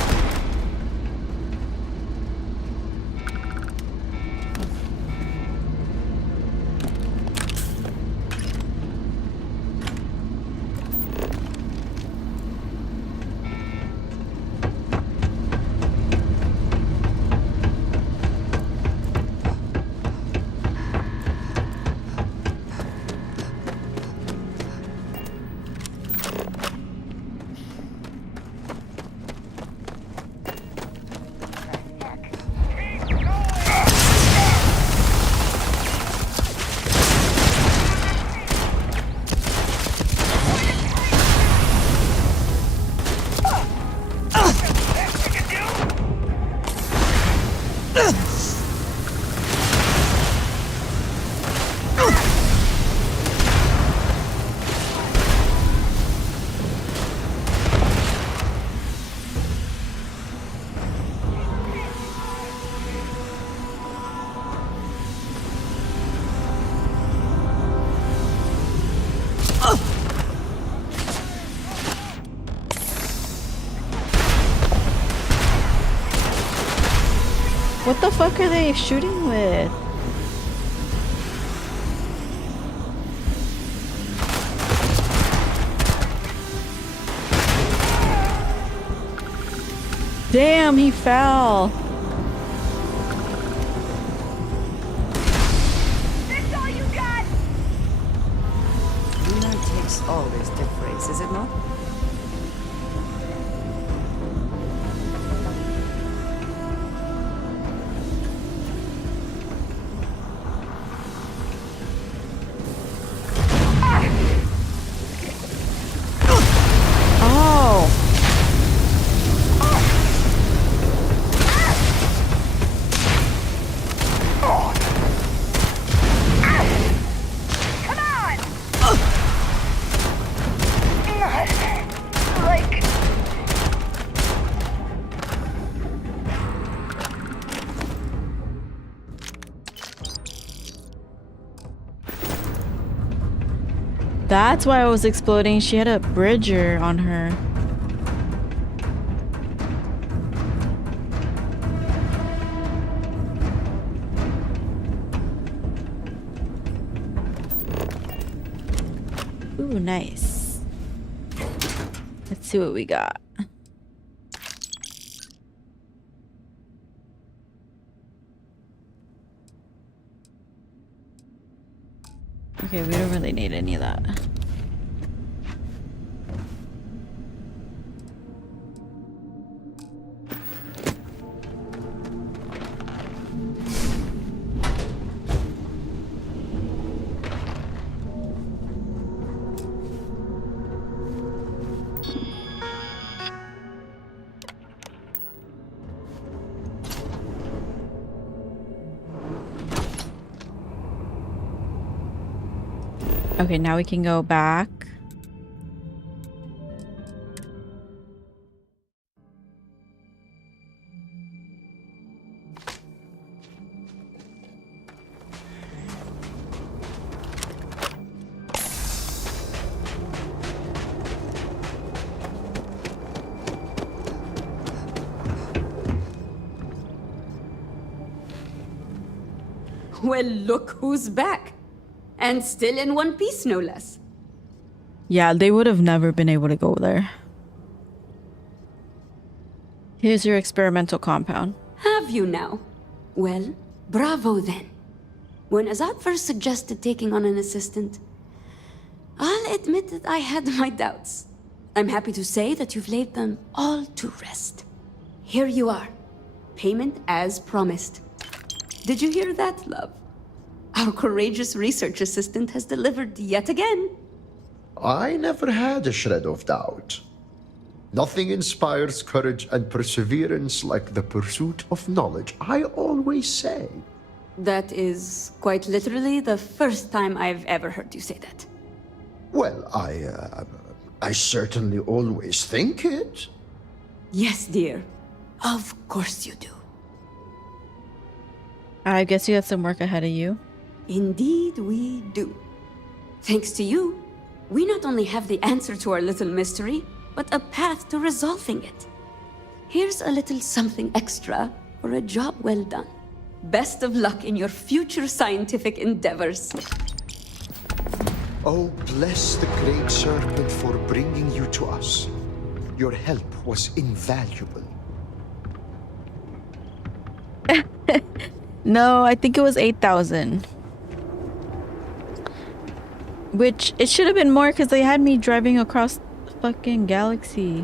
What the fuck are they shooting with? Damn, he fell. That's all you got? Luna takes always to phrase, is it not? Oh. Come on! Like... That's why it was exploding. She had a bridger on her. Ooh, nice. Let's see what we got. Okay, we don't really need any of that. Okay, now we can go back. Well, look who's back. And still in one piece, no less. Yeah, they would have never been able to go there. Here's your experimental compound. Have you now? Well, bravo then. When Azad first suggested taking on an assistant, I'll admit that I had my doubts. I'm happy to say that you've laid them all to rest. Here you are. Payment as promised. Did you hear that, love? Our courageous research assistant has delivered yet again. I never had a shred of doubt. Nothing inspires courage and perseverance like the pursuit of knowledge, I always say. That is quite literally the first time I've ever heard you say that. Well, I certainly always think it. Yes, dear. Of course you do. I guess you had some work ahead of you. Indeed we do. Thanks to you, we not only have the answer to our little mystery, but a path to resolving it. Here's a little something extra for a job well done. Best of luck in your future scientific endeavors. Oh, bless the Great Serpent for bringing you to us. Your help was invaluable. No, I think it was 8,000. Which, it should have been more because they had me driving across the fucking galaxy.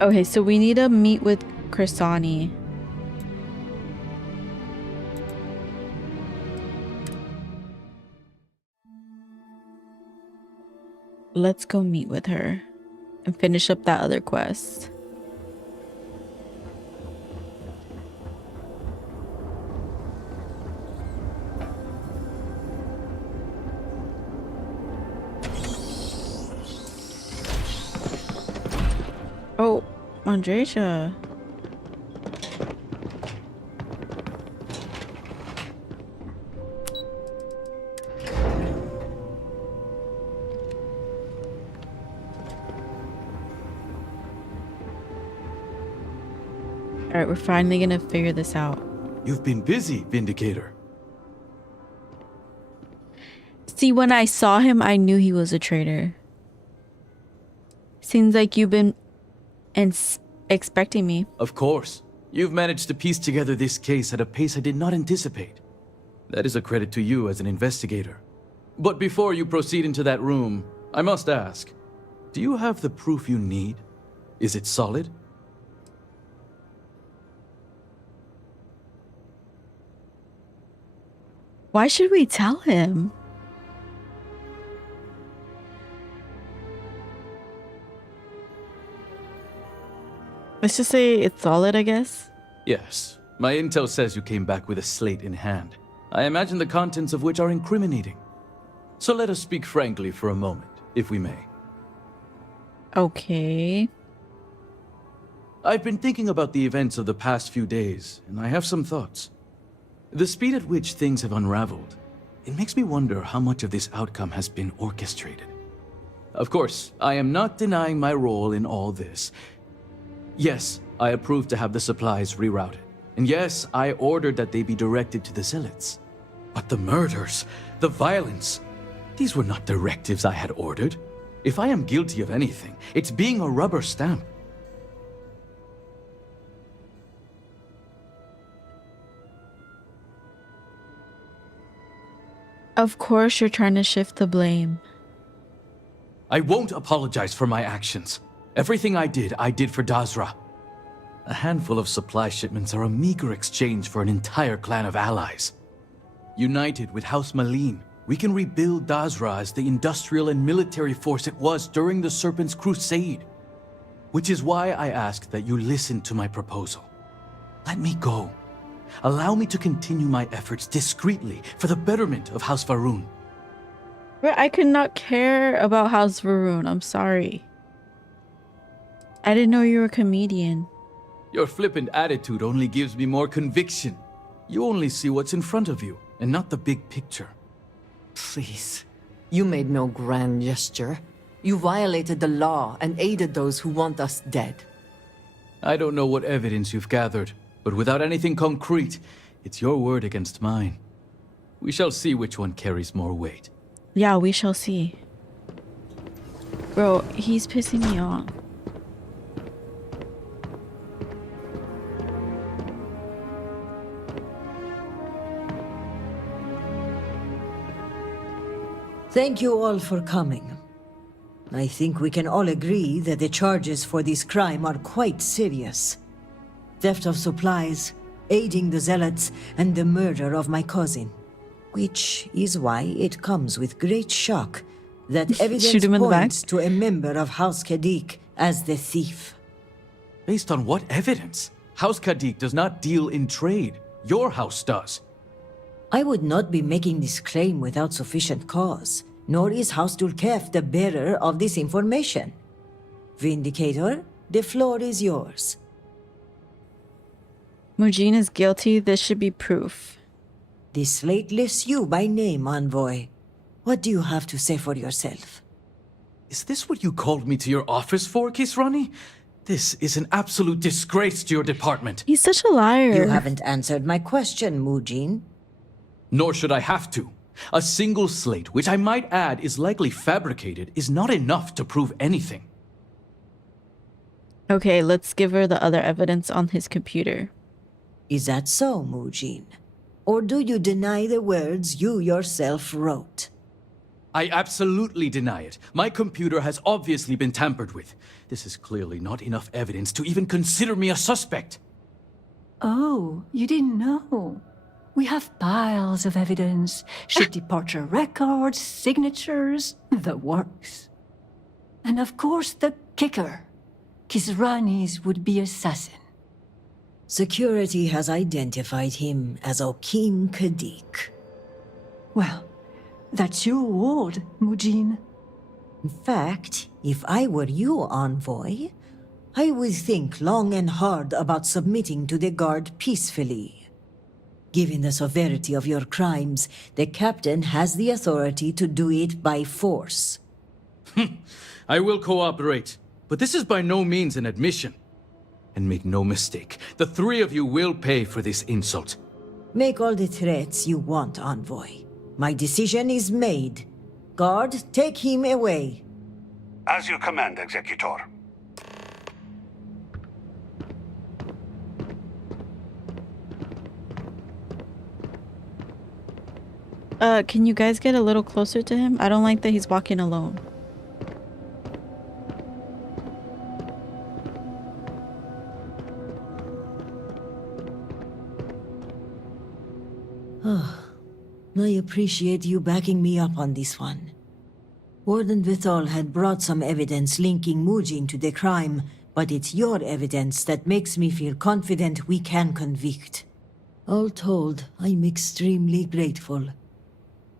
Okay, so we need to meet with Krisani. Let's go meet with her and finish up that other quest. Oh, Andreja. Alright, we're finally gonna figure this out. You've been busy, Vindicator. See, when I saw him, I knew he was a traitor. Seems like you've been expecting me. Of course. You've managed to piece together this case at a pace I did not anticipate. That is a credit to you as an investigator. But before you proceed into that room, I must ask, do you have the proof you need? Is it solid? Why should we tell him? Let's just say it's solid, I guess. Yes. My intel says you came back with a slate in hand. I imagine the contents of which are incriminating. So let us speak frankly for a moment, if we may. Okay. I've been thinking about the events of the past few days, and I have some thoughts. The speed at which things have unraveled, it makes me wonder how much of this outcome has been orchestrated. Of course, I am not denying my role in all this. Yes, I approved to have the supplies rerouted. And yes, I ordered that they be directed to the Zealots. But the murders, the violence, these were not directives I had ordered. If I am guilty of anything, it's being a rubber stamp. Of course you're trying to shift the blame. I won't apologize for my actions. Everything I did for Dazra. A handful of supply shipments are a meager exchange for an entire clan of allies. United with House Malin, we can rebuild Dazra as the industrial and military force it was during the Serpent's crusade. Which is why I ask that you listen to my proposal. Let me go. Allow me to continue my efforts discreetly for the betterment of House Varun. I could not care about House Varun. I'm sorry. I didn't know you were a comedian. Your flippant attitude only gives me more conviction. You only see what's in front of you, and not the big picture. Please. You made no grand gesture. You violated the law and aided those who want us dead. I don't know what evidence you've gathered, but without anything concrete, it's your word against mine. We shall see which one carries more weight. Yeah, we shall see. Bro, he's pissing me off. Thank you all for coming. I think we can all agree that the charges for this crime are quite serious. Theft of supplies, aiding the Zealots, and the murder of my cousin. Which is why it comes with great shock that evidence points to a member of House Kadik as the thief. Based on what evidence? House Kadik does not deal in trade. Your house does. I would not be making this claim without sufficient cause, nor is House Dulkef the bearer of this information. Vindicator, the floor is yours. Mujin is guilty. This should be proof. This slate lists you by name, Envoy. What do you have to say for yourself? Is this what you called me to your office for, Kisrani? This is an absolute disgrace to your department. He's such a liar. You haven't answered my question, Mujin. Nor should I have to. A single slate, which I might add is likely fabricated, is not enough to prove anything. Okay, let's give her the other evidence on his computer. Is that so, Mujin? Or do you deny the words you yourself wrote? I absolutely deny it. My computer has obviously been tampered with. This is clearly not enough evidence to even consider me a suspect. Oh, you didn't know. We have piles of evidence, ship departure records, signatures, the works. And of course the kicker, Kisrani's would-be assassin. Security has identified him as Okim Kadik. Well, that's your ward, Mujin. In fact, if I were you, Envoy, I would think long and hard about submitting to the guard peacefully. Given the severity of your crimes, the captain has the authority to do it by force. I will cooperate, but this is by no means an admission. And make no mistake, the three of you will pay for this insult. Make all the threats you want, Envoy. My decision is made. Guard, take him away. As you command, Executor. Can you guys get a little closer to him? I don't like that he's walking alone. I appreciate you backing me up on this one. Warden Vithal had brought some evidence linking Mujin to the crime, but it's your evidence that makes me feel confident we can convict. All told, I'm extremely grateful.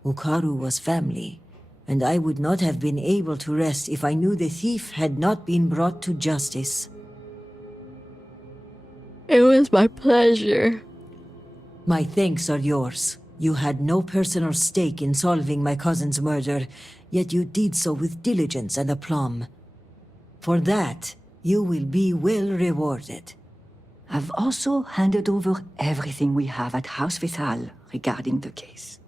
Ukaru was family, and I would not have been able to rest if I knew the thief had not been brought to justice. It was my pleasure. My thanks are yours. You had no personal stake in solving my cousin's murder, yet you did so with diligence and aplomb. For that, you will be well rewarded. I've also handed over everything we have at House Vithal regarding the case.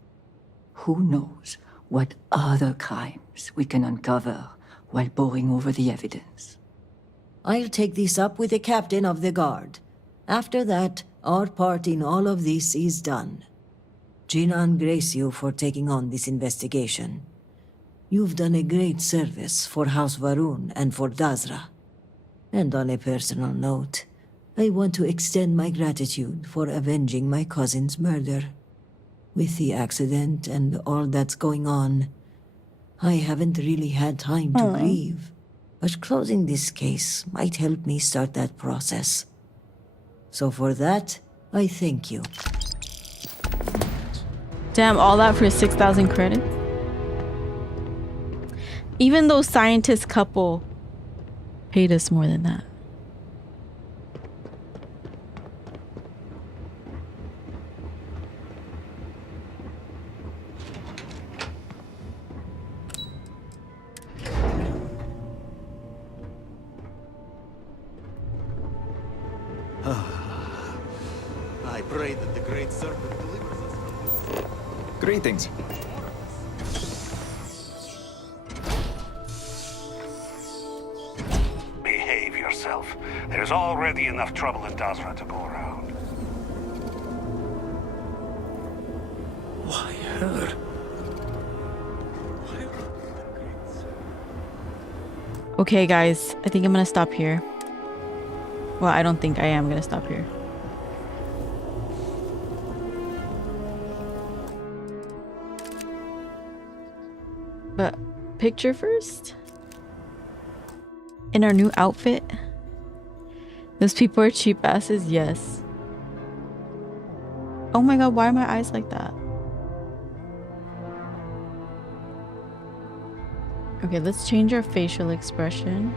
Who knows what other crimes we can uncover while poring over the evidence. I'll take this up with the captain of the guard. After that, our part in all of this is done. Jinan grace you for taking on this investigation. You've done a great service for House Varun and for Dazra. And on a personal note, I want to extend my gratitude for avenging my cousin's murder. With the accident and all that's going on, I haven't really had time to grieve. But closing this case might help me start that process. So for that, I thank you. Damn, all that for 6,000 credits? Even those scientist couple paid us more than that. I pray that the great serpent delivers us from this. Greetings. Behave yourself. There's already enough trouble in Dazra to go around. Why her? Okay, guys, I think I'm gonna stop here. Well, I don't think I am gonna stop here. But picture first. In our new outfit. Those people are cheap asses, yes. Oh my god, why are my eyes like that? Okay, let's change our facial expression.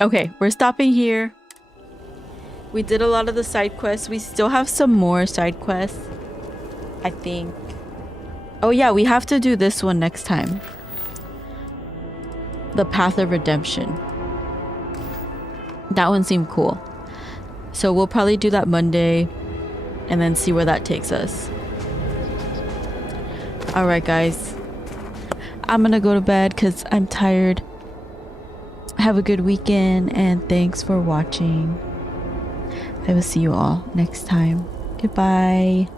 Okay, we're stopping here. We did a lot of the side quests. We still have some more side quests, I think. Oh yeah, we have to do this one next time. The Path of Redemption. That one seemed cool. So we'll probably do that Monday and then see where that takes us. Alright guys. I'm gonna go to bed because I'm tired. Have a good weekend and thanks for watching. I will see you all next time. Goodbye.